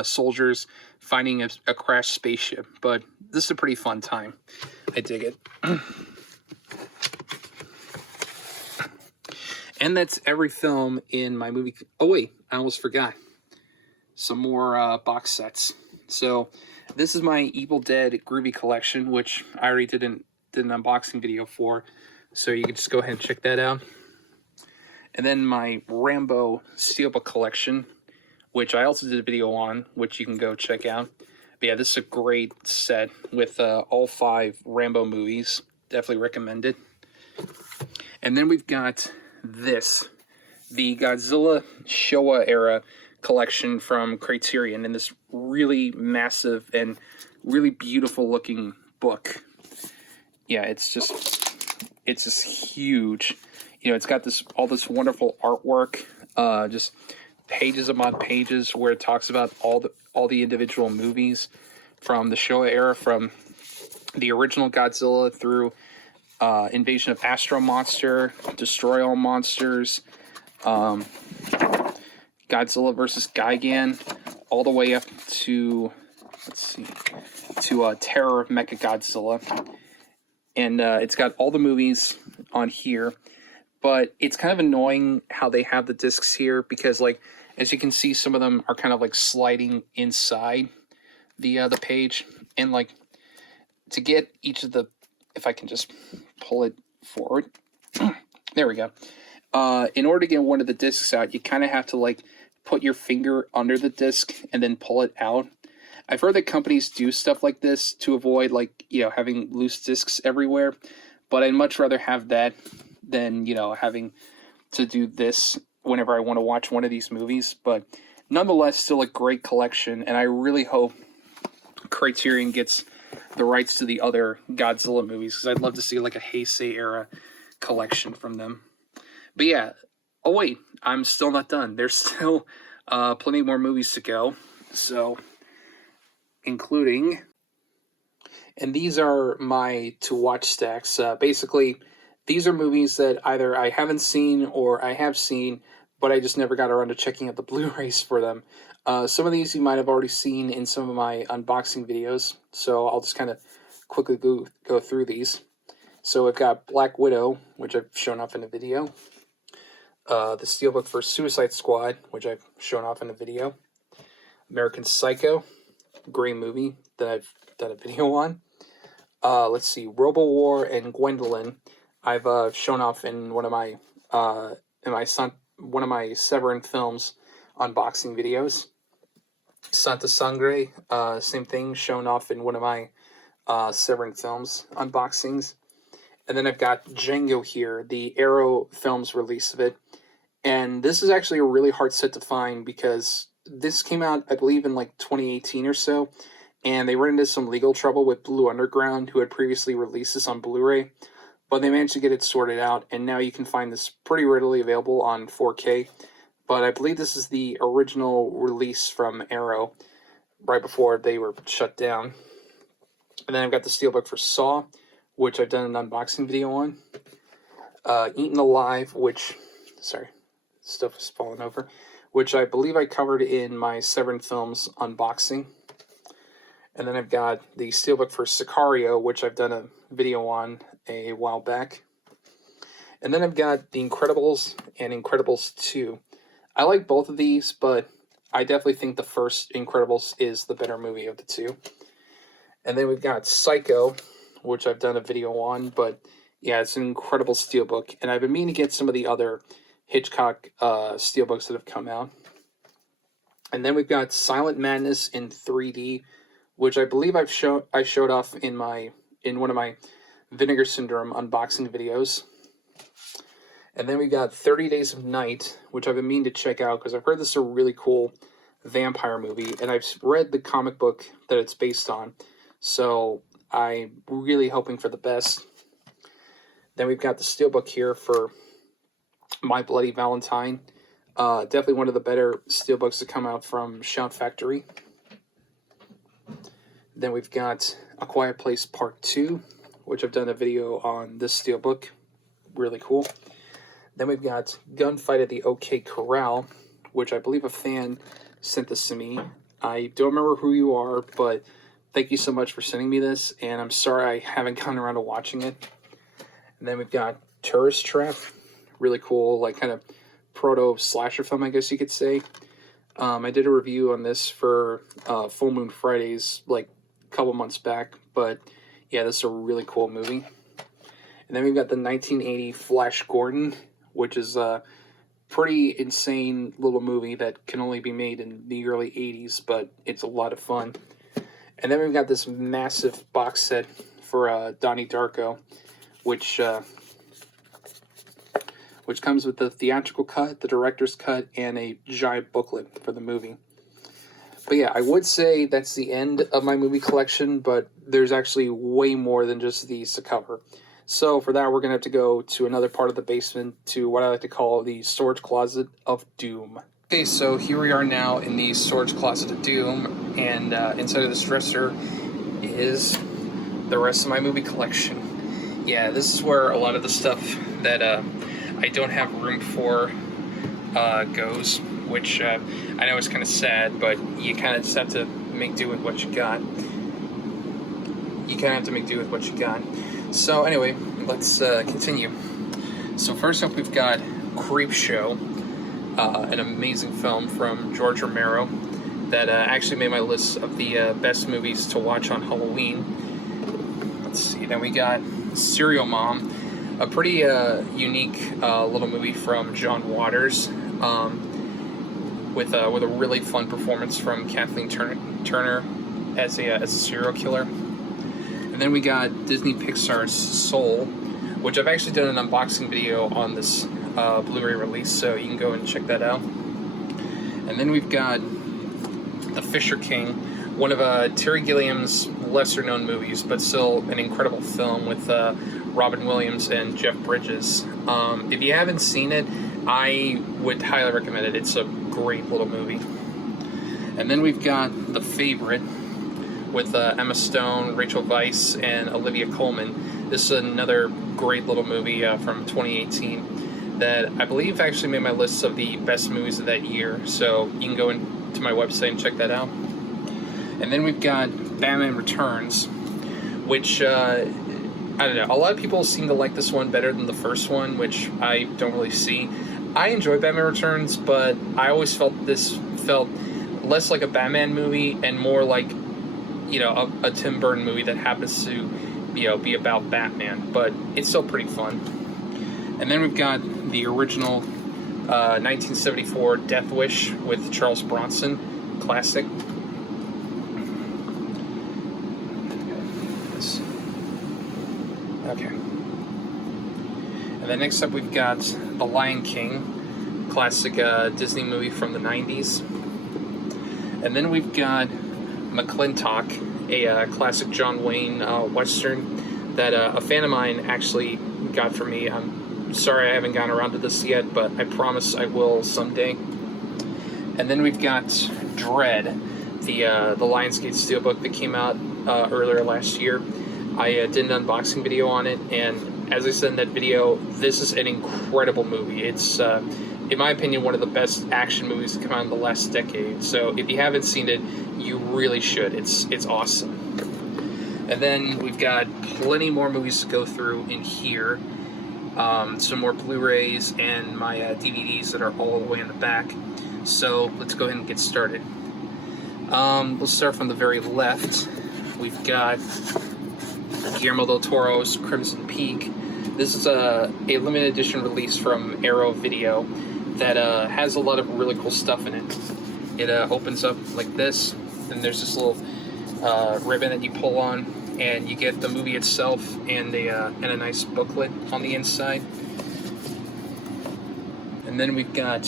soldiers finding a crashed spaceship. But this is a pretty fun time. I dig it. And that's every film in my movie. Oh, wait, I almost forgot. Some more box sets. So this is my Evil Dead Groovy collection, which I already did an unboxing video for, so you can just go ahead and check that out. And then my Rambo Steelbook collection, which I also did a video on, which you can go check out. But yeah, this is a great set with all 5 Rambo movies. Definitely recommend it. And then we've got this, the Godzilla Showa era collection from Criterion, in this really massive and really beautiful looking book. Yeah, it's just huge. You know, it's got all this wonderful artwork, just pages upon pages where it talks about all the individual movies from the Showa era, from the original Godzilla through Invasion of Astro Monster, Destroy All Monsters, Godzilla vs. Gigan, all the way up to, Terror of Mechagodzilla. And it's got all the movies on here, but it's kind of annoying how they have the discs here, because, like, as you can see, some of them are kind of like sliding inside the page, and like to get each of the, if I can just pull it forward, there we go. In order to get one of the discs out, you kind of have to like put your finger under the disc and then pull it out. I've heard that companies do stuff like this to avoid, like, you know, having loose discs everywhere, but I'd much rather have that than, you know, having to do this whenever I want to watch one of these movies. But nonetheless, still a great collection, and I really hope Criterion gets the rights to the other Godzilla movies, because I'd love to see like a Heisei era collection from them. But yeah, oh wait, I'm still not done. There's still plenty more movies to go, so including, and these are my to watch stacks. Basically, these are movies that either I haven't seen or I have seen, but I just never got around to checking out the Blu-rays for them. Some of these you might have already seen in some of my unboxing videos, so I'll just kind of quickly go through these. So I've got Black Widow, which I've shown off in a video. The Steelbook for Suicide Squad, which I've shown off in a video. American Psycho, great movie that I've done a video on. Let's see, Robo War and Gwendolyn, I've shown off in one of my Severin Films unboxing videos. Santa Sangre, same thing, shown off in one of my Severin Films unboxings. And then I've got Django here, the Arrow Films release of it. And this is actually a really hard set to find, because this came out, I believe, in like 2018 or so. And they ran into some legal trouble with Blue Underground, who had previously released this on Blu-ray. But they managed to get it sorted out, and now you can find this pretty readily available on 4K. But I believe this is the original release from Arrow, right before they were shut down. And then I've got the Steelbook for Saw, which I've done an unboxing video on. Eaten Alive, which, sorry, stuff is falling over, which I believe I covered in my Severin Films unboxing. And then I've got the Steelbook for Sicario, which I've done a video on a while back. And then I've got The Incredibles and Incredibles 2. I like both of these, but I definitely think the first Incredibles is the better movie of the two. And then we've got Psycho, which I've done a video on, but yeah, it's an incredible steelbook. And I've been meaning to get some of the other Hitchcock steelbooks that have come out. And then we've got Silent Madness in 3D, which I believe I showed off in one of my Vinegar Syndrome unboxing videos. And then we got 30 Days of Night, which I've been meaning to check out because I've heard this is a really cool vampire movie, and I've read the comic book that it's based on, so I'm really hoping for the best. Then we've got the steelbook here for My Bloody Valentine. Definitely one of the better steelbooks to come out from Shout Factory. Then we've got A Quiet Place Part 2, which I've done a video on this steelbook. Really cool. Then we've got Gunfight at the OK Corral, which I believe a fan sent this to me. I don't remember who you are, but thank you so much for sending me this, and I'm sorry I haven't gotten around to watching it. And then we've got Tourist Trap, really cool, like kind of proto-slasher film, I guess you could say. I did a review on this for Full Moon Fridays, like a couple months back, but yeah, this is a really cool movie. And then we've got the 1980 Flash Gordon, which is a pretty insane little movie that can only be made in the early 80s, but it's a lot of fun. And then we've got this massive box set for Donnie Darko, which comes with the theatrical cut, the director's cut, and a giant booklet for the movie. But yeah, I would say that's the end of my movie collection, but there's actually way more than just these to cover. So for that, we're going to have to go to another part of the basement, to what I like to call the storage closet of doom. Okay, so here we are now in the storage closet of doom, and inside of this dresser is the rest of my movie collection. Yeah, this is where a lot of the stuff that I don't have room for goes, which I know is kind of sad, but you kind of just have to make do with what you got. So anyway, let's continue. So first up, we've got Creepshow, an amazing film from George Romero that actually made my list of the best movies to watch on Halloween. Let's see, then we got Serial Mom, a pretty unique little movie from John Waters, with a really fun performance from Kathleen Turner as a serial killer. And then we got Disney Pixar's Soul, which I've actually done an unboxing video on this Blu-ray release, so you can go and check that out. And then we've got The Fisher King, one of Terry Gilliam's lesser-known movies, but still an incredible film with Robin Williams and Jeff Bridges. If you haven't seen it, I would highly recommend it. It's a great little movie. And then we've got The Favorite with Emma Stone, Rachel Weisz, and Olivia Colman. This is another great little movie from 2018 that I believe actually made my list of the best movies of that year. So you can go into my website and check that out. And then we've got Batman Returns, which I don't know. A lot of people seem to like this one better than the first one, which I don't really see. I enjoy Batman Returns, but I always felt this felt less like a Batman movie and more like, you know, a Tim Burton movie that happens to, you know, be about Batman. But it's still pretty fun. And then we've got the original 1974 Death Wish with Charles Bronson, classic. Okay. And then next up we've got The Lion King, classic Disney movie from the 90s. And then we've got McClintock, a classic John Wayne Western that a fan of mine actually got for me. I'm sorry I haven't gotten around to this yet, but I promise I will someday. And then we've got Dread, the Lionsgate Steelbook that came out earlier last year. I did an unboxing video on it, and as I said in that video, this is an incredible movie. It's, in my opinion, one of the best action movies to come out in the last decade. So if you haven't seen it, you really should. It's awesome. And then we've got plenty more movies to go through in here. Some more Blu-rays and my DVDs that are all the way in the back. So let's go ahead and get started. We'll start from the very left. We've got Guillermo del Toro's Crimson Peak. This is a limited edition release from Arrow Video that has a lot of really cool stuff in it. It opens up like this, and there's this little ribbon that you pull on, and you get the movie itself and a nice booklet on the inside. And then we've got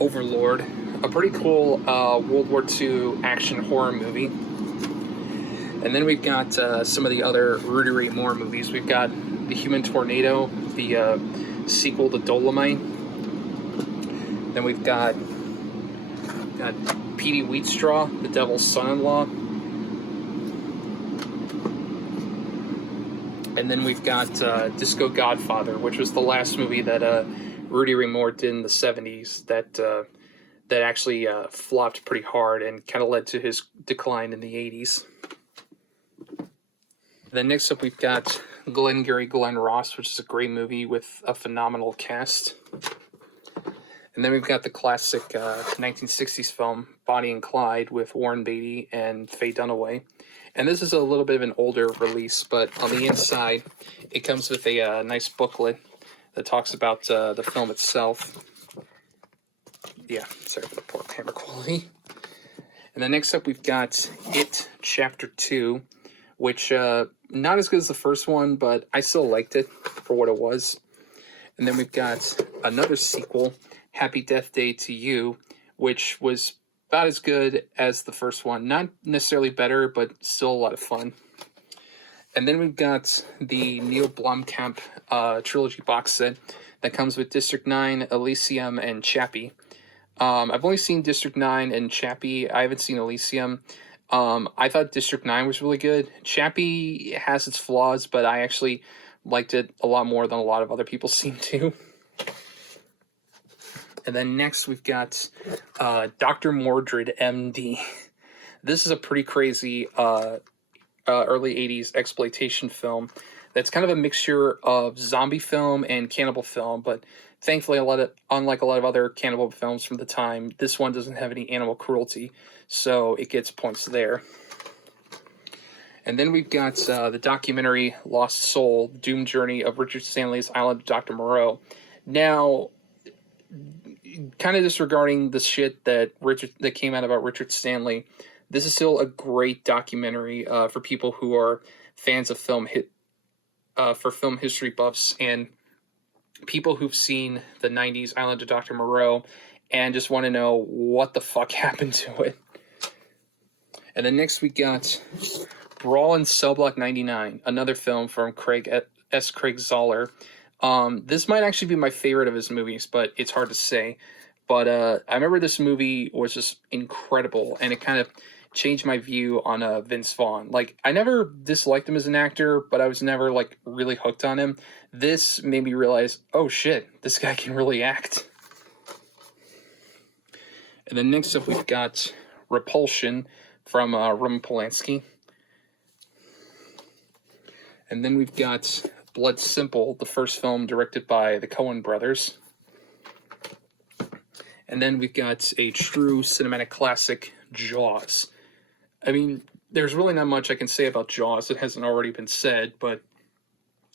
Overlord, a pretty cool World War II action horror movie. And then we've got some of the other Rudy Ray Moore movies. We've got The Human Tornado, the sequel to Dolomite. Then we've got Petey Wheatstraw, The Devil's Son-in-Law. And then we've got Disco Godfather, which was the last movie that Rudy Ray Moore did in the 70s that actually flopped pretty hard and kind of led to his decline in the 80s. Then next up we've got Glengarry Glen Ross, which is a great movie with a phenomenal cast. And then we've got the classic 1960s film Bonnie and Clyde with Warren Beatty and Faye Dunaway. And this is a little bit of an older release, but on the inside, it comes with a nice booklet that talks about the film itself. Yeah, sorry for the poor camera quality. And then next up, we've got It Chapter 2, which not as good as the first one, but I still liked it for what it was. And then we've got another sequel, Happy Death Day to You, which was about as good as the first one. Not necessarily better, but still a lot of fun. And then we've got the Neil Blomkamp trilogy box set that comes with District 9, Elysium, and Chappie. I've only seen District 9 and Chappie. I haven't seen Elysium. I thought District 9 was really good. Chappie has its flaws, but I actually liked it a lot more than a lot of other people seem to. And then next we've got Dr. Mordred, MD. This is a pretty crazy early 80s exploitation film that's kind of a mixture of zombie film and cannibal film, but thankfully, unlike a lot of other cannibal films from the time, this one doesn't have any animal cruelty, so it gets points there. And then we've got the documentary Lost Soul, Doom Journey of Richard Stanley's Island of Dr. Moreau. Now, kind of disregarding the shit that came out about Richard Stanley, this is still a great documentary for people who are fans of film history buffs and people who've seen the 90s Island of Dr. Moreau and just want to know what the fuck happened to it. And then next we got Brawl in Cell Block 99, another film from Craig Zoller. This might actually be my favorite of his movies, but it's hard to say. But I remember this movie was just incredible, and it kind of changed my view on Vince Vaughn. Like, I never disliked him as an actor, but I was never, like, really hooked on him. This made me realize, oh shit, this guy can really act. And then next up we've got Repulsion from Roman Polanski. And then we've got Blood Simple, the first film directed by the Coen brothers. And then we've got a true cinematic classic, Jaws. I mean, there's really not much I can say about Jaws that hasn't already been said, but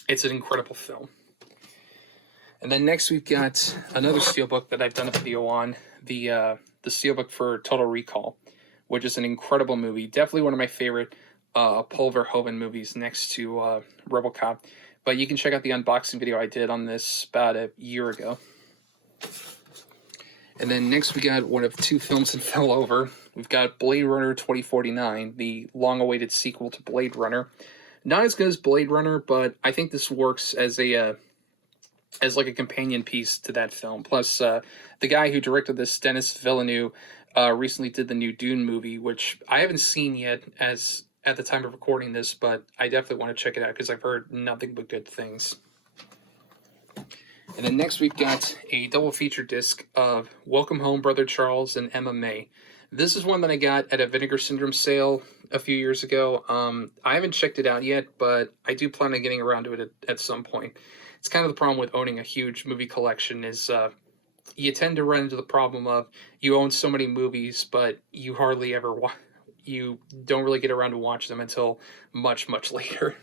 it's an incredible film. And then next we've got another steelbook that I've done a video on, the steelbook for Total Recall, which is an incredible movie. Definitely one of my favorite Paul Verhoeven movies next to RoboCop. But you can check out the unboxing video I did on this about a year ago. And then next we got one of two films that fell over. We've got Blade Runner 2049, the long-awaited sequel to Blade Runner. Not as good as Blade Runner, but I think this works as like a companion piece to that film. Plus, the guy who directed this, Denis Villeneuve, recently did the new Dune movie, which I haven't seen yet at the time of recording this, but I definitely want to check it out because I've heard nothing but good things. And then next we've got a double feature disc of Welcome Home, Brother Charles and Emma May. This is one that I got at a Vinegar Syndrome sale a few years ago. I haven't checked it out yet, but I do plan on getting around to it at some point. It's kind of the problem with owning a huge movie collection is you tend to run into the problem of you own so many movies, but you hardly ever you don't really get around to watch them until much, much later.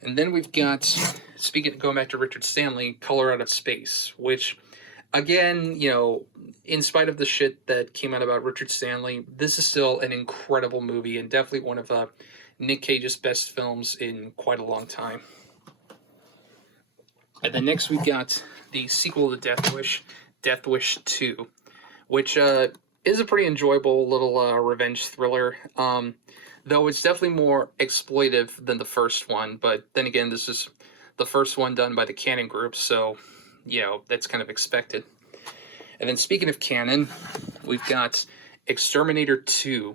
And then we've got, going back to Richard Stanley, Color Out of Space, which, again, you know, in spite of the shit that came out about Richard Stanley, this is still an incredible movie and definitely one of Nick Cage's best films in quite a long time. And then next we got the sequel to Death Wish 2, which is a pretty enjoyable little revenge thriller. Though it's definitely more exploitive than the first one, but then again, this is the first one done by the Cannon Group, so, you know, that's kind of expected. And then speaking of Cannon, we've got Exterminator 2,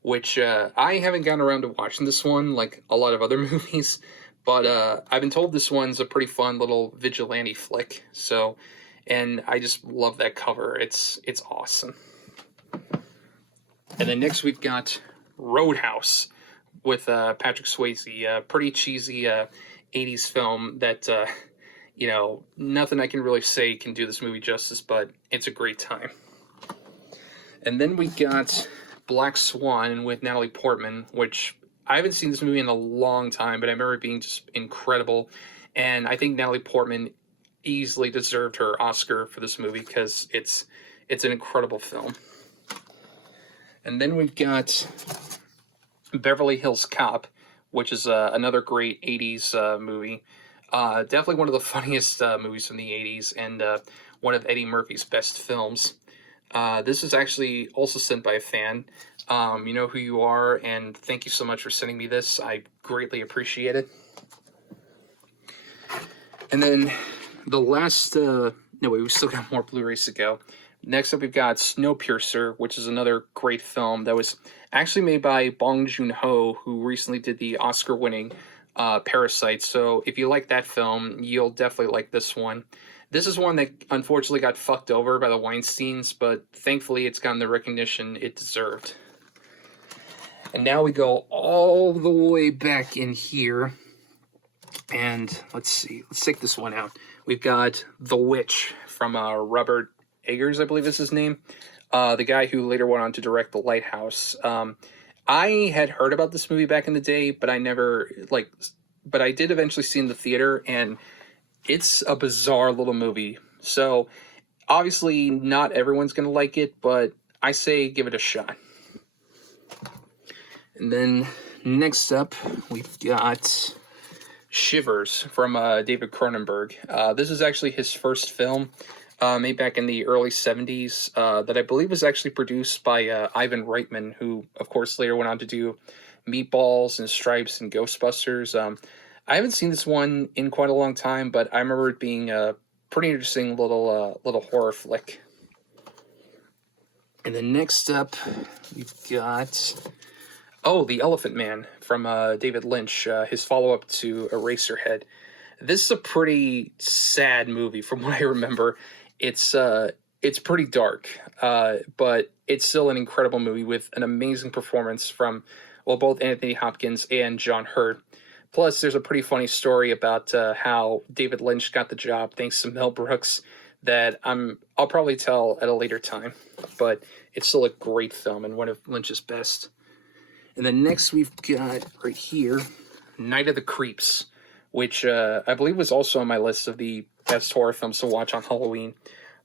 which I haven't gotten around to watching this one like a lot of other movies, but I've been told this one's a pretty fun little vigilante flick, so, and I just love that cover. It's awesome. And then next we've got Roadhouse with Patrick Swayze, pretty cheesy 80s film that, you know, nothing I can really say can do this movie justice, but it's a great time. And then we got Black Swan with Natalie Portman, which I haven't seen this movie in a long time, but I remember it being just incredible. And I think Natalie Portman easily deserved her Oscar for this movie because it's an incredible film. And then we've got Beverly Hills Cop, which is another great 80s movie. Definitely one of the funniest movies from the 80s and one of Eddie Murphy's best films. This is actually also sent by a fan. You know who you are, and thank you so much for sending me this. I greatly appreciate it. And then the last... no, wait, we've still got more Blu-rays to go. Next up, we've got Snowpiercer, which is another great film that was actually made by Bong Joon-ho, who recently did the Oscar-winning Parasite. So if you like that film, you'll definitely like this one. This is one that unfortunately got fucked over by the Weinsteins, but thankfully it's gotten the recognition it deserved. And now we go all the way back in here. And let's see, let's take this one out. We've got The Witch from Robert Eggers, I believe is his name. The guy who later went on to direct The Lighthouse. I had heard about this movie back in the day, but I never, but I did eventually see it in the theater, and it's a bizarre little movie. So, obviously, not everyone's going to like it, but I say give it a shot. And then, next up, we've got Shivers from David Cronenberg. This is actually his first film, made back in the early 70s, that I believe was actually produced by Ivan Reitman, who, of course, later went on to do Meatballs and Stripes and Ghostbusters. I haven't seen this one in quite a long time, but I remember it being a pretty interesting little horror flick. And then next up, we've got... Oh, The Elephant Man from David Lynch, his follow-up to Eraserhead. This is a pretty sad movie from what I remember. It's pretty dark, but it's still an incredible movie with an amazing performance from, well, both Anthony Hopkins and John Hurt. Plus, there's a pretty funny story about how David Lynch got the job thanks to Mel Brooks that I'll probably tell at a later time. But it's still a great film and one of Lynch's best. And then next we've got right here, Night of the Creeps, which I believe was also on my list of the best horror films to watch on Halloween.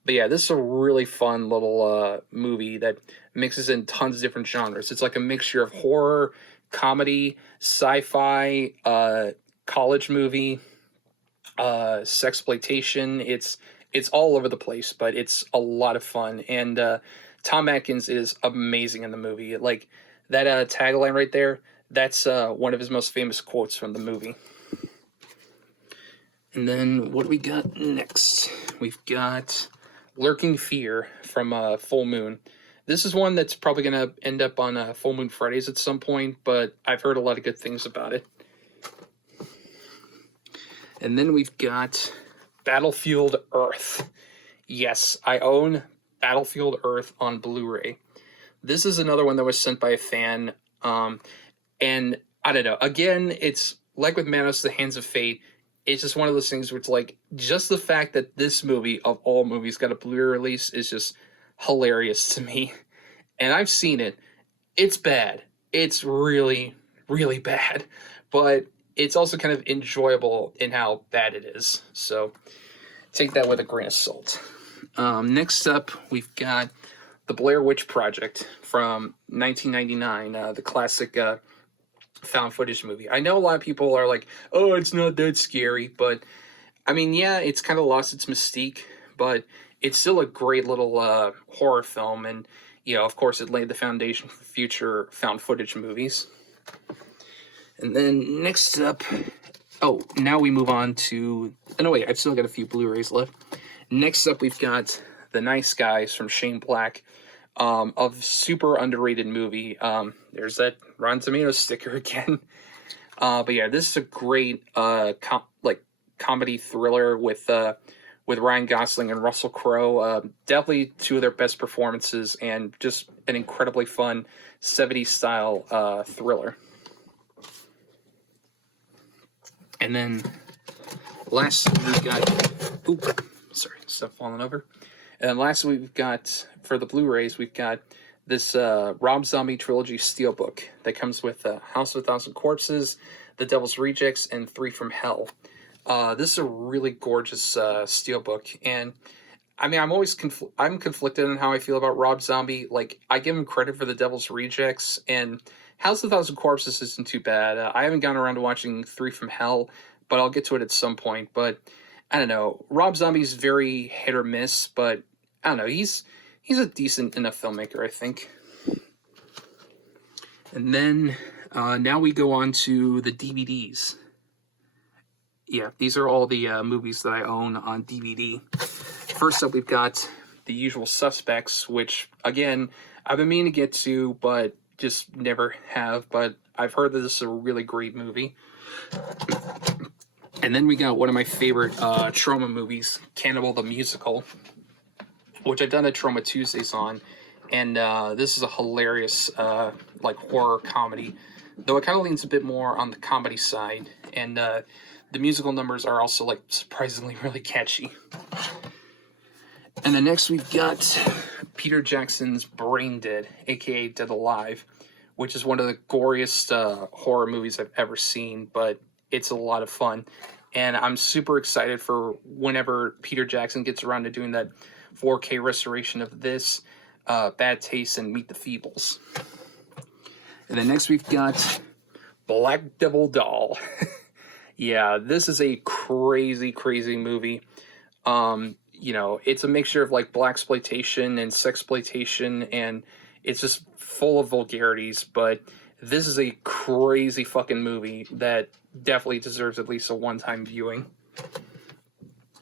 But yeah, this is a really fun little movie that mixes in tons of different genres. It's like a mixture of horror, comedy, sci-fi, college movie, sexploitation. It's all over the place, but it's a lot of fun. And Tom Atkins is amazing in the movie. Like, that tagline right there, that's one of his most famous quotes from the movie. And then what do we got next? We've got Lurking Fear from Full Moon. This is one that's probably going to end up on Full Moon Fridays at some point, but I've heard a lot of good things about it. And then we've got Battlefield Earth. Yes, I own Battlefield Earth on Blu-ray. This is another one that was sent by a fan, and I don't know. Again, it's like with Manos, The Hands of Fate. It's just one of those things where it's like, just the fact that this movie, of all movies, got a Blu-ray release is just hilarious to me. And I've seen it. It's bad. It's really, really bad. But it's also kind of enjoyable in how bad it is. So take that with a grain of salt. Next up, we've got The Blair Witch Project from 1999, the classic found footage movie. I know a lot of people are like, oh, it's not that scary, but I mean, yeah, it's kind of lost its mystique, but it's still a great little horror film, and you know, of course, it laid the foundation for future found footage movies. And then next up, oh, now we move on to, oh no wait, I've still got a few Blu-rays left. Next up, we've got The Nice Guys from Shane Black. A super underrated movie. There's that Rotten Tomatoes sticker again. But yeah, this is a great comedy thriller with Ryan Gosling and Russell Crowe. Definitely two of their best performances, and just an incredibly fun 70s style thriller. And then lastly, we've got stuff falling over. And lastly, we've got, for the Blu-rays, we've got this Rob Zombie trilogy steelbook that comes with House of a Thousand Corpses, The Devil's Rejects, and Three from Hell. This is a really gorgeous steelbook, and I mean, I'm conflicted on how I feel about Rob Zombie. Like, I give him credit for The Devil's Rejects, and House of a Thousand Corpses isn't too bad. I haven't gotten around to watching Three from Hell, but I'll get to it at some point. But I don't know. Rob Zombie's very hit or miss, but I don't know. He's a decent enough filmmaker, I think. And then now we go on to the DVDs. Yeah, these are all the movies that I own on DVD. First up, we've got The Usual Suspects, which, again, I've been meaning to get to, but just never have. But I've heard that this is a really great movie. And then we got one of my favorite Trauma movies, Cannibal the Musical, which I've done a Trauma Tuesdays on. And this is a hilarious, like, horror comedy, though it kind of leans a bit more on the comedy side. And the musical numbers are also, like, surprisingly really catchy. And then next we've got Peter Jackson's Brain Dead, aka Dead Alive, which is one of the goriest horror movies I've ever seen, but it's a lot of fun. And I'm super excited for whenever Peter Jackson gets around to doing that 4K restoration of this, Bad Taste, and Meet the Feebles. And then next we've got Black Devil Doll. Yeah, this is a crazy, crazy movie. You know, it's a mixture of like blaxploitation and sexploitation, and it's just full of vulgarities, but this is a crazy fucking movie that definitely deserves at least a one-time viewing.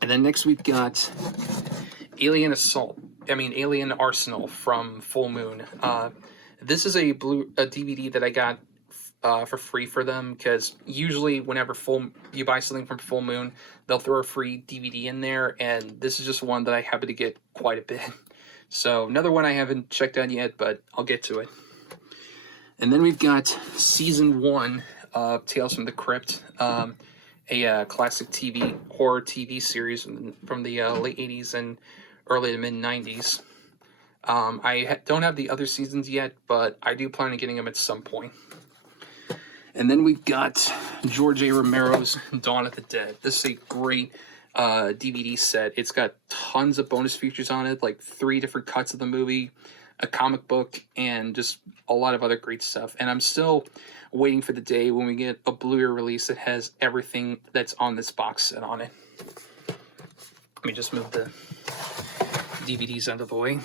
And then next we've got Alien Arsenal from Full Moon. This is a DVD that I got for free for them, because usually whenever you buy something from Full Moon, they'll throw a free DVD in there, and this is just one that I happen to get quite a bit. So another one I haven't checked out yet, but I'll get to it. And then we've got season 1 of Tales from the Crypt, a classic horror TV series from the late 80s and early to mid 90s. I don't have the other seasons yet, but I do plan on getting them at some point. And then we've got George A. Romero's Dawn of the Dead. This is a great DVD set. It's got tons of bonus features on it, like 3 different cuts of the movie, a comic book, and just a lot of other great stuff. And I'm still waiting for the day when we get a Blu-ray release that has everything that's on this box set on it. Let me just move the DVDs out of the way.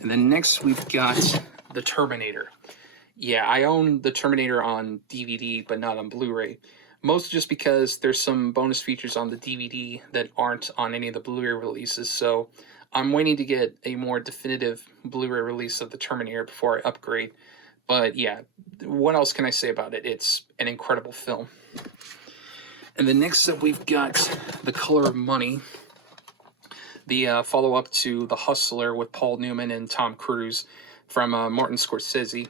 And then next we've got The Terminator. Yeah, I own The Terminator on DVD, but not on Blu-ray. Mostly just because there's some bonus features on the DVD that aren't on any of the Blu-ray releases, so I'm waiting to get a more definitive Blu-ray release of The Terminator before I upgrade. But yeah, what else can I say about it? It's an incredible film. And then next up we've got The Color of Money, the follow-up to The Hustler with Paul Newman and Tom Cruise from Martin Scorsese.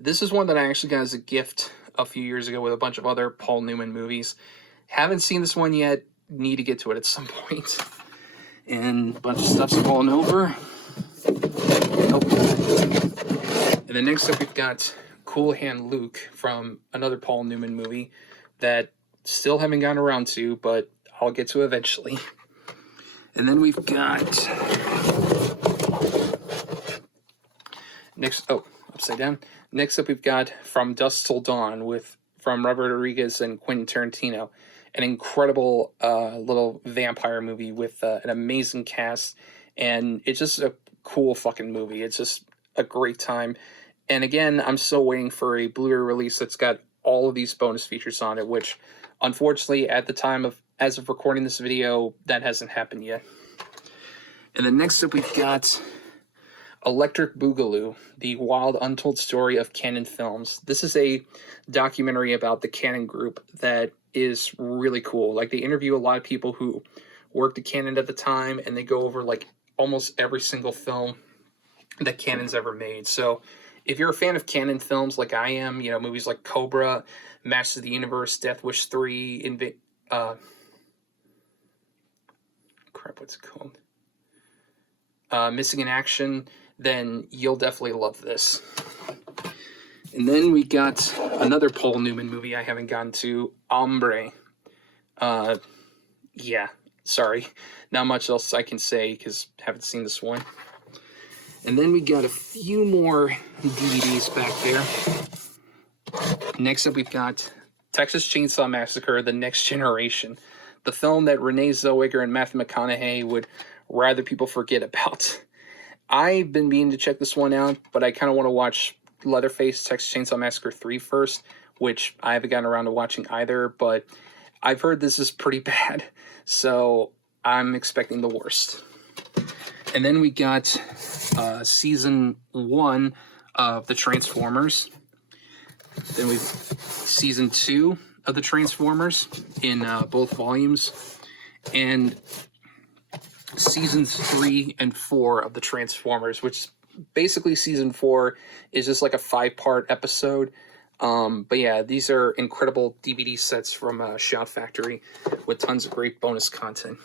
This is one that I actually got as a gift a few years ago with a bunch of other Paul Newman movies. Haven't seen this one yet. Need to get to it at some point. And a bunch of stuff's falling over. Oh. And then next up we've got Cool Hand Luke from another Paul Newman movie that still haven't gotten around to, but I'll get to eventually. And then we've got upside down. Next up we've got From Dusk Till Dawn from Robert Rodriguez and Quentin Tarantino. An incredible little vampire movie with an amazing cast, and it's just a cool fucking movie. It's just a great time. And again, I'm still waiting for a Blu-ray release that's got all of these bonus features on it, which unfortunately at the time as of recording this video, that hasn't happened yet. And then next up we've got Electric Boogaloo, the wild untold story of Cannon Films. This is a documentary about the Cannon Group that is really cool. Like, they interview a lot of people who worked at Cannon at the time, and they go over like almost every single film that Cannon's ever made. So if you're a fan of Cannon Films like I am, you know, movies like Cobra, Masters of the Universe, Death Wish 3, what's it called? Missing in Action, then you'll definitely love this. And then we got another Paul Newman movie I haven't gotten to, Hombre. Yeah, sorry. Not much else I can say because I haven't seen this one. And then we got a few more DVDs back there. Next up, we've got Texas Chainsaw Massacre, The Next Generation. The film that Renee Zellweger and Matthew McConaughey would rather people forget about. I've been meaning to check this one out, but I kind of want to watch Leatherface Texas Chainsaw Massacre 3 first, which I haven't gotten around to watching either, but I've heard this is pretty bad, so I'm expecting the worst. And then we got season 1 of the Transformers. Then we've season 2 of the Transformers in both volumes, and seasons 3 and 4 of the Transformers, which basically season 4 is just like a 5-part episode. But yeah, these are incredible DVD sets from Shout Factory with tons of great bonus content.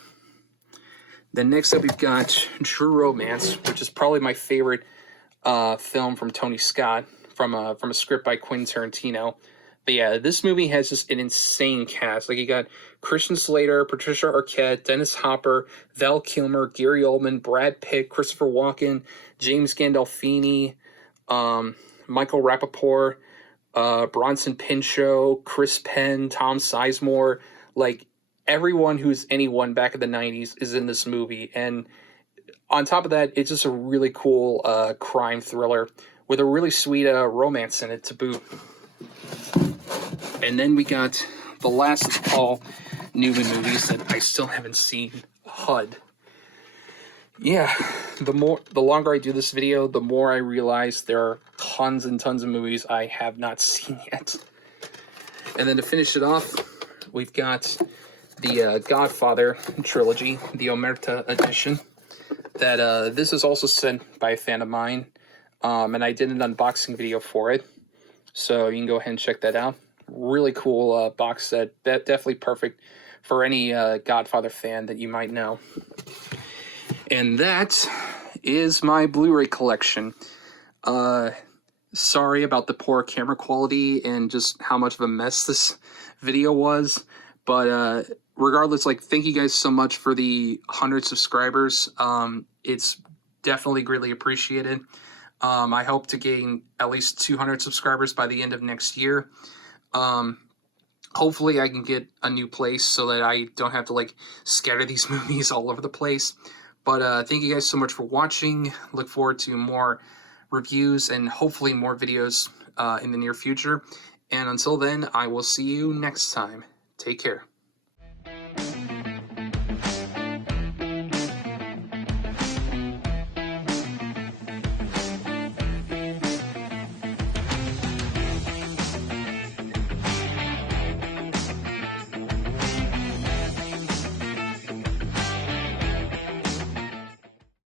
Then next up, we've got True Romance, which is probably my favorite film from Tony Scott, from a script by Quentin Tarantino. But yeah, this movie has just an insane cast. Like, you got Christian Slater, Patricia Arquette, Dennis Hopper, Val Kilmer, Gary Oldman, Brad Pitt, Christopher Walken, James Gandolfini, Michael Rappaport, Bronson Pinchot, Chris Penn, Tom Sizemore. Like, everyone who's anyone back in the 90s is in this movie. And on top of that, it's just a really cool crime thriller with a really sweet romance in it to boot. And then we got the last of Paul Newman movies that I still haven't seen, HUD. Yeah, the longer I do this video, the more I realize there are tons and tons of movies I have not seen yet. And then to finish it off, we've got the Godfather trilogy, the Omerta edition. That this is also sent by a fan of mine, and I did an unboxing video for it, so you can go ahead and check that out. Really cool box set, definitely perfect for any Godfather fan that you might know. And that is my Blu-ray collection. Sorry about the poor camera quality and just how much of a mess this video was, but regardless, like, thank you guys so much for the 100 subscribers. It's definitely greatly appreciated. I hope to gain at least 200 subscribers by the end of next year. Hopefully I can get a new place so that I don't have to, like, scatter these movies all over the place. But thank you guys so much for watching. Look forward to more reviews and hopefully more videos in the near future. And until then, I will see you next time. Take care.